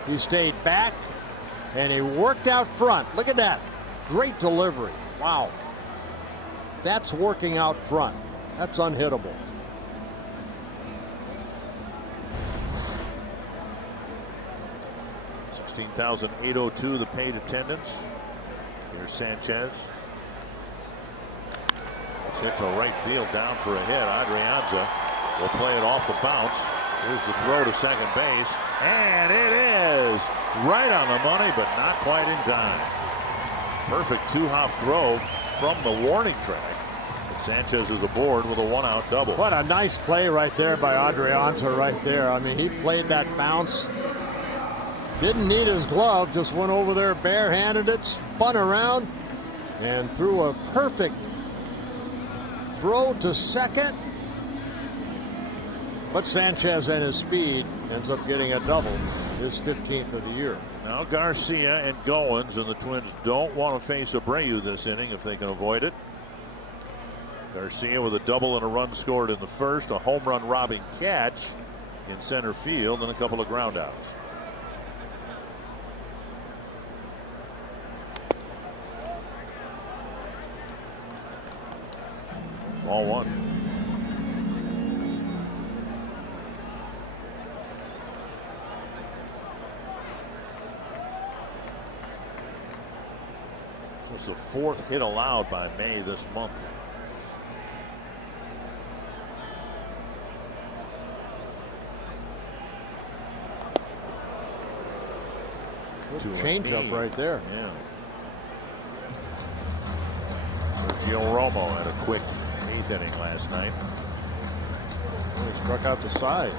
He stayed back. And he worked out front. Look at that. Great delivery. Wow. That's working out front. That's unhittable. $16,802 the paid attendance. Here's Sanchez. It's hit to right field, down for a hit. Adrianza will play it off the bounce. Here's the throw to second base, and it is right on the money, but not quite in time. Perfect 2-hop throw from the warning track. Sanchez is aboard with a 1-out double. What a nice play right there by Adrianza right there. I mean, he played that bounce. Didn't need his glove, just went over there, barehanded it, spun around, and threw a perfect throw to second. But Sanchez and his speed ends up getting a double, his 15th of the year. Now Garcia and Goins, and the Twins don't want to face Abreu this inning if they can avoid it. Garcia with a double and a run scored in the first, a home run robbing catch in center field, and a couple of ground outs. Ball 1. So it's the 4th hit allowed by May this month. Change up right there. Yeah. Sergio Romo had a quick 8th inning last night. He struck out the side.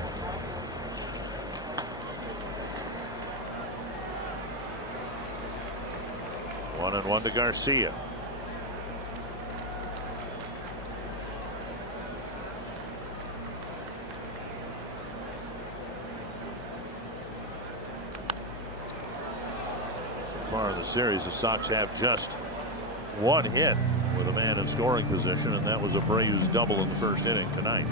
One and one to Garcia. Far in the series, the Sox have just one hit with a man in scoring position, and that was Abreu's double in the first inning tonight.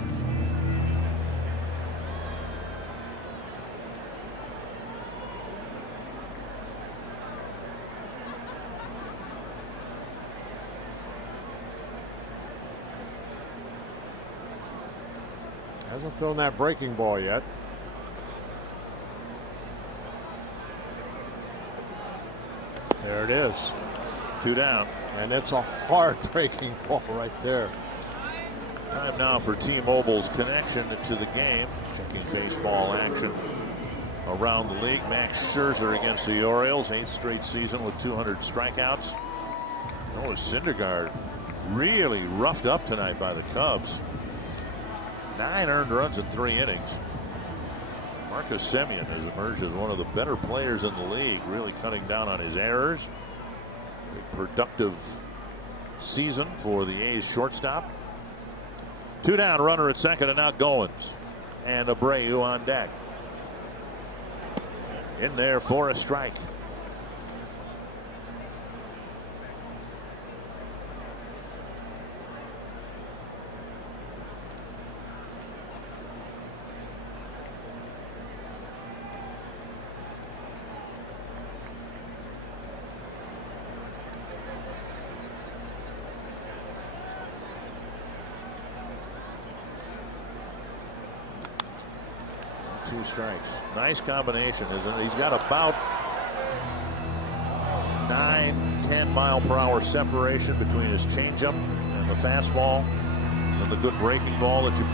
Hasn't thrown that breaking ball yet. There it is. 2 down. And it's a hard breaking ball right there. Time now for T-Mobile's connection to the game. Checking baseball action around the league. Max Scherzer against the Orioles. 8th straight season with 200 strikeouts. Noah Syndergaard really roughed up tonight by the Cubs. 9 earned runs in 3 innings. Marcus Semien has emerged as one of the better players in the league, really cutting down on his errors. Big productive season for the A's shortstop. 2 down, runner at second, and now Goins and Abreu on deck. In there for a strike. Two strikes. Nice combination, isn't it? He's got about 9-10 mile per hour separation between his changeup and the fastball, and the good breaking ball that you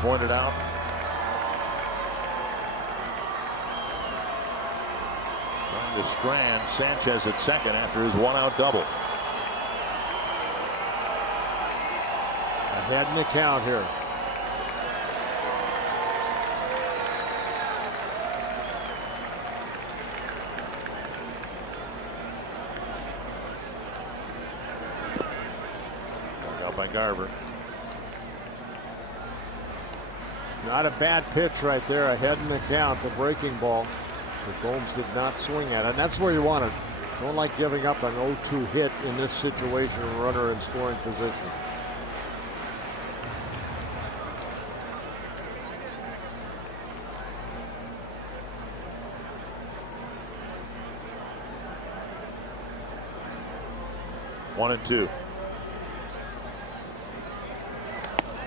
pointed out. Trying to strand Sanchez at second after his 1-out double. Ahead in the count here. By Garver. Not a bad pitch right there, ahead in the count, the breaking ball. But Gomes did not swing at it, and that's where you want it. Don't like giving up an 0-2 hit in this situation, a runner in scoring position. One and two.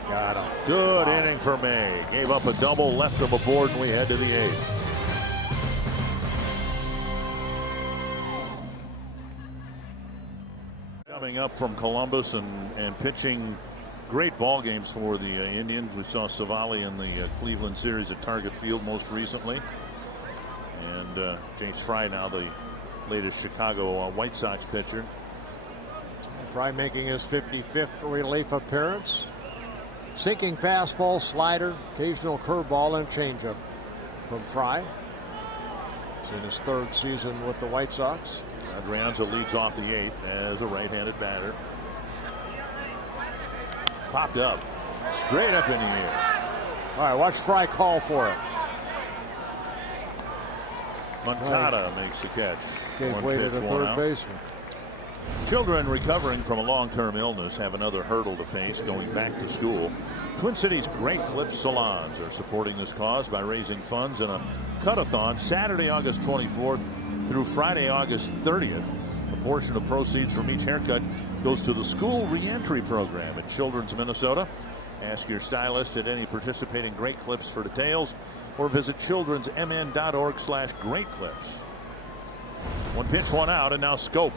Got him. Good inning for May. Gave up a double, left him aboard, and we head to the 8th. Coming up from Columbus and pitching great ball games for the Indians. We saw Savali in the Cleveland series at Target Field most recently. And James Fry now the latest Chicago White Sox pitcher. Fry making his 55th relief appearance. Sinking fastball, slider, occasional curveball, and changeup from Fry. He's in his 3rd season with the White Sox. Adrianza leads off the 8th as a right-handed batter. Popped up, straight up in the air. All right, watch Fry call for it. Moncada makes the catch. Gave way to the third baseman. Children recovering from a long-term illness have another hurdle to face going back to school. Twin Cities Great Clips Salons are supporting this cause by raising funds in a cut-a-thon Saturday, August 24th through Friday, August 30th. A portion of proceeds from each haircut goes to the school reentry program at Children's Minnesota. Ask your stylist at any participating Great Clips for details or visit childrensmn.org/greatclips. 1 pitch, 1 out, and now Scope.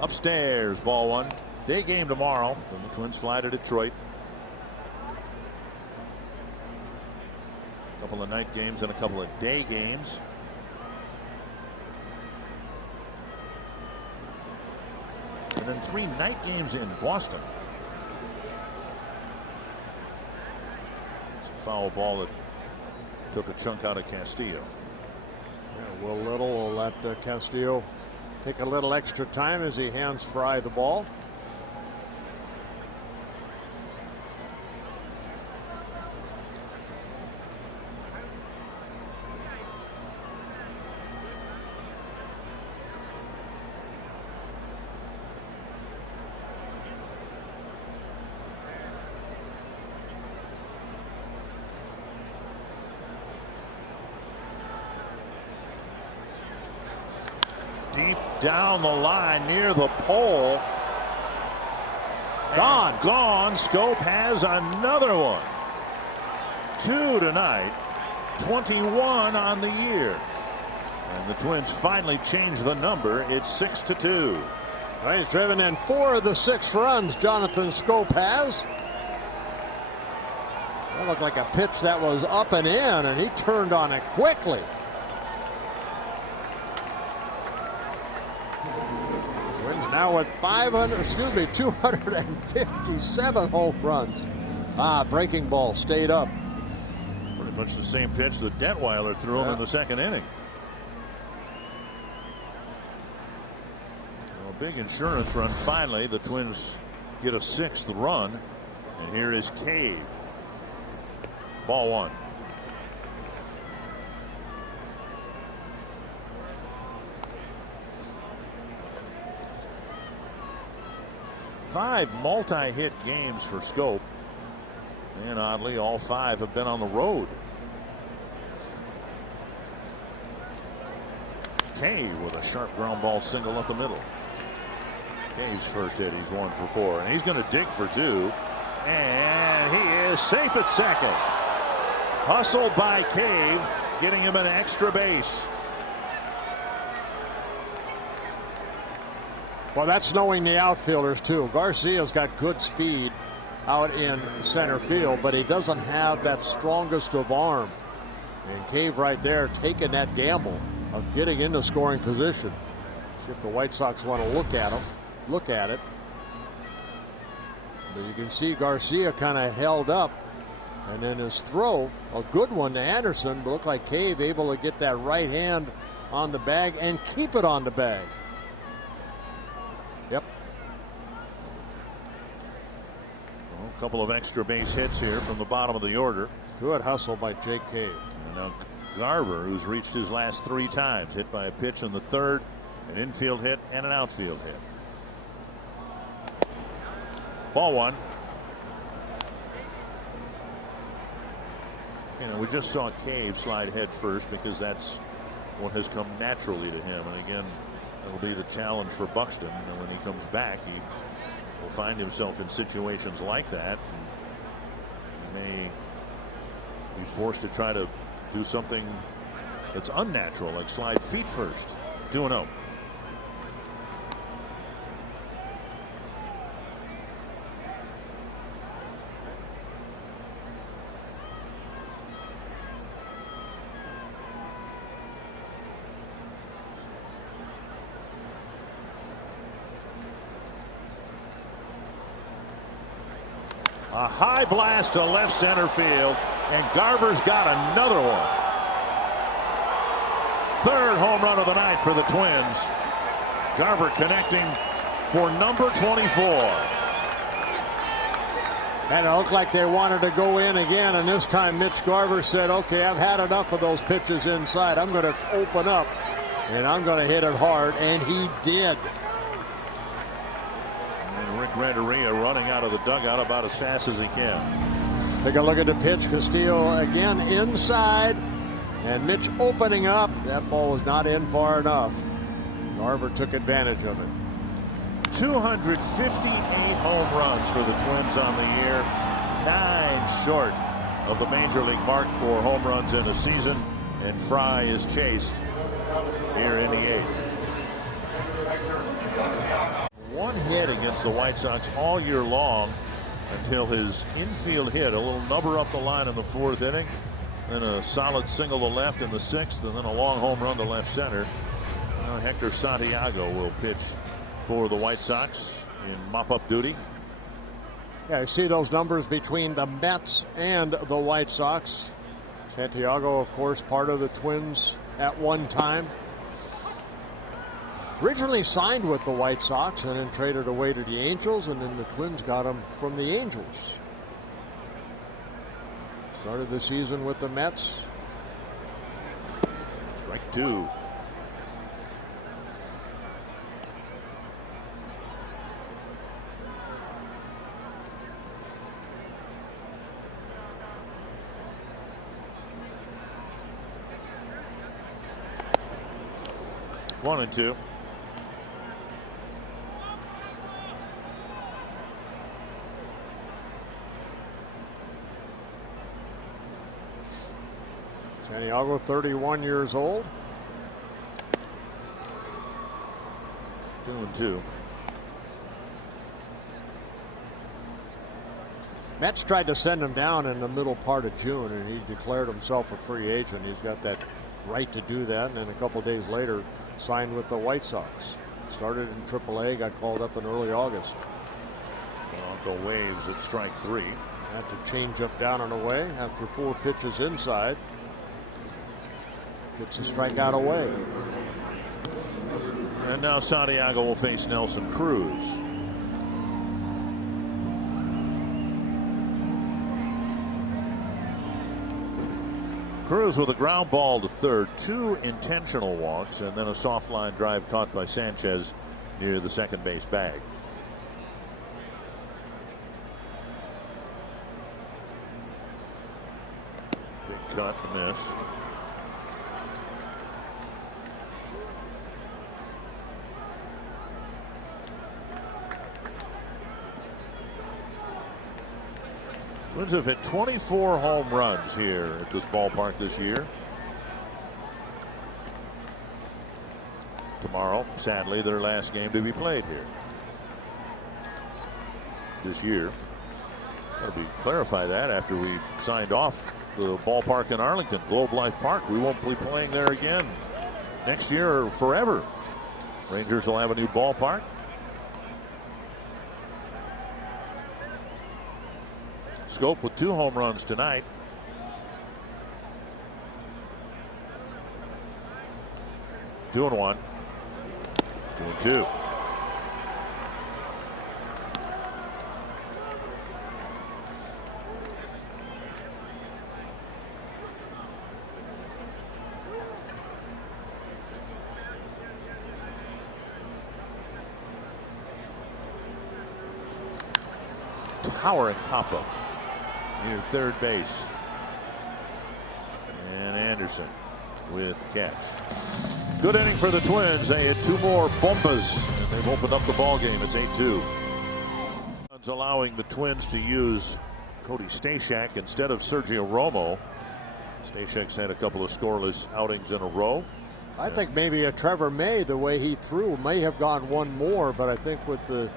Upstairs, ball 1. Day game tomorrow. Then the Twins fly to Detroit. A couple of night games and a couple of day games. And then 3 night games in Boston. It's a foul ball that took a chunk out of Castillo. Yeah, Will Little will let Castillo take a little extra time as he hands Fry the ball. Deep down the line near the pole. Gone. Gone. Scope has another one. 2 tonight. 21 on the year. And the Twins finally change the number. It's 6-2. Well, he's driven in 4 of the 6 runs Jonathan Scope has. That looked like a pitch that was up and in, and he turned on it quickly. Twins now with 257 home runs. Breaking ball stayed up. Pretty much the same pitch that Detweiler threw him in the 2nd inning. Well, big insurance run finally. The Twins get a 6th run. And here is Cave. Ball 1. Five multi-hit games for Scope. And oddly, all 5 have been on the road. Cave with a sharp ground ball single up the middle. Cave's first hit, he's 1 for 4. And he's going to dig for 2. And he is safe at second. Hustled by Cave, getting him an extra base. Well, that's knowing the outfielders, too. Garcia's got good speed out in center field, but he doesn't have that strongest of arm. And Cave right there taking that gamble of getting into scoring position. See if the White Sox want to look at it. But you can see Garcia kind of held up. And then his throw, a good one to Anderson, but looked like Cave able to get that right hand on the bag and keep it on the bag. Yep. Well, a couple of extra base hits here from the bottom of the order. Good hustle by Jake Cave. And now Garver, who's reached his last 3 times, hit by a pitch in the 3rd, an infield hit, and an outfield hit. Ball 1. You know, we just saw Cave slide head first because that's what has come naturally to him. And again, it'll be the challenge for Buxton. And when he comes back, he will find himself in situations like that. He may be forced to try to do something that's unnatural, like slide feet first. 2-0. A high blast to left center field, and Garver's got another one. Third home run of the night for the Twins. Garver connecting for number 24. And it looked like they wanted to go in again, and this time Mitch Garver said, okay, I've had enough of those pitches inside. I'm going to open up, and I'm going to hit it hard, and he did. And Rick Renteria running out of the dugout about as fast as he can. Take a look at the pitch. Castillo again inside, and Mitch opening up. That ball was not in far enough. Garver took advantage of it. 258 home runs for the Twins on the year, 9 short of the major league mark for home runs in a season, and Fry is chased here in the 8th. One hit against the White Sox all year long until his infield hit, a little number up the line in the 4th inning, then a solid single to left in the 6th, and then a long home run to left center. Now Hector Santiago will pitch for the White Sox in mop-up duty. Yeah, you see those numbers between the Mets and the White Sox. Santiago, of course, part of the Twins at one time. Originally signed with the White Sox and then traded away to the Angels, and then the Twins got him from the Angels. Started the season with the Mets. Strike 2. One and 2. Santiago, 31 years old. 2 and 2. Mets tried to send him down in the middle part of June, and he declared himself a free agent. He's got that right to do that, and then a couple days later signed with the White Sox. Started in AAA, got called up in early August. Bronco waves at strike 3. Had to change up down and away after 4 pitches inside. Gets a strikeout away. And now Santiago will face Nelson Cruz. Cruz with a ground ball to third, 2 intentional walks, and then a soft line drive caught by Sanchez near the second base bag. Big cut and miss. Twins have hit 24 home runs here at this ballpark this year. Tomorrow, sadly, their last game to be played here this year. Got to clarify that after we signed off the ballpark in Arlington, Globe Life Park. We won't be playing there again next year or forever. Rangers will have a new ballpark. Scope with 2 home runs tonight. Two and 1. 2 and 2. Towering pop-up near third base. And Anderson with catch. Good inning for the Twins. They had 2 more bombas, and they've opened up the ball game. It's 8-2. Allowing the Twins to use Cody Stashak instead of Sergio Romo. Stashak's had a couple of scoreless outings in a row. I think maybe a Trevor May, the way he threw, may have gone one more, but I think with the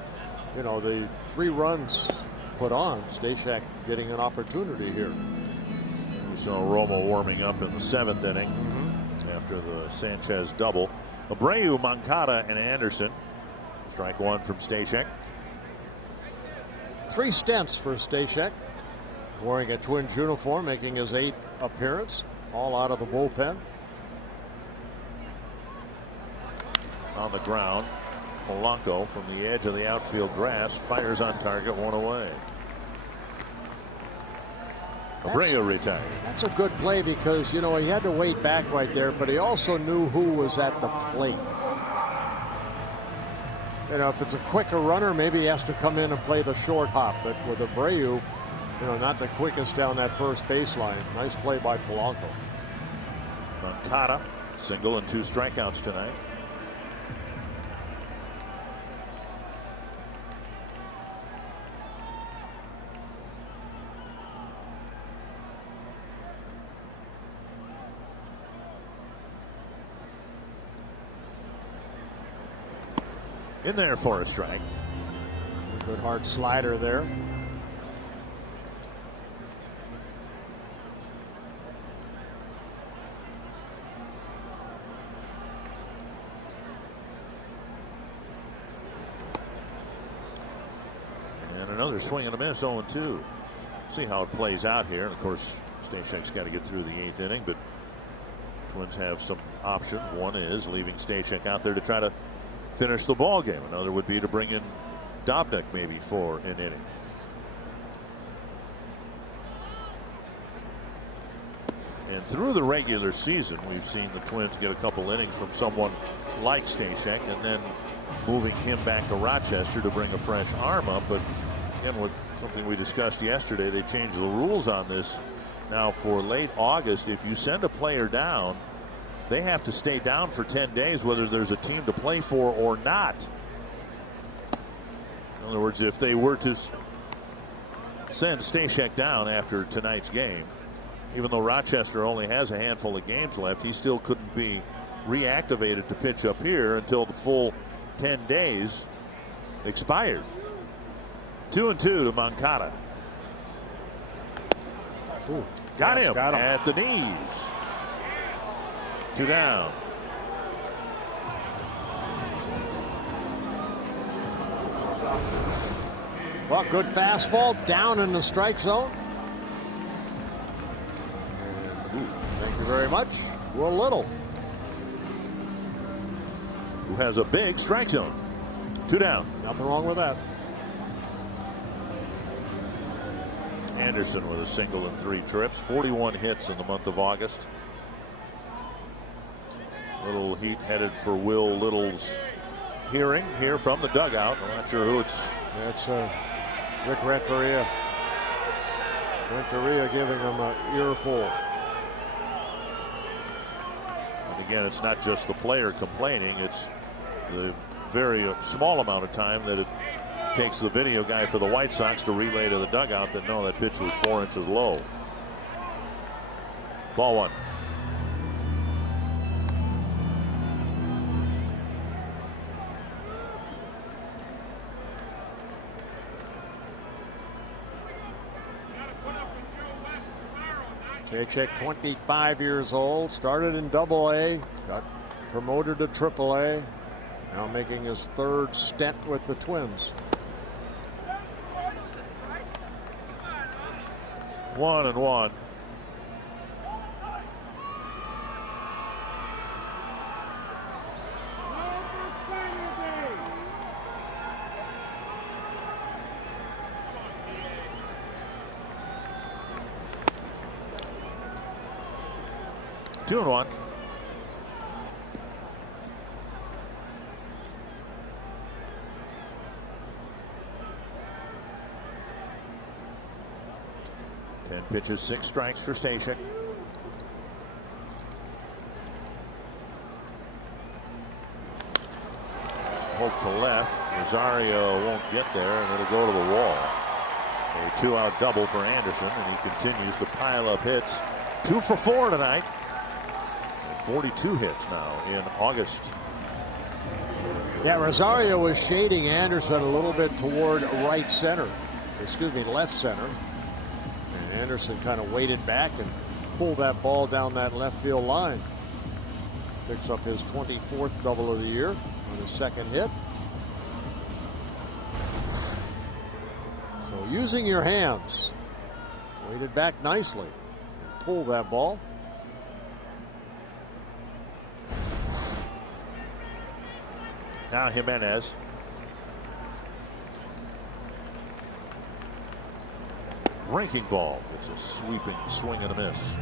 3 runs put on, Stashak getting an opportunity here. We saw Romo warming up in the 7th inning after the Sanchez double. Abreu, Moncada, and Anderson. Strike 1 from Stashak. 3 stints for Stashek, wearing a Twins uniform, making his 8th appearance, all out of the bullpen. On the ground, Polanco from the edge of the outfield grass fires on target, 1 away. Bremer retired. That's a good play because, you know, he had to wait back right there, but he also knew who was at the plate. You know, if it's a quicker runner, maybe he has to come in and play the short hop. But with Abreu, you know, not the quickest down that first baseline. Nice play by Polanco. Moncada, single and 2 strikeouts tonight. In there for a strike. Good hard slider there. And another swing and a miss, 0-2. See how it plays out here. And of course, Stashek's got to get through the 8th inning, but Twins have some options. One is leaving Stashek out there to try to finish the ball game. Another would be to bring in Dobnak maybe for an inning. And through the regular season, we've seen the Twins get a couple innings from someone like Stashek and then moving him back to Rochester to bring a fresh arm up. But again, with something we discussed yesterday, they changed the rules on this. Now for late August, if you send a player down, they have to stay down for 10 days, whether there's a team to play for or not. In other words, if they were to send Stashek down after tonight's game, even though Rochester only has a handful of games left, he still couldn't be reactivated to pitch up here until the full 10 days expired. 2-2 to Moncada. Ooh, got him got him at the knees. 2 down. Well, good fastball down in the strike zone. Thank you very much. Will Little, who has a big strike zone. 2 down. Nothing wrong with that. Anderson with a single and 3 trips. 41 hits in the month of August. Little heat headed for Will Little's hearing here from the dugout. I'm not sure who it's. It's Rick Renteria. Renteria giving him an earful. And again, it's not just the player complaining. It's the very small amount of time that it takes the video guy for the White Sox to relay to the dugout that no, that pitch was 4 inches low. Ball 1. Stashek, 25 years old, started in Double-A, got promoted to Triple-A, now making his 3rd stint with the Twins. 1-1. Two and 1. Pitches, 6 strikes for Stashek. Poke to left. Rosario won't get there, and it'll go to the wall. A 2-out double for Anderson, and he continues to pile up hits. 2 for 4 tonight. And 42 hits now in August. Yeah, Rosario was shading Anderson a little bit toward right center. Excuse me, left center. And Anderson kind of waited back and pulled that ball down that left field line. Picks up his 24th double of the year on his 2nd hit. So using your hands, weighted back nicely, and pull that ball. Now Jimenez. Breaking ball. It's a sweeping swing and a miss.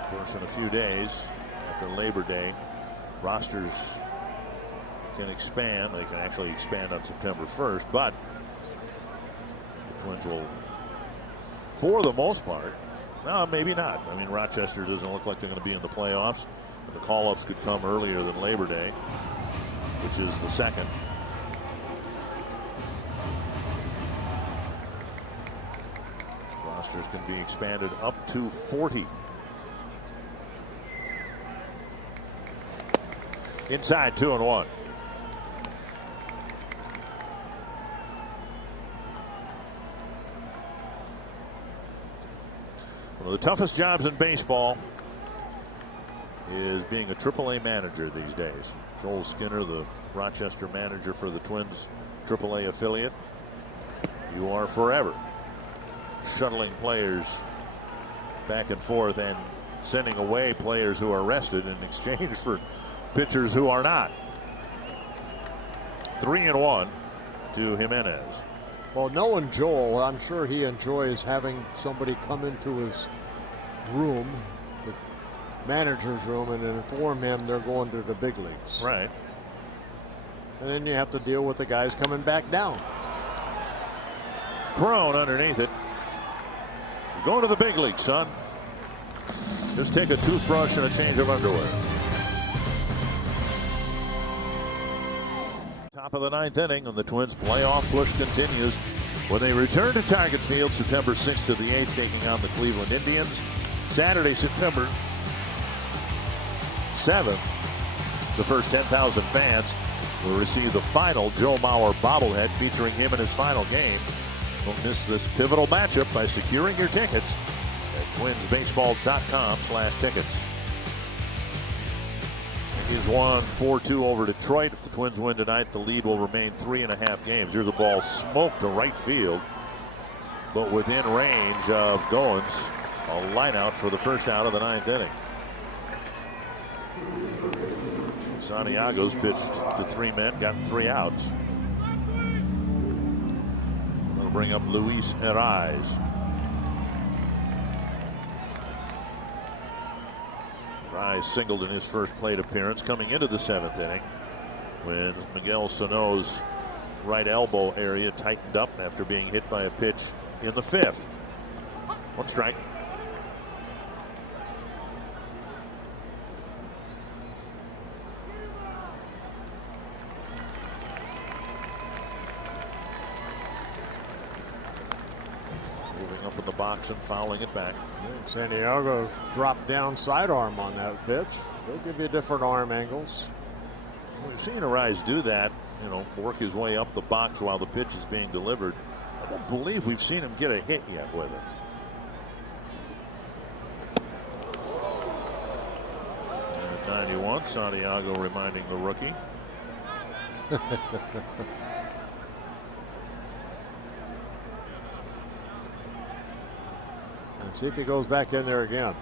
Of course, in a few days after Labor Day, rosters can expand. They can actually expand on September 1st, but the Twins will, for the most part, no, maybe not. I mean, Rochester doesn't look like they're going to be in the playoffs. And the call-ups could come earlier than Labor Day, which is the 2nd. Rosters can be expanded up to 40. Inside, 2-1. One of the toughest jobs in baseball is being a AAA manager these days. Joel Skinner, the Rochester manager for the Twins AAA affiliate. You are forever shuttling players back and forth and sending away players who are rested in exchange for pitchers who are not. 3-1 to Jimenez. Well, knowing Joel, I'm sure he enjoys having somebody come into his room, the manager's room, and inform him they're going to the big leagues. Right. And then you have to deal with the guys coming back down. Crone underneath it. You're going to the big league, son. Just take a toothbrush and a change of underwear. Top of the 9th inning, and the Twins' playoff push continues when they return to Target Field September 6th to the 8th, taking on the Cleveland Indians. Saturday, September 7th, the first 10,000 fans will receive the final Joe Mauer bobblehead featuring him in his final game. Don't miss this pivotal matchup by securing your tickets at twinsbaseball.com/tickets. Is won 4-2 over Detroit. If the Twins win tonight, the lead will remain 3.5 games. Here's a ball smoked to right field, but within range of Goins. A line out for the first out of the 9th inning. Santiago's pitched to 3 men, gotten 3 outs. That'll bring up Luis Ariz. Ariz singled in his first plate appearance coming into the 7th inning when Miguel Sano's right elbow area tightened up after being hit by a pitch in the 5th. 1 strike. In the box and fouling it back. Santiago dropped down sidearm on that pitch. They'll give you different arm angles. We've seen Ariz do that, you know, work his way up the box while the pitch is being delivered. I don't believe we've seen him get a hit yet with it. And at 91, Santiago reminding the rookie. And see if he goes back in there again.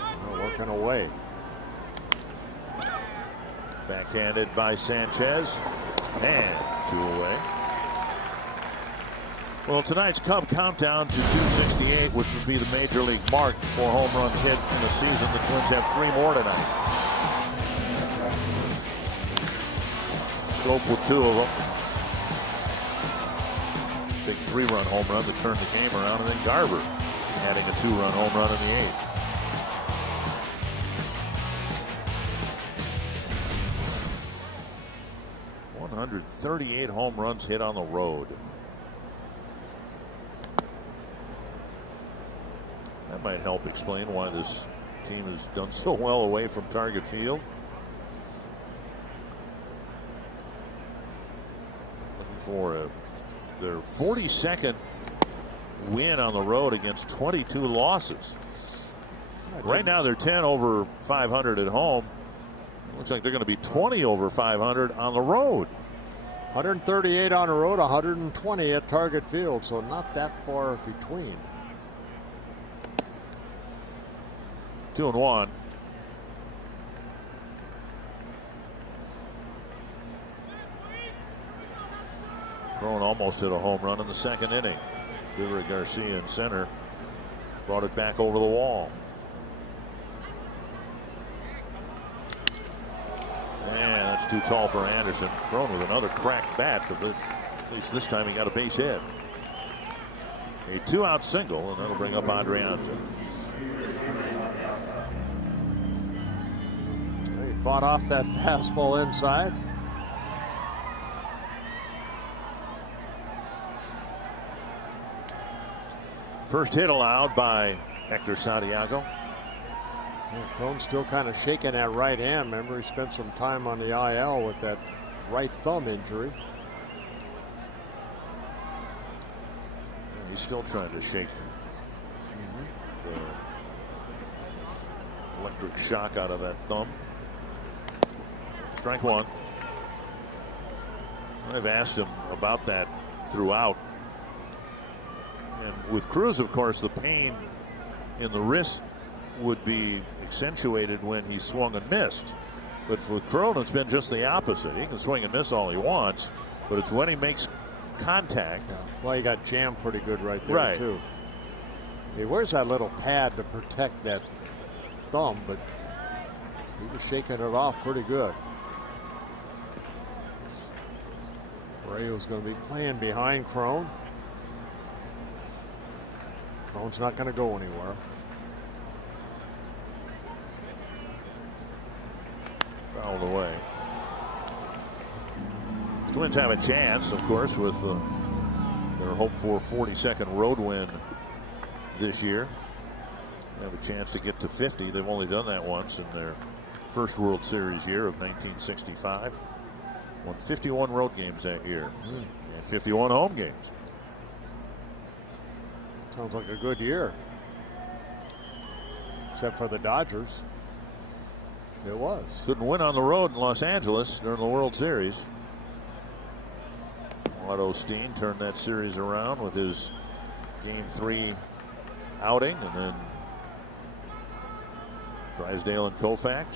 Oh, working away. Backhanded by Sanchez. And 2 away. Well, tonight's Cub countdown to 268, which would be the major league mark for home runs hit in the season. The Twins have 3 more tonight. Scope with 2 of them. Big 3-run home run to turn the game around, and then Garver adding a 2-run home run in the 8th. .138 home runs hit on the road. That might help explain why this team has done so well away from Target Field. Looking for their 42nd win on the road against 22 losses. Right now they're 10 over 500 at home. Looks like they're going to be 20 over 500 on the road. 138 on the road, 120 at Target Field, so not that far between. 2-1. Crone almost hit a home run in the second inning. Vivek Garcia in center brought it back over the wall. And that's too tall for Anderson. Crone with another cracked bat, but at least this time he got a base hit. A 2-out single, and that'll bring up Adrianza. He fought off that fastball inside. First hit allowed by Hector Santiago. Yeah, Crone's still kind of shaking that right hand. Remember, he spent some time on the IL with that right thumb injury. Yeah, he's still trying to shake the electric shock out of that thumb. Strike one. I've asked him about that throughout. And with Cruz, of course, the pain in the wrist would be accentuated when he swung and missed. But with Crone, it's been just the opposite. He can swing and miss all he wants, but it's when he makes contact. Yeah. Well, he got jammed pretty good right there, too. He wears that little pad to protect that thumb, but he was shaking it off pretty good. Rayo's going to be playing behind Crone. Crone's not going to go anywhere. Fouled away. The Twins have a chance, of course, with their hope for 42nd road win this year. They have a chance to get to 50. They've only done that once in their first World Series year of 1965. Won 51 road games that year and 51 home games. Sounds like a good year. Except for the Dodgers. It was. Couldn't win on the road in Los Angeles during the World Series. Otto Steen turned that series around with his Game 3 outing, and then Drysdale and Koufax.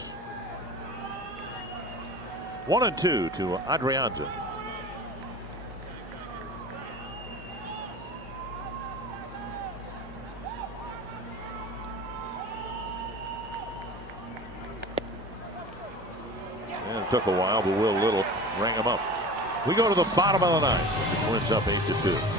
1-2 to Adrianza. And it took a while, but Will Little rang him up. We go to the bottom of the ninth. The Twins up 8-2.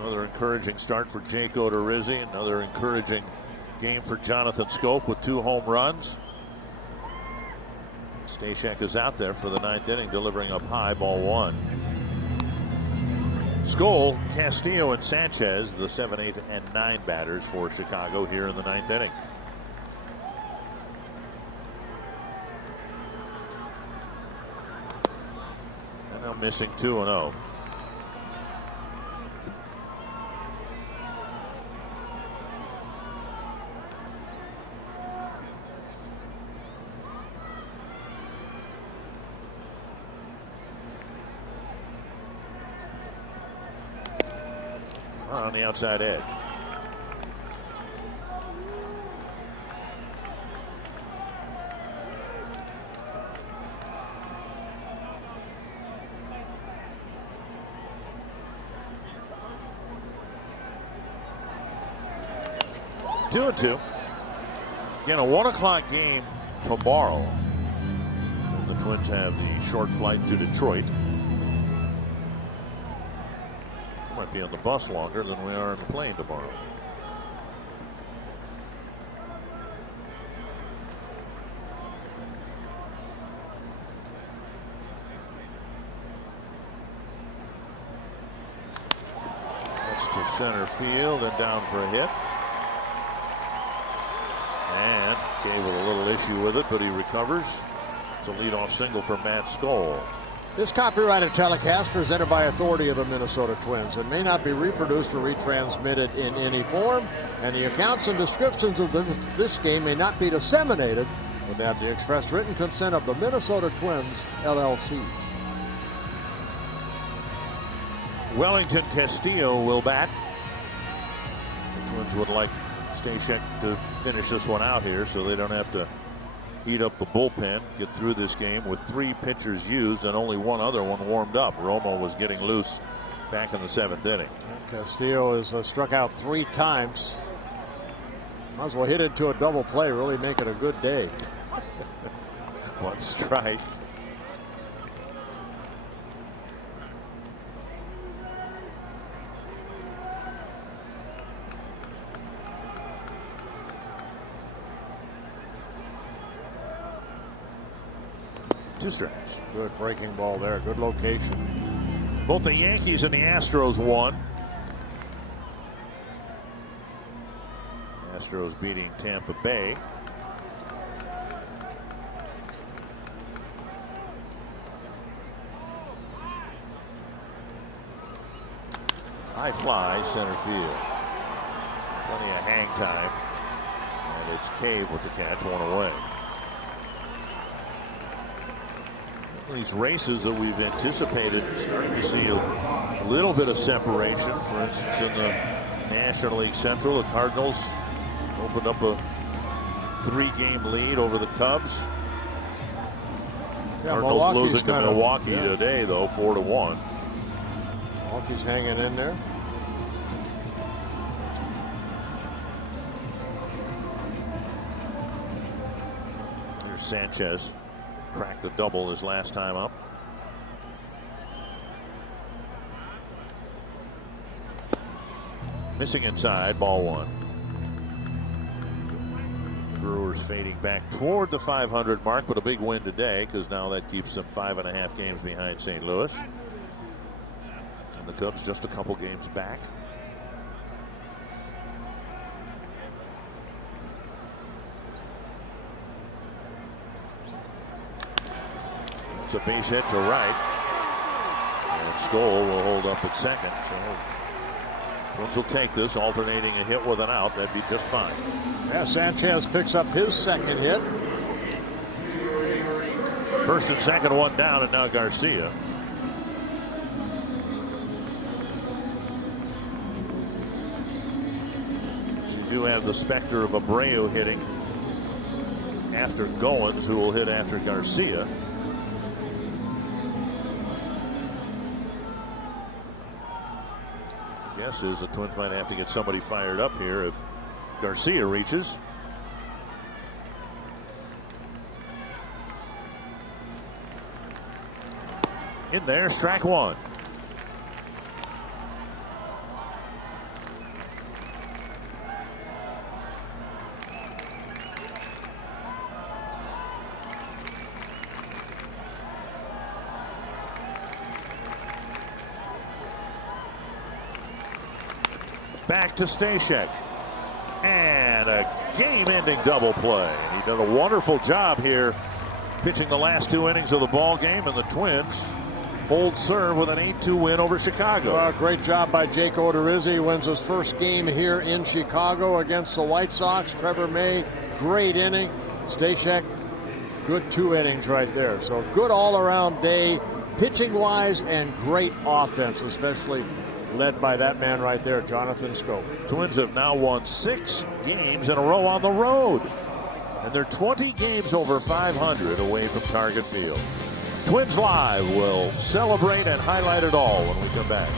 Another encouraging start for Jake Odorizzi. Another encouraging game for Jonathan Schoop with 2 home runs. Stashak is out there for the 9th inning, delivering up high, ball 1. Skoll, Castillo, and Sanchez, the 7, 8, and 9 batters for Chicago here in the 9th inning. And now missing 2-0. On the outside edge. Two and two. Again, a 1 o'clock game tomorrow. And the Twins have the short flight to Detroit. Might be on the bus longer than we are on the plane tomorrow. center field and down for a hit. And Cave with a little issue with it, but he recovers. It's a leadoff single for Matt Skoll. This copyrighted telecast presented by authority of the Minnesota Twins. It may not be reproduced or retransmitted in any form, and the accounts and descriptions of this game may not be disseminated without the express written consent of the Minnesota Twins, LLC. Wellington Castillo will bat. The Twins would like Stashek to finish this one out here so they don't have to heat up the bullpen, get through this game with 3 pitchers used and only one other one warmed up. Romo was getting loose back in the 7th inning. Castillo has struck out 3 times. Might as well hit it to a double play, really make it a good day. 1 strike. Two strikes. Good breaking ball there. Good location. Both the Yankees and the Astros won. Astros beating Tampa Bay. High fly, center field. Plenty of hang time. And it's Cave with the catch, 1 away. These races that we've anticipated, starting to see a little bit of separation. For instance, in the National League Central, the Cardinals opened up a 3-game lead over the Cubs. Yeah, Cardinals Milwaukee's losing to Milwaukee today, though, 4-1. Milwaukee's hanging in there. Here's Sanchez. Cracked a double his last time up. Missing inside, ball 1. Brewers fading back toward the 500 mark, but a big win today because now that keeps them 5.5 games behind St. Louis. And the Cubs just a couple games back. It's a base hit to right. And Skoll will hold up at second. So Twins will take this, alternating a hit with an out. That'd be just fine. Yeah, Sanchez picks up his 2nd hit. First and second, 1 down, and now Garcia. So you do have the specter of Abreu hitting after Goins, who will hit after Garcia. Guess is the Twins might have to get somebody fired up here if Garcia reaches. In there, strike 1. Back to Stashek. And a game-ending double play. He did a wonderful job here pitching the last 2 innings of the ball game, and the Twins hold serve with an 8-2 win over Chicago. Well, great job by Jake Odorizzi. He wins his first game here in Chicago against the White Sox. Trevor May, great inning. Stashek, good 2 innings right there. So good all-around day, pitching-wise, and great offense, especially led by that man right there, Jonathan Schoop. Twins have now won 6 games in a row on the road, and they're 20 games over 500 away from Target Field. Twins Live will celebrate and highlight it all when we come back.